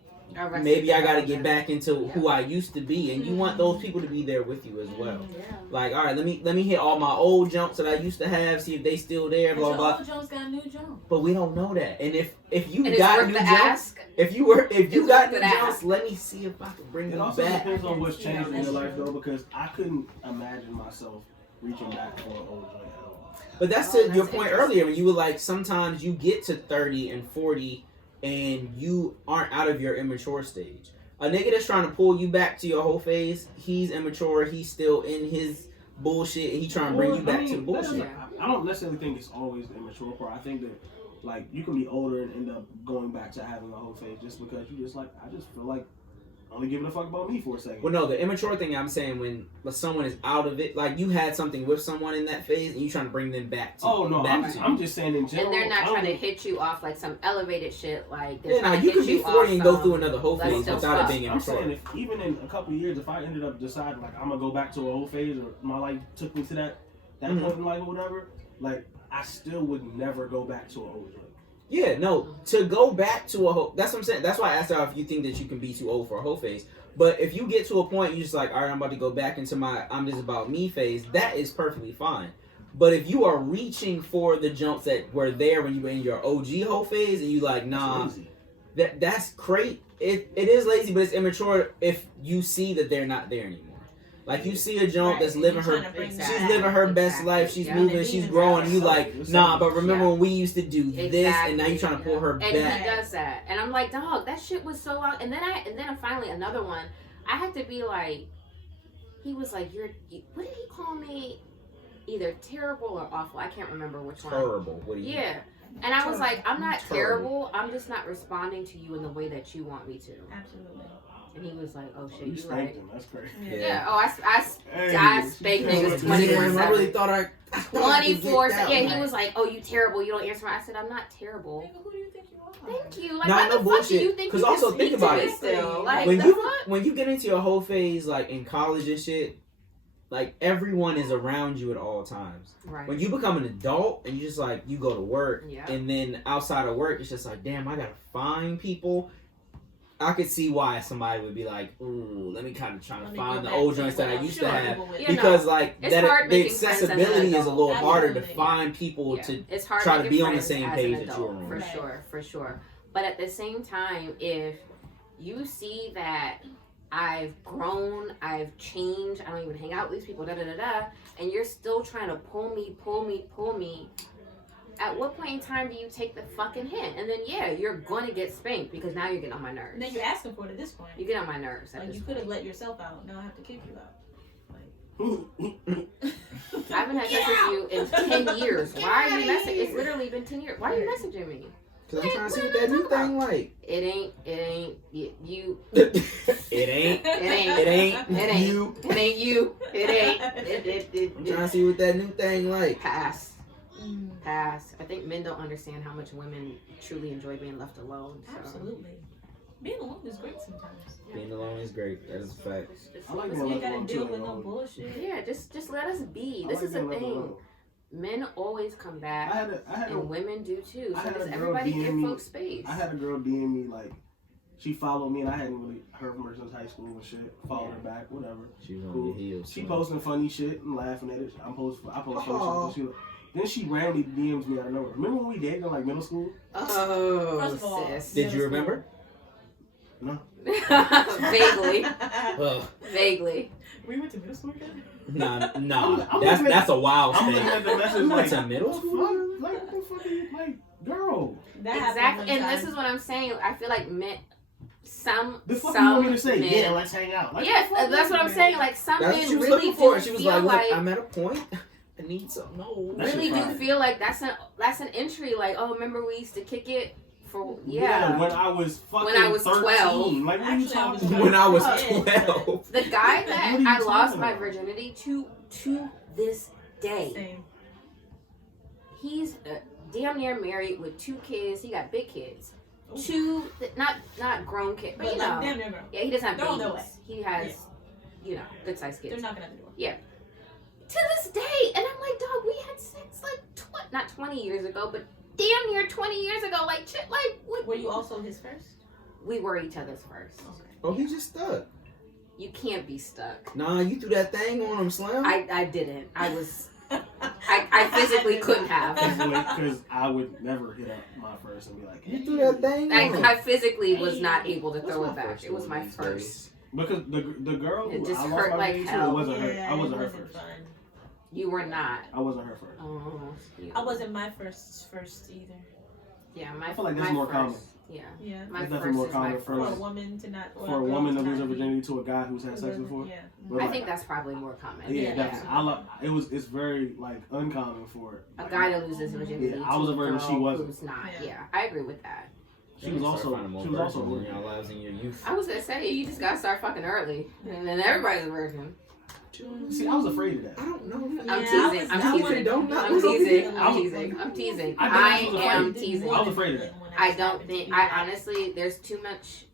maybe I got to get back into who I used to be, and you want those people to be there with you as well. Yeah. Like, all right, let me hit all my old jumps that I used to have, see if they still there, blah blah. Old jumps got new jumps. But we don't know that, and if you And got new jumps, if you got new jumps, let me see if I can bring them also back. depends on what's changed in your life though, because I couldn't imagine myself reaching back for an old joint at all. But that's to your point earlier when you were like, sometimes you get to 30 and 40 and you aren't out of your immature stage. A nigga that's trying to pull you back to your whole phase, he's immature, he's still in his bullshit, and he trying to bring you back to the bullshit. I don't necessarily think it's always the immature part. I think that like you can be older and end up going back to having a whole phase just because you just like, I just feel like only giving a fuck about me for a second. Well, no, the immature thing I'm saying when someone is out of it, like you had something with someone in that phase and you trying to bring them back to I'm just saying in general. And they're not trying to hit you off like some elevated shit. Like they're yeah, trying you to can hit be 40 and go through some, another whole phase without it being immature. I'm saying if even in a couple of years, if I ended up deciding like I'm gonna go back to a whole phase or my life took me to that point in life or whatever, like I still would never go back to a old joint. Yeah, no, to go back to a whole, that's what I'm saying. That's why I asked out if you think that you can be too old for a whole phase. But if you get to a point, you're just like, all right, I'm about to go back into my I'm just about me phase, that is perfectly fine. But if you are reaching for the jumps that were there when you were in your OG whole phase and you like, nah, that's great. It is lazy, but it's immature if you see that they're not there anymore. Like you see a jump that's living she's living her best life, she's moving, she's growing, and you like, nah, but remember when we used to do this, and now you're trying to pull her back. And he does that, and I'm like, dog, that shit was so long. And then finally another one, I had to be like, he was like, what did he call me? Either terrible or awful. I can't remember which one. Terrible. What do you? Yeah. And I was like, I'm not terrible. I'm just not responding to you in the way that you want me to. Absolutely. And he was like, "Oh shit, you you right." Him. That's crazy. Yeah. Oh, I spanked niggas 24/7. I really thought 24. Yeah, he was like, "Oh, you terrible. You don't answer." I said, "I'm not terrible." Nigga, who do you think you are? Thank you. Like, no, why no the bullshit. fuck do you think? Because also think about it. Still? Like, when you get into your whole phase, like in college and shit, like everyone is around you at all times. Right. When you become an adult and you just like you go to work, yeah. And then outside of work, it's just like, damn, I gotta find people. I could see why somebody would be like, ooh, let me kind of try to find the old joints that I used to have. Because like the accessibility is a little harder to find people to try to be on the same page that you're on. For sure. But at the same time, if you see that I've grown, I've changed, I don't even hang out with these people, and you're still trying to pull me, at what point in time do you take the fucking hint? And then, yeah, you're going to get spanked because now you're getting on my nerves. And then you're asking for it at this point. You get on my nerves. Like, you could have let yourself out. Now I have to kick you out. Like, I haven't had sex with you in 10 years. Why are you messaging? It's literally been 10 years. Why are you messaging me? Because I'm trying to see what that new thing like. It ain't you. It ain't you. I'm trying to see what that new thing like. Pass. I think men don't understand how much women truly enjoy being left alone. So. Absolutely. Being alone is great sometimes. Being alone is great. That is a fact. I like you ain't gotta deal with no bullshit. Yeah, just let us be. This is the thing. Men always come back, and women do too. So does everybody give folks space? I had a girl DM me like, she followed me and I hadn't really heard from her since high school and shit. Followed her back, whatever. She was on your heels. She posting funny shit and laughing at it. I post funny shit. Then she randomly DMs me out of nowhere. Remember when we dated in like middle school? Oh, First of all, sis. Did you remember? No. Vaguely. We went to middle school again? Nah. That's a wild thing. I'm looking at the message We went like, to middle school? Like, what the fuck are you, like, girl? Exactly, and this is what I'm saying. I feel like men, The fuck you want me to say? Men, yeah, let's hang out. Like, yeah, that's what I'm saying. Like some men she was really looking for do it. She was feel like, I'm at a point. I need some. No. Really do feel like that's an entry. Like, oh, remember we used to kick it for when I was fucking 13. 12. Like, what are you talking about? When I was 12. The guy that I lost my virginity to this day. Same. He's damn near married with 2 kids. He got big kids. 2, not grown kids, but you know. Damn near grown. Yeah, he doesn't have They're on their babies. He has, good sized kids. They're knocking at the door. Yeah. To this day, and I'm like, dog, we had sex like not 20 years ago, but damn near 20 years ago. Like, shit, like. Were you also his first? We were each other's first. Okay. Oh, he just stuck. You can't be stuck. Nah, you threw that thing on him, Slim. I didn't. I physically couldn't have. Because I would never hit up my first and be like, You threw that thing on him. I physically was not able to throw What's it my back. first It was my one these first. days? Because the girl It who just I hurt lost my like baby to, hell. it wasn't her. Yeah, I wasn't it her wasn't first. fun. You were not. I wasn't her first. Oh, I wasn't my first either. Yeah, my. I feel like that's my more first, common. Yeah. Yeah. My It's first definitely more is common my for For a first. woman to not. For a woman to lose her virginity to a guy who's had sex before. Yeah. But I like, think that's probably more common. yeah, Yeah. definitely. It's very like uncommon for A like, guy that loses virginity. Yeah, I was a to virgin, girl she wasn't. Who's not? Yeah. Yeah, I agree with that. She was also a in virgin. your lives in your youth. I was gonna say you just gotta start fucking early, and then everybody's a virgin. See, I was afraid of that. I don't know. I'm Yeah, teasing. I I'm was- teasing. Don't I'm know. teasing. I'm- I'm teasing. I'm teasing. I I was am afraid. teasing. I was afraid of that. I don't think. I honestly, there's too much.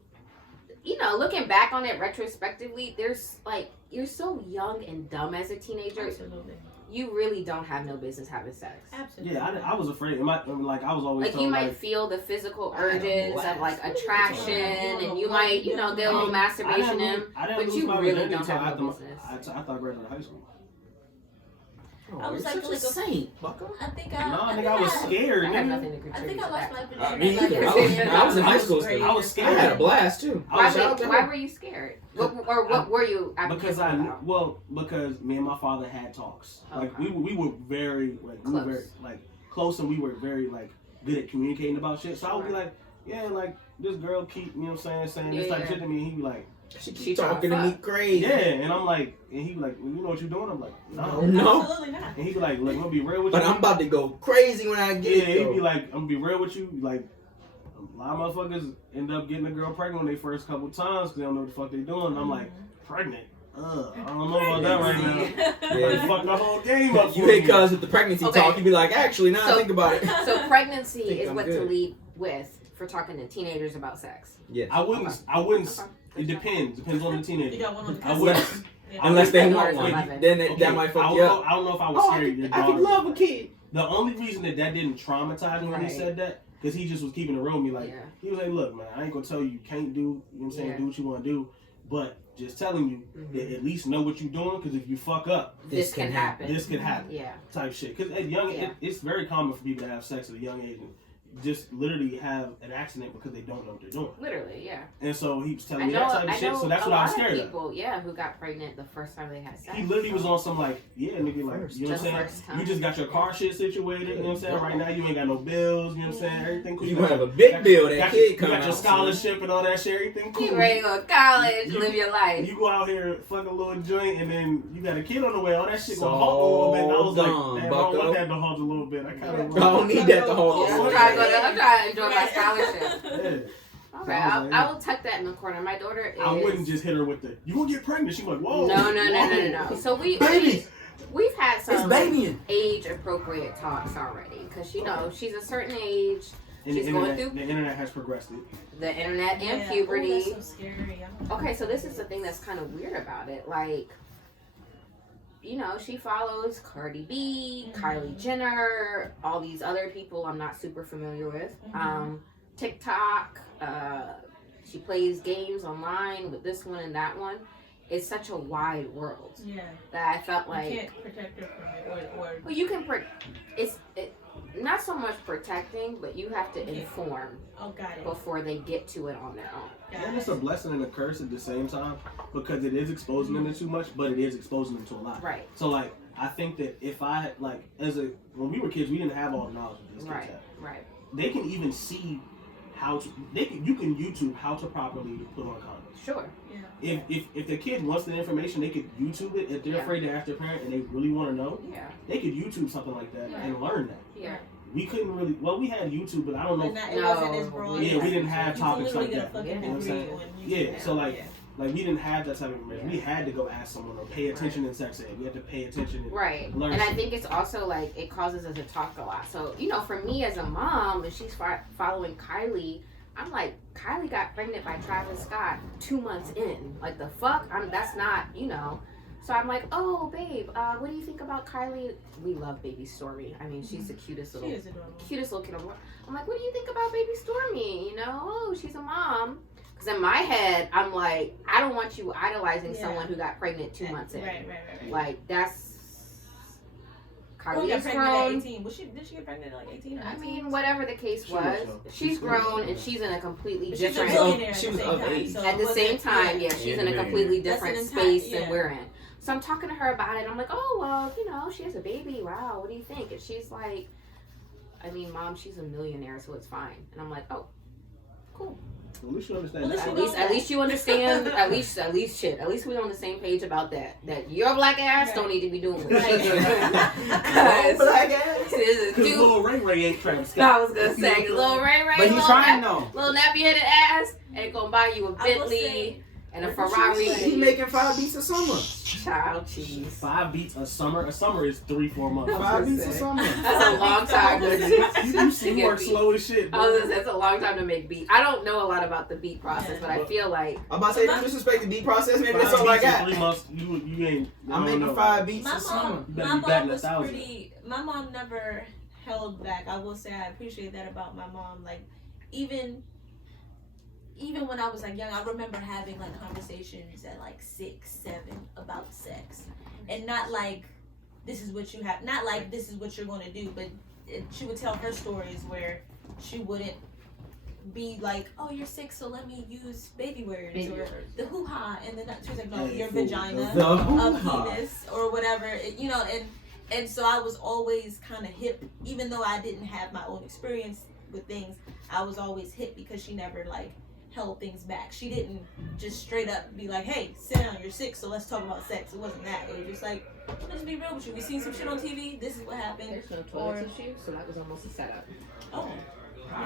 You know, looking back on it retrospectively, there's like you're so young and dumb as a teenager. Absolutely. You really don't have no business having sex. Absolutely. Yeah, I was afraid. Like I was always Like told, you might like, feel the physical I had a urges blast. of like attraction, and you might, you know, get a little masturbation in. I didn't but lose you my really virginity don't till have no after business. I thought I graduated high school. I was you're like such a saint, Bucko. I think No, I. nigga, I was scared. I had nigga. nothing to I contribute think I to lost that. my Me virginity. either. I was in high school still. I was I scared. had a blast too. I was Why, shocked. why were you scared? What were you Because apprehensive about? because me and my father had talks. Like Okay. we were very like we were Close. very like close, and we were very like good at communicating about shit. So I would be like, yeah, like this girl keep, you know what I'm saying this type of Yeah. shit to me, and he'd be like, She trying talking to to me fuck. crazy. yeah, and I'm like, and he'd be like, well, you know what you're doing? I'm like, no. No. Absolutely not. And he'd be like, look, I'm gonna be real with But you. I'm about to go crazy when I Yeah, get he'd it. be like, I'm gonna be real with you. Like, a lot of motherfuckers end up getting a girl pregnant when they first couple times because they don't know what the fuck they doing. And I'm like, pregnant? I don't know about that right now. Yeah. Like, fuck the whole game up. You for hit me. cuz with the pregnancy Okay. talk, you be like, actually, now I So- think about it. So pregnancy Think is I'm what to good. lead with for talking to teenagers about sex. Yes. I wouldn't. Okay. It depends. Depends on the You teenager. got one on the I wouldn't. Yeah. Unless they My want daughter's one, 11. then Okay, that might I fuck don't you know, up. I don't know if I was Oh, I scared. could, I could love a kid. The only reason that didn't traumatize me when he Right. said that, because he just was keeping it real with me. Like, Yeah. he was like, look, man, I ain't gonna tell you you can't do, you know what I'm saying, Yeah. do what you wanna do, but just telling you that at least know what you're doing, because if you fuck up, This can happen. this can happen. Yeah. Type shit. Because at young, Yeah. it's very common for people to have sex at a young age and just literally have an accident because they don't know what they're doing. Literally, yeah. And so he was I telling me know, that type of I shit, know so that's a what I was lot scared of of. people, yeah, who got pregnant the first time they had sex. He literally was so- on some like, yeah, nigga, like, you know what Just I'm saying? first time. You just got your car shit situated, you know what I'm saying? Right now you ain't got no bills, you know what I'm saying? Everything cool. You gonna have a big bill that kid You coming got your out. scholarship and all that shit, everything cool. You ready to go to college, You- live your life. You go out here, fuck a little joint, and then you got a kid on the way. All that shit gonna So halt a little bit. And I was dumb, like, damn, I don't bucko. want that to halt a little bit. I kind I of don't need that to hold Yeah, on. I'm trying to enjoy my scholarship. Yeah. Okay, I will tuck that in the corner. My daughter is. I wouldn't just hit her with the, you gonna get pregnant. She's like, whoa. No. So we've had It's some babying. age appropriate talks already, because you know she's a certain age. And She's going through the internet has progressed it. the internet and Yeah. puberty. Oh, that's so scary. Okay, so this is the thing that's kind of weird about it. Like, you know, she follows Cardi B, Kylie Jenner, all these other people I'm not super familiar with. TikTok. She plays games online with this one and that one. It's such a wide world Yeah. that I felt You like. can't protect her from it. Or Well, you can. It's not so much protecting, but you have to inform oh, got it. before they get to it on their own. Got And it. it's a blessing and a curse at the same time because it is exposing them to too much, but it is exposing them to a lot. Right. So like, I think that if I had like when we were kids, we didn't have all the knowledge that these kids Right. have. Right. They can even see how to. You can YouTube how to properly put on condoms. Sure. Yeah. If the kid wants the information, they could YouTube it. If they're Yeah. afraid to ask their parent and they really want to know, Yeah. they could YouTube something like that Yeah. and learn that. Yeah. We couldn't really. Well, we had YouTube, but I don't know. But not, it wasn't as No. broad. Yeah, we didn't have You topics literally like get a that. fucking You know what I'm degree saying? on Yeah, YouTube so now. like- Yeah. Like we didn't have that type of information. Yeah. We had to go ask someone or pay attention in sex ed. We had to pay attention. Right. Learn And I something. think it's also like it causes us to talk a lot. So, you know, for me as a mom, and she's following Kylie, I'm like, Kylie got pregnant by Travis Scott 2 months in. Like, the fuck? That's not, you know. So I'm like, oh, babe, what do you think about Kylie? We love baby Stormy. I mean, she's the cutest She little is adorable. cutest little kid. I'm like, what do you think about baby Stormy? You know, oh, she's a mom. Because in my head, I'm like, I don't want you idolizing someone who got pregnant 2 months in. Right. Like, that's... Carly got pregnant at 18. Did she get pregnant at like 18 or 19? I mean, whatever the case was, she's grown and she's in a completely different... She was of age. At the same time, she's in a completely different space than we're in. So I'm talking to her about it. I'm like, oh, well, you know, she has a baby. Wow, what do you think? And she's like, I mean, Mom, she's a millionaire, so it's fine. And I'm like, oh, cool. At least you understand. At least you understand. At least we're on the same page about that. That your black ass don't need to be doing what she's doing. Black ass. Because little Ray ain't Travis Scott. I was gonna say, little Ray, but he's trying though. Little nappy-headed ass ain't gonna buy you a Bentley and a Ferrari. He making 5 beats a summer. Child cheese. 5 beats a summer. A summer is 3-4 months. 5 beats a summer. That's a long time. You work slow as shit. That's a long time to make beat. I don't know a lot about the beat process, but I feel like I'm about to say, don't disrespect the beat process. Maybe that's all I got. 3 months. You ain't. I'm making 5 beats a summer. My mom was pretty. My mom never held back. I will say I appreciate that about my mom. Like even when I was like young, I remember having like conversations at like 6, 7 about sex, and not like this is what you have, not like this is what you're going to do, but she would tell her stories where she wouldn't be like, oh, you're 6, so let me use baby words or the hoo-ha, and then she was like, no, your vagina, a penis or whatever, you know, and so I was always kind of hip, even though I didn't have my own experience with things. I was always hip because she never like held things back. She didn't just straight up be like, hey, sit down, you're 6, so let's talk about sex. It wasn't that. It was just like, let's be real with you. We seen some shit on TV. This is what happened. There's no toilet tissue, so that was almost a setup. Oh.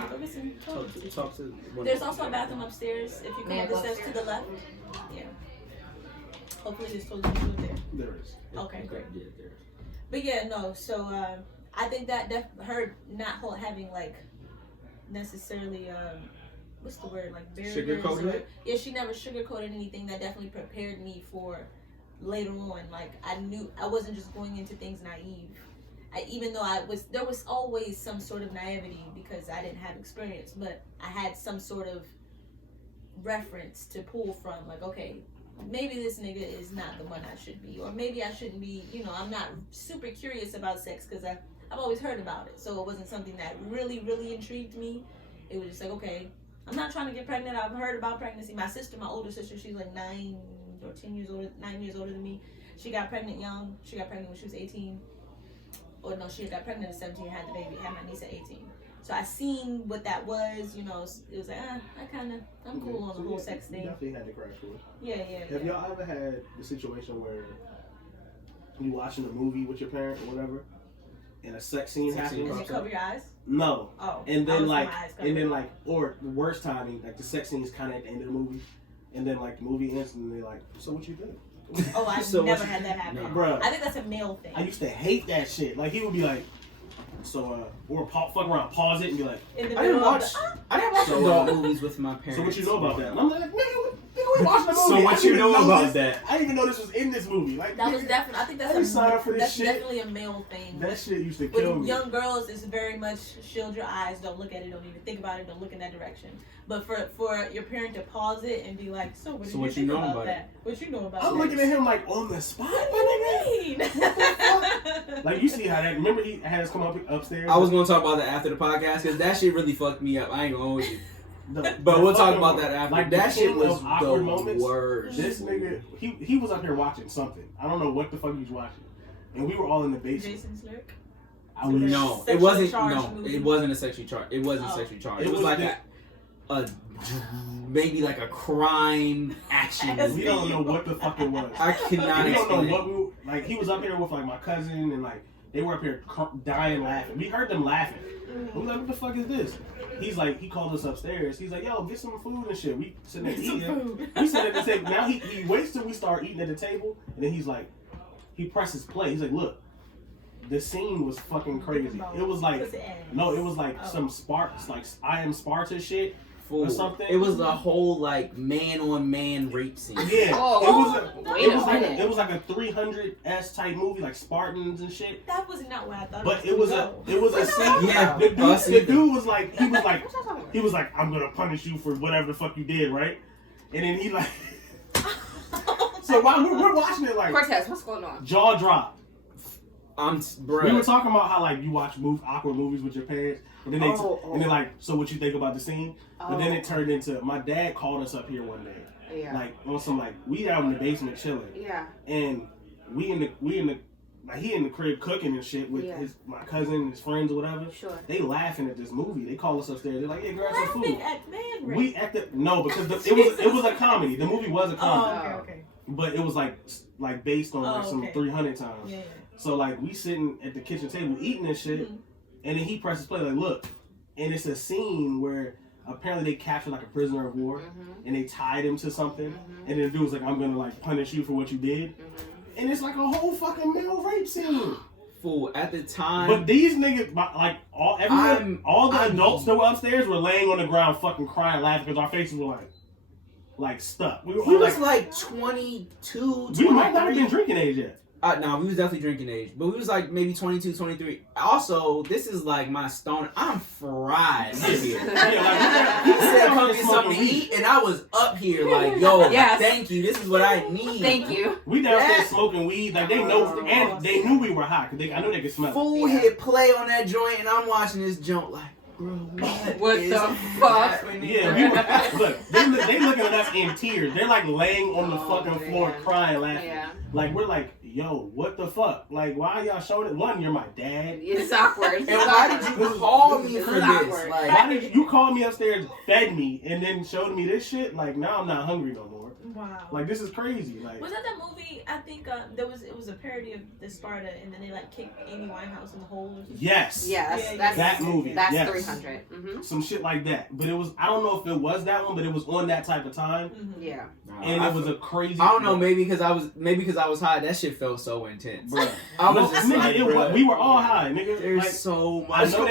Go get some toilet tissue. Talk to There's also a bathroom upstairs if you come up the steps to the left. Yeah. Hopefully there's toilet tissue there. There is. Okay, great. Yeah, there is. But yeah, no, so I think that her not having like necessarily what's the word, like barriers, sugarcoated? Yeah, she never sugarcoated anything. That definitely prepared me for later on. Like I knew I wasn't just going into things naive. Even though there was always some sort of naivety because I didn't have experience, but I had some sort of reference to pull from. Like, okay, maybe this nigga is not the one I should be, or maybe I shouldn't be. You know, I'm not super curious about sex because I've always heard about it, so it wasn't something that really, really intrigued me. It was just like, okay, I'm not trying to get pregnant. I've heard about pregnancy. My sister, my older sister, she's like 9 years older than me. She got pregnant young. She got pregnant when she was 18. Or no, she got pregnant at 17 and had the baby. Had my niece at 18. So I seen what that was. You know, it was like, I'm cool on the whole sex thing. You definitely had the crash course. Yeah. Have y'all ever had the situation where you watching a movie with your parent or whatever, and a sex scene happens? Did you cover your eyes? No. Oh. And then or the worst timing, like the sex scene is kind of at the end of the movie, and then like the movie ends, and they're like, so what you think? Oh, I've never had that happen. No, bruh. I think that's a male thing. I used to hate that shit. Like he would be like, or fuck around, pause it, and be like, I didn't watch adult movies with my parents. So what you know about that? And I'm like, nigga, we watched the movie. So what you know about that? I didn't even know this was in this movie. Like that was definitely. I think that's definitely a male thing. That shit used to kill me. Young girls is very much shield your eyes, don't look at it, don't even think about it, don't look in that direction. But for your parent to pause it and be like, so what do you think about that? What you know about that? I'm looking at him like on the spot. What do you mean? Like you see how that? Remember he had us come up upstairs. I was gonna talk about that after the podcast because that shit really fucked me up. I ain't gonna hold you. But we'll talk about that after. Like that shit was awkward the moments. worst. This nigga, he was up here watching something. I don't know what the fuck he was watching, and we were all in the basement. Jason's lyric. No, it wasn't. No, it wasn't a sexually charged. It wasn't sexually charged. It was like a maybe like a crime action movie. We don't know what the fuck it was. I cannot we explain. Don't know what we like. He was up here with like my cousin and like they were up here dying laughing. We heard them laughing. We was like, what the fuck is this? He's like, he called us upstairs. He's like, yo, get some food and shit. We sitting there eating. We sitting at the table. Now he waits till we start eating at the table, and then he's like, he presses play. He's like, look, the scene was fucking crazy. It was like, no, it was like some Sparks, like I Am Sparta shit or something. It was a whole like man on man rape scene. Yeah, it was like a 300S type movie, like Spartans and shit. That was not what I thought. But it was a scene. Yeah, the dude was like, he was like, I'm gonna punish you for whatever the fuck you did, right? And then he like, so while we're watching it, like Cortez, what's going on? Jaw drop. Bruh. We were talking about how like you watch awkward movies with your parents, and then and then like, so what you think about the scene? But then it turned into, my dad called us up here one day, like on some like, we out in the basement chilling, and we in the like, he in the crib cooking and shit with my cousin and his friends or whatever. Sure. They laughing at this movie. They call us upstairs. They're like, "Hey, grab some food." At man rape. We acted because it was a comedy. The movie was a comedy. Oh, okay. But it was like based on like some 300 times. Yeah. So like we sitting at the kitchen table eating this shit, and then he presses play like, look, and it's a scene where apparently they captured like a prisoner of war, and they tied him to something, and then the dude was like, I'm gonna like punish you for what you did, and it's like a whole fucking male rape scene. Fool, at the time. But these niggas, like all the adults that were upstairs were laying on the ground fucking crying, laughing because our faces were like stuck. We was like 22, 23. We might not have been drinking age yet. No, we was definitely drinking age, but we was like maybe 22, 23. Also, this is like my stone. I'm fried up here. He said come get something to eat, and I was up here like, yo, thank you. This is what I need. Thank you. We downstairs smoking weed. Like they know, and they knew we were hot because I knew they could smell it. Fool hit play on that joint, and I'm watching this joint like, bro, what the fuck? Yeah, we were, look, they looking at us in tears. They're like laying on the fucking floor crying, laughing. Yeah. Like we're like, yo, what the fuck? Like, why are y'all showing it? One, you're my dad. It's awkward. And why did you call me for this? Like, why did you call me upstairs, fed me, and then showed me this shit? Like, now I'm not hungry no more. Wow. Like, this is crazy. Like, was that movie? I think it was a parody of the Sparta, and then they like kicked Amy Winehouse in the hole. Yes. Yeah, that's that movie. That's yes. 300. Mm-hmm. Some shit like that. But it was, I don't know if it was that one, but it was on that type of time. Mm-hmm. Yeah. And it was a crazy. I don't know. Maybe because I was high. That shit felt so intense. Bro, I was just nigga, we were all high, nigga. There's like, so much. I know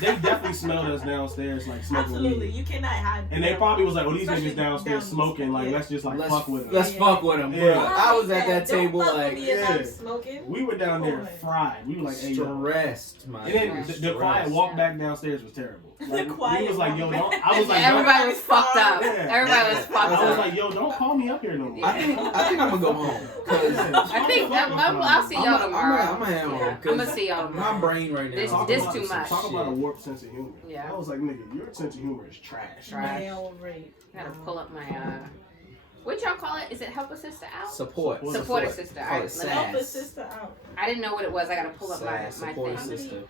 they definitely smelled us downstairs, like smoking Absolutely, weed. you cannot hide. And they probably was like, "Oh, these niggas downstairs smoking. Like, let's just like fuck with them. Let's fuck with them, bro." I was at that table like, smoking. We were down there fried. We were like, stressed, man. And then the quiet walk back downstairs was terrible. Like, we was like, yo, don't. I was like, everybody was fucked up. Everybody was fucked up. I was like, yo, don't call me up here no more. I think I'm gonna go home. I think I'll see y'all tomorrow. I'm gonna head home. I'm gonna see y'all tomorrow. My brain right now. This too much. Talk about a warped sense of humor. Yeah. I was like, nigga, your sense of humor is trash. Male rape. Gotta pull up my what y'all call it? Is it help a sister out? Support a sister. Help a sister out. I didn't know what it was. I gotta pull up my support thing. Sister.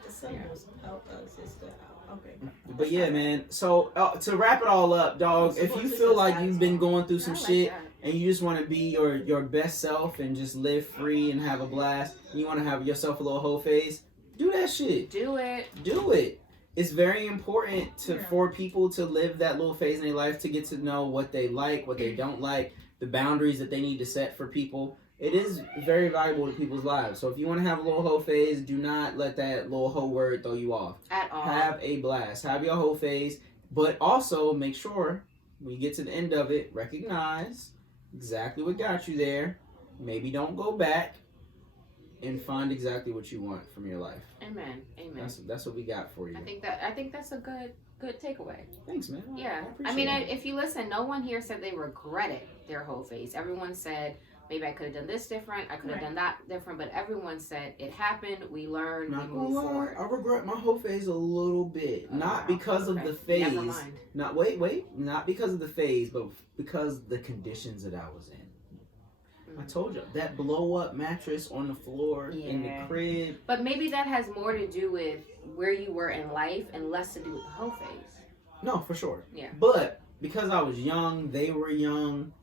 Help a sister out. Okay. But yeah, man. So to wrap it all up, dog. If you feel like you've been going through some shit and you just want to be your best self and just live free and have a blast, and you want to have yourself a little hoe phase, do that shit. Do it. Do it. It's very important for people to live that little phase in their life, to get to know what they like, what they don't like, the boundaries that they need to set for people. It is very valuable to people's lives. So if you want to have a little hoe phase, do not let that little hoe word throw you off. At all. Have a blast. Have your hoe phase. But also make sure when you get to the end of it, recognize exactly what got you there. Maybe don't go back. And find exactly what you want from your life. Amen. That's what we got for you. I think that's a good takeaway. Thanks, man. Yeah. I mean, if you listen, no one here said they regretted their whole phase. Everyone said, maybe I could have done this different. I could have done that different. But everyone said it happened. We learned. We moved forward. I regret my whole phase a little bit. Not because of the phase. Never mind. Not because of the phase, but because the conditions that I was in. I told you, that blow-up mattress on the floor in the crib. But maybe that has more to do with where you were in life and less to do with the whole phase. No, for sure. Yeah. But because I was young, they were young,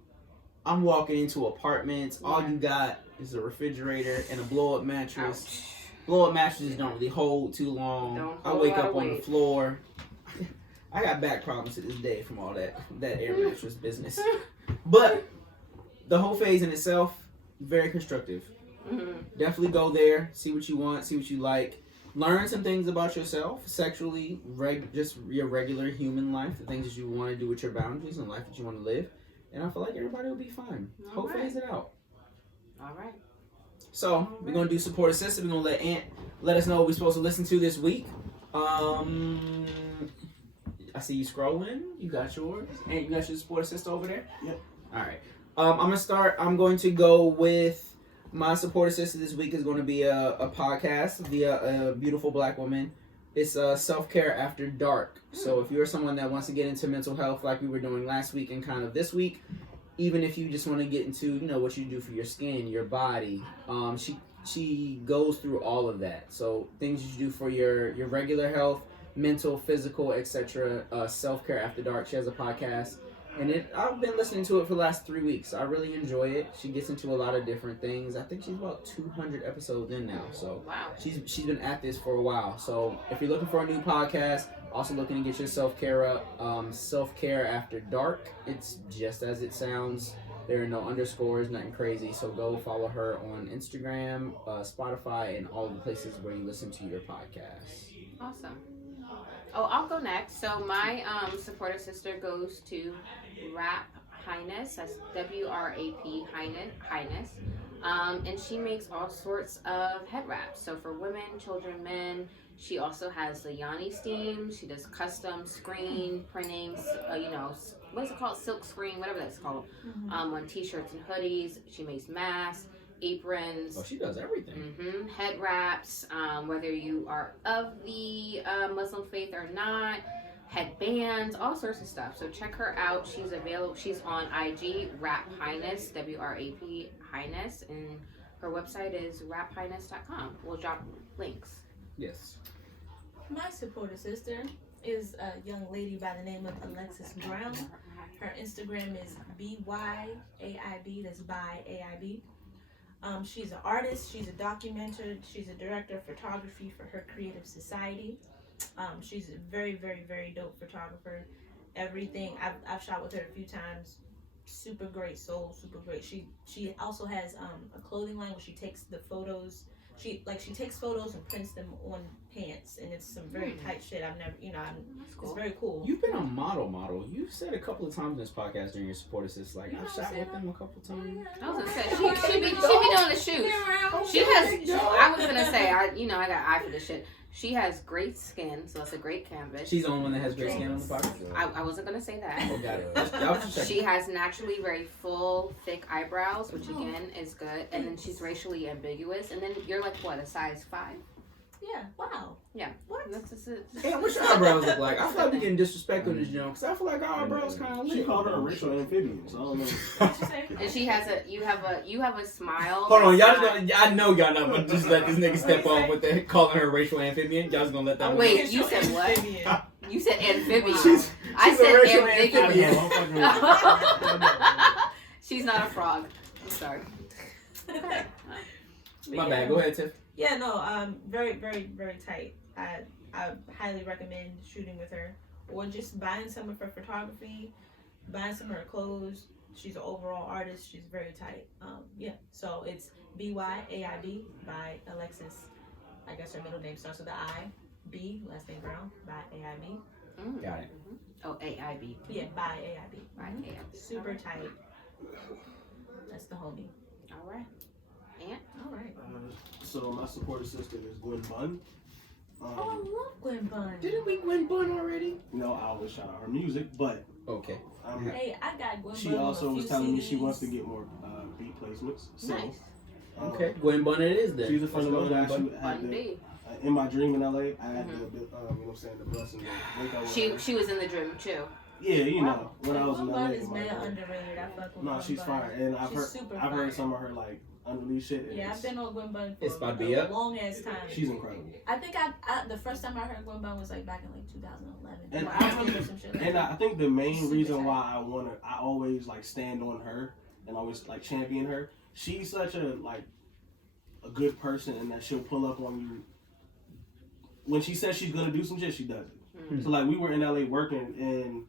I'm walking into apartments. All you got is a refrigerator and a blow-up mattress. Ouch. Blow-up mattresses don't really hold too long. I wake up on the floor. I got back problems to this day from all that air mattress business. But the whole phase in itself, very constructive. Mm-hmm. Definitely go there, see what you want, see what you like. learn some things about yourself, sexually, just your regular human life, the things that you want to do with your boundaries and life that you want to live. And I feel like everybody will be fine. Hope phase it out. All right. So we're gonna do support a sister. We're gonna let Aunt let us know what we're supposed to listen to this week. I see you scrolling. You got yours. And you got your support sister over there? Yep. All right. I'm going to start. I'm going to go with my support sister this week is going to be a podcast via a beautiful black woman. It's Self-Care After Dark. So if you're someone that wants to get into mental health like we were doing last week and kind of this week, even if you just want to get into, what you do for your skin, your body, she goes through all of that. So things you do for your regular health, mental, physical, etc. Self-Care After Dark. She has a podcast, and I've been listening to it for the last 3 weeks. I really enjoy it. She gets into a lot of different things. I think she's about 200 episodes in now, so wow. She's been at this for a while. So if you're looking for a new podcast, also looking to get your self-care up, Self-Care After Dark. It's just as it sounds. There are no underscores, nothing crazy. So go follow her on Instagram, Spotify, and all the places where you listen to your podcasts. Awesome. Oh, I'll go next. So my supporter sister goes to Rap Highness. That's WRAP Highness. And she makes all sorts of head wraps. So for women, children, men. She also has the Yanni steam. She does custom screen printings. What is it called? Silk screen, whatever that's called. On t-shirts and hoodies. She makes masks, aprons. Oh, she does everything. Head wraps, whether you are of the Muslim faith or not, headbands, all sorts of stuff. So check her out. She's available. She's on IG, Rap Highness, WRAP Highness, and her website is raphighness.com. We'll drop links. Yes. My supporter sister is a young lady by the name of Alexis Brown. Her Instagram is BYAIB. That's by AIB. She's an artist, she's a documenter, she's a director of photography for her creative society. She's a very, very, very dope photographer. Everything, I've shot with her a few times. Super great soul, super great. She also has a clothing line where she takes the photos. She takes photos and prints them on pants, and it's some very tight shit. I've never, it's very cool. You've been a model. You've said a couple of times in this podcast during your support assist, like I've shot with them a couple of times. I was gonna say she be doing the shoots. She has. I was gonna say I got an eye for this shit. She has great skin, so it's a great canvas. She's the only one that has great skin on the podcast. I wasn't gonna say that. Oh, got it. She has naturally very full, thick eyebrows, which again is good. And then she's racially ambiguous. And then you're like what, a size 5? Yeah. Wow. Yeah. What? That's just it. Hey, what's your eyebrows look like? I feel like we're getting disrespectful in this joint because I feel like our eyebrows kind of lit. She called her a racial amphibian, so I don't know. And she has you have a smile. Hold on, y'all just gonna, I know y'all not gonna just let this nigga step on with the calling her a racial amphibian. Y'all just gonna let that Wait, you said what? You said amphibian. I said amphibian. She's not a frog. I'm sorry. My bad. Go ahead, Tiff. Yeah, no, very, very, very tight. I highly recommend shooting with her, or just buying some of her photography, buying some of her clothes. She's an overall artist. She's very tight. So it's BYAIB by Alexis. I guess her middle name starts with the I. B, last name Brown, by AIB. Got it. Oh, AIB. Yeah, by AIB. By AIB. Super tight. That's the homie. All right. Aunt? All right. So my supporter sister is Gwen Bunn. I love Gwen Bunn. Didn't we Gwen Bunn already? No, I always shout out her music, but okay. Hey, I got Gwen Bunn. She also was telling me she wants to CDs. get more beat placements. So, Nice. Okay, Gwen Bunn it is then. She's a friend of mine. Actually, Bun B. in my dream in LA, I had the blessing to wake up. She was in the dream too. Yeah, when I was in Gwen LA. Bunn is mad underrated. I fuck with No, Gwen she's Bunn. fire, and I've Super heard some of her like unreleased shit. Yeah, I've been on Gwen Bunn It's for about to be up. a long ass time. She's incredible. I think the first time I heard Gwen Bunn was like back in like 2011. And I think the main reason why I always like stand on her and always like champion her. She's such a good person, and that she'll pull up on you when she says she's gonna do some shit. She does it. So like we were in LA working, and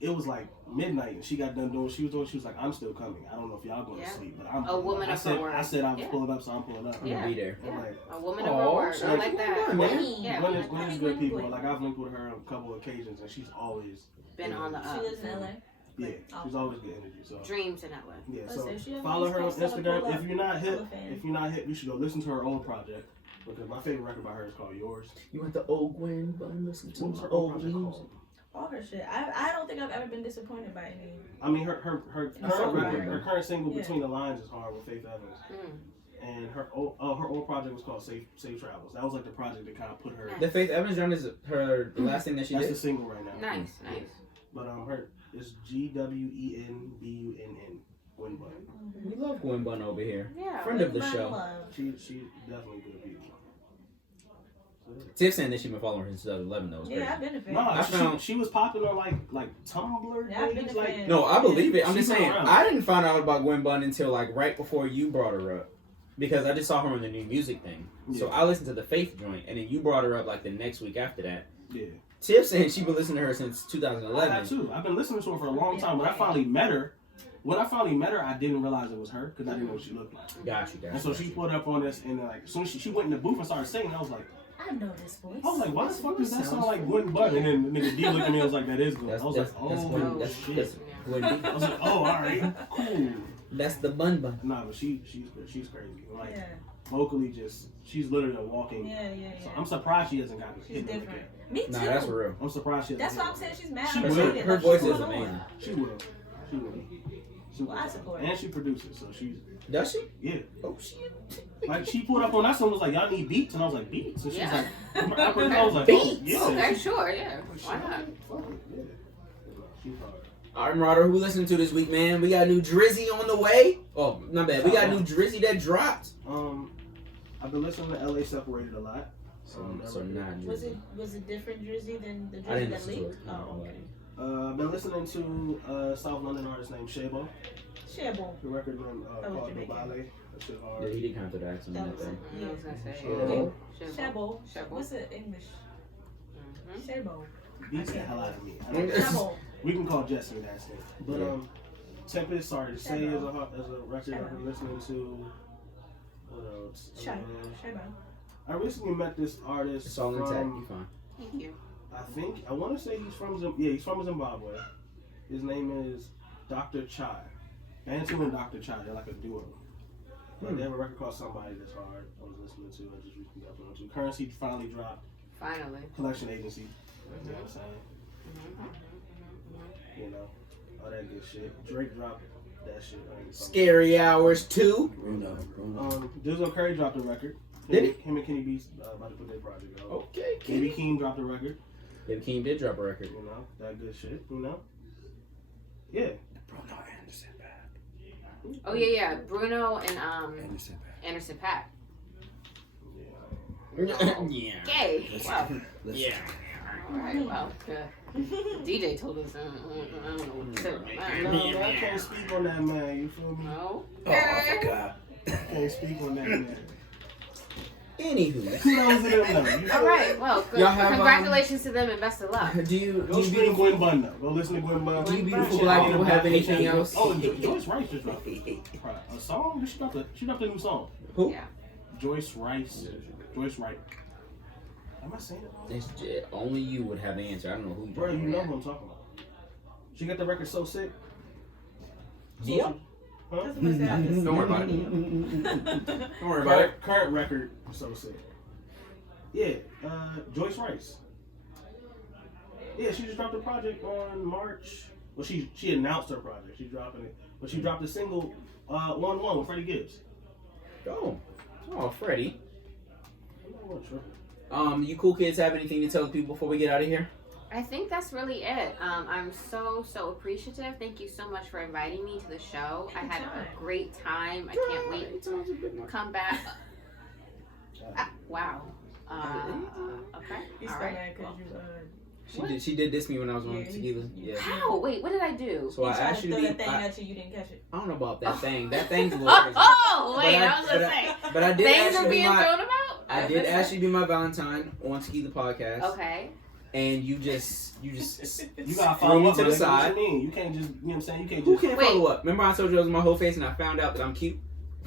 it was like midnight, and she got done doing what she was doing. She was like, "I'm still coming. I don't know if y'all going to sleep, but I'm." A woman of her word. I said I was pulling up, so I'm pulling up. I'm gonna be there. Yeah. Like, A woman of her word. I like that. Gwen is good people. Like I've linked with her on a couple of occasions, and she's always been on the up. She lives in LA. Yeah, she's always good energy. So dreams in LA. Yeah, so follow her on Instagram. If you're not hip, you should go listen to her old project. Because my favorite record by her is called Yours. You want the old Gwen Bun? Listen to What's her old project music. called? All her shit. I don't think I've ever been disappointed by any. I mean, her current single Yeah. Between the Lines is hard with Faith Evans. And her old project was called Safe Travels. That was like the project that kind of put her. The Faith Evans round is the last thing that she That's did. the single right now. Nice. But her is GWENBUNN. Gwen Bun. We love Gwen Bun over here. Yeah. Friend of the show. She definitely good people. Tiff saying that she's been following her since 2011 though. Yeah, I've been a fan. No, she was popular like Tumblr. Yeah, I've been a fan. No, I believe it. I'm She's just saying, around. I didn't find out about Gwen Bun until like right before you brought her up. Because I just saw her on the new music thing. Yeah. So I listened to the Faith joint, and then you brought her up like the next week after that. Yeah. Tiff saying she's been listening to her since I 2011. have too. I've been listening to her for a long time. When I finally met her, I didn't realize it was her because I didn't know what she looked like. Got you. And so she put up on this, and like as soon as she went in the booth and started singing, I was like, I know this voice. why the fuck does that sound like Gwen Bun? And then the nigga D looked at me and was like, that is Gwen. I was like, oh shit. That's Gwen B. I was like, oh, all right, cool. That's the Bun Bun. Nah, but she's crazy. Like vocally, she's literally a walking. Yeah. So I'm surprised she hasn't gotten She's hit different. again. Me too. Nah, that's for real. I'm surprised she hasn't. That's why I'm saying she's mad. She underrated. Her Like, voice she's is going on. amazing. She will. Well, I support it. And she produces, so she's Does she? yeah. Oh shit. Like she pulled up on that song, was like, y'all need beats, and I was like, beats. And she's Yeah. like, I was like, Beats? oh, yeah. Okay, sure, yeah. Why not? Fuck it, yeah. She's hard. All right, Marauder, who listening to this week, man? We got a new Drizzy on the way. Oh, not bad. We got a new Drizzy that dropped. I've been listening to LA Separated a lot. So not Was Drizzy. it different Drizzy than the I Drizzy didn't that listen to leaked? it. Oh, okay. I've been listening to South London artist named Shabo. Shabo. The record name was called Jamaican. Nobale. That shit Yeah, hard. he did kind of the accent on that thing. I was gonna say. Shabo. Shabo. What's the English? Shabo. Beats the hell out of me. Shabo. We can call Jesse that thing. But Yeah. Tempest, Sorry to Say is a record I've been listening to. What else? Shabo. I recently met this artist It's all intact. You from, fine. Thank you. I want to say he's from Zimbabwe. His name is Dr. Chai. Bantu and Dr. Chai, they're like a duo. Like, they have a record called Somebody That's Hard. I was listening to. I just recently got on to. Currency finally dropped. Finally. Collection Agency. You know what I'm saying? You know, all that good shit. Drake dropped that shit. Scary Hours 2. Dizzle Curry dropped a record. Did Him and Kenny B's about to put their project out. Okay, Baby Keem dropped a record. Baby Keem did drop a record. You know, that good shit. You know? Yeah. Bruno Anderson back. Oh yeah. Bruno and Anderson Paak. Yeah. Gay. Wow. Yeah. All right. Well, DJ told us. I don't know what to say. I can't speak on that, man. You feel me? No. Oh, I forgot. Can't speak on that, man. Anywho. Kudos to them, though. You feel All right. Well, good. Y'all have, Congratulations to them and best of luck. Do you Go stream Gwen Bun, though. Go listen to Gwen Bun. Do you beautiful black people have anything else? Oh, Joyce Rice just dropped a song? She dropped a new song. Who? Yeah. Joyce Rice. Joyce Wright. Am I saying it wrong? Only you would have the answer. I don't know who. Bro, you know who I'm talking about. She got the record So Sick. Yeah. Huh? Don't worry about it. Don't worry about it. Current record So Sick. Yeah, Joyce Rice. Yeah, she just dropped a project on March. Well, she announced her project. She's dropping it, but she dropped a single, 1-1 with Freddie Gibbs. Oh, Freddie. I'm not sure. You cool kids have anything to tell the people before we get out of here? I think that's really it. I'm so appreciative. Thank you so much for inviting me to the show. I had a great time. I can't wait to come back. Wow. Okay. He's All still right. mad because She did diss me when I was on Tequila. Yeah. How? Wait, what did I do? So I asked you to throw be. that thing at you, you didn't catch it. I don't know about that thing. That thing's a little crazy. Oh, wait, But I was gonna say. But I did Things ask are you to be being my. thrown about? I did ask you to be my Valentine on Tequila podcast. Okay. and you just You gotta threw follow me up to the nigga. side. What you mean? You can't just, you know what I'm saying? You can't Who just. can't follow up? Remember I told you I was my whole face and I found out that I'm cute?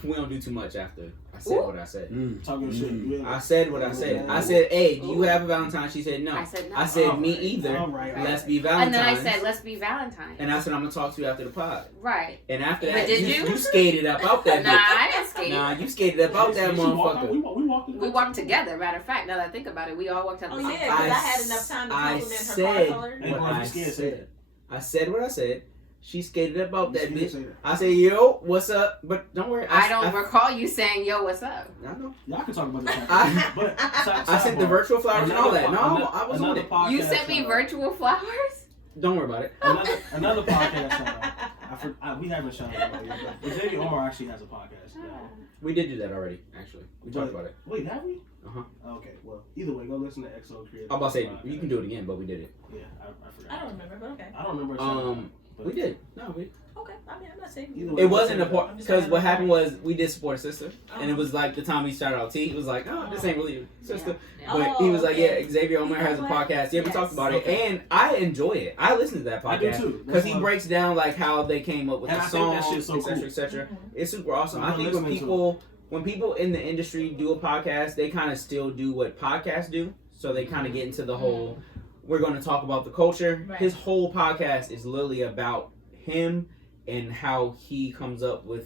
We don't do too much after I said what I said. Talk your shit. Yeah. I said what I said. I said, hey, do you have a Valentine? She said no. I said no. I said All me right. either. All right. Let's be And Valentine's. then I said, let's be Valentine's. And I said, I'm going to talk to you after the pod. Right. And after But that, did you? you skated up out that Nah, I didn't skate. Nah, you skated up out that motherfucker. We We walked together. Matter of fact, now that I think about it, we all walked out the Oh same yeah, because I had enough time to I compliment her said car color. what I said. I said what I said. She skated up out that bitch. That. I said, yo, what's up? But don't worry. I don't recall you saying, yo, what's up? I know. Y'all can talk about that. But I sent the virtual flowers and all that. No, I was on it. You sent me virtual flowers? Don't worry about it. Another podcast shout out. We haven't shouted out yet, but Xavier Omar actually has a podcast. Yeah. We did do that already, actually. We talked about it. Wait, have we? Uh-huh. Okay, well, either way, go listen to XO Creative. I'm about to say, you can do it again, but we did it. Yeah, I forgot. I don't remember, but okay. I don't remember. We did. No, we. Okay, I mean, I'm not saying Either you. way, It wasn't important I'm just because saying what I'm happened sorry. was we did support Sista, and it was like the time we started out. It was like, oh, this ain't really your sister, Yeah. but he was like, okay. yeah, Xavier Omar has a podcast. Yeah, we talked about it, and I enjoy it. I listen to that I do podcast too. because he breaks down like how they came up with And the I think that song, shit's so etc., cool. etc. It's super awesome. I'm I think when listening to people in the industry do a podcast, they kind of still do what podcasts do, so they kind of get into the whole. We're going to talk about the culture. Right. His whole podcast is literally about him and how he comes up with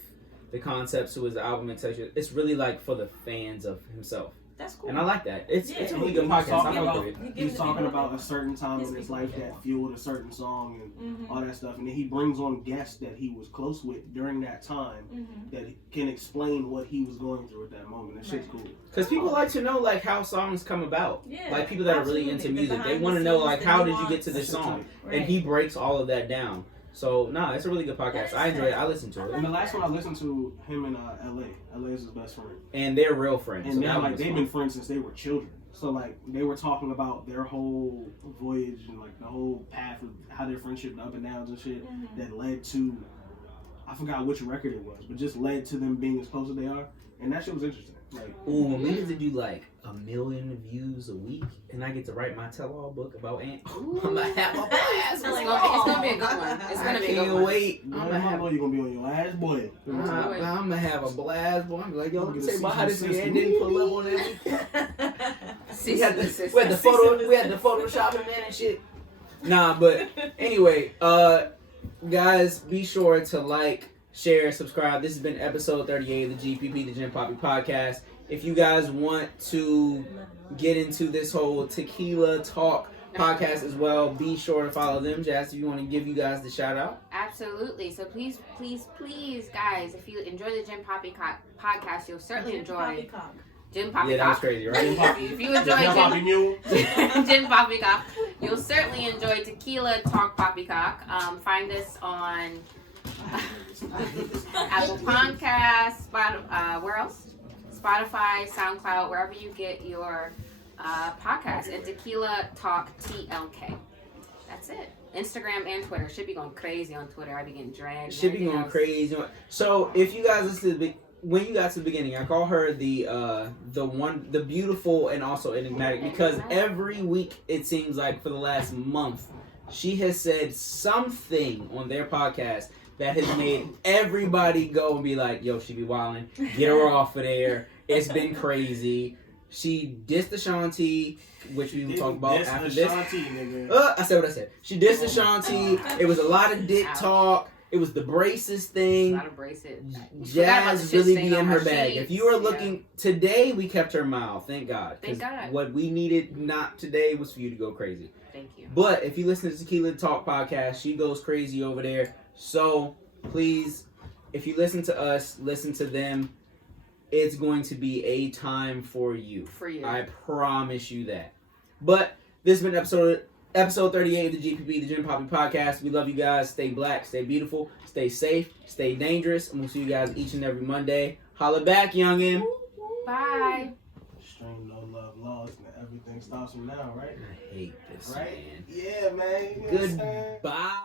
the concepts to his album, etc. It's really like for the fans of himself, That's cool. and I like that. It's a really good He's podcast. talking I about- fuck with it. He's talking about a certain time in his life that fueled a certain song and all that stuff, and then he brings on guests that he was close with during that time that can explain what he was going through at that moment. That shit's cool. Because people like to know like how songs come about. Yeah, Like people that are really into absolutely. The music, they behind want to the know scenes, like the how did you nuance. get to this That shit's song, tight. and he breaks all of that down. So nah, it's a really good podcast. I enjoy it. I listen to And it, the last one I listened to him in LA. LA is his best friend. and they're real friends. And so they're that like was they've fun. been friends since they were children. So like they were talking about their whole voyage and like the whole path of how their friendship, the up and downs and shit that led to, I forgot which record it was, but just led to them being as close as they are. And that shit was interesting. Like, Ooh, when we get to do like 1 million views a week, and I get to write my tell-all book about Ant, I'm gonna have a blast. It's gonna be a good one. It's I gonna be a good can't one. wait. I know you're gonna be on your ass, boy. I'm gonna have a blast, boy. I'm like, yo, let me say about how this Sister. man didn't pull up on that week. We had the Photoshop him in and shit. Nah, but anyway, guys, be sure to like, share, subscribe. This has been episode 38 of the GPP, the Gym Papi podcast. If you guys want to get into this whole TequilaTlk podcast as well, be sure to follow them. Jas, if you want to give you guys the shout out. Absolutely. So please, guys, if you enjoy the Gym Papi podcast, you'll certainly enjoy Gym Papi. Yeah, that was crazy, right? If you enjoy Papi Mule. Gin Poppycock, you'll certainly enjoy TequilaTlk Poppycock. Find us on Apple Podcasts, where else? Spotify, SoundCloud, wherever you get your podcasts, and TequilaTlk TLK. That's it. Instagram and Twitter. Should be going crazy on Twitter. I be getting dragged. Should be going crazy. So if you guys listen to when you got to the beginning, I call her the beautiful and also enigmatic, because every week it seems like for the last month she has said something on their podcast that has made everybody go and be like, yo, she be wildin', get her off of there. It's been crazy. She dissed Ashanti, which we will talk about after this. I said what I said. She dissed Ashanti. It was a lot of dick talk. It was the braces thing. A lot of braces. Jazz really be in her bag. If you are looking today, we kept her mild. Thank God. Thank God. What we needed not today was for you to go crazy. Thank you. But if you listen to TequilaTlk podcast, she goes crazy over there. So please, if you listen to us, listen to them. It's going to be a time for you. For you. I promise you that. But this has been episode 38 of the GPP, the Gym Papi podcast. We love you guys. Stay black, stay beautiful, stay safe, stay dangerous. And we'll see you guys each and every Monday. Holla back, youngin'. Bye. Stream no love lost and everything stops from now, right? I hate this, Right? man. Yeah, man. You know what I'm saying? Goodbye.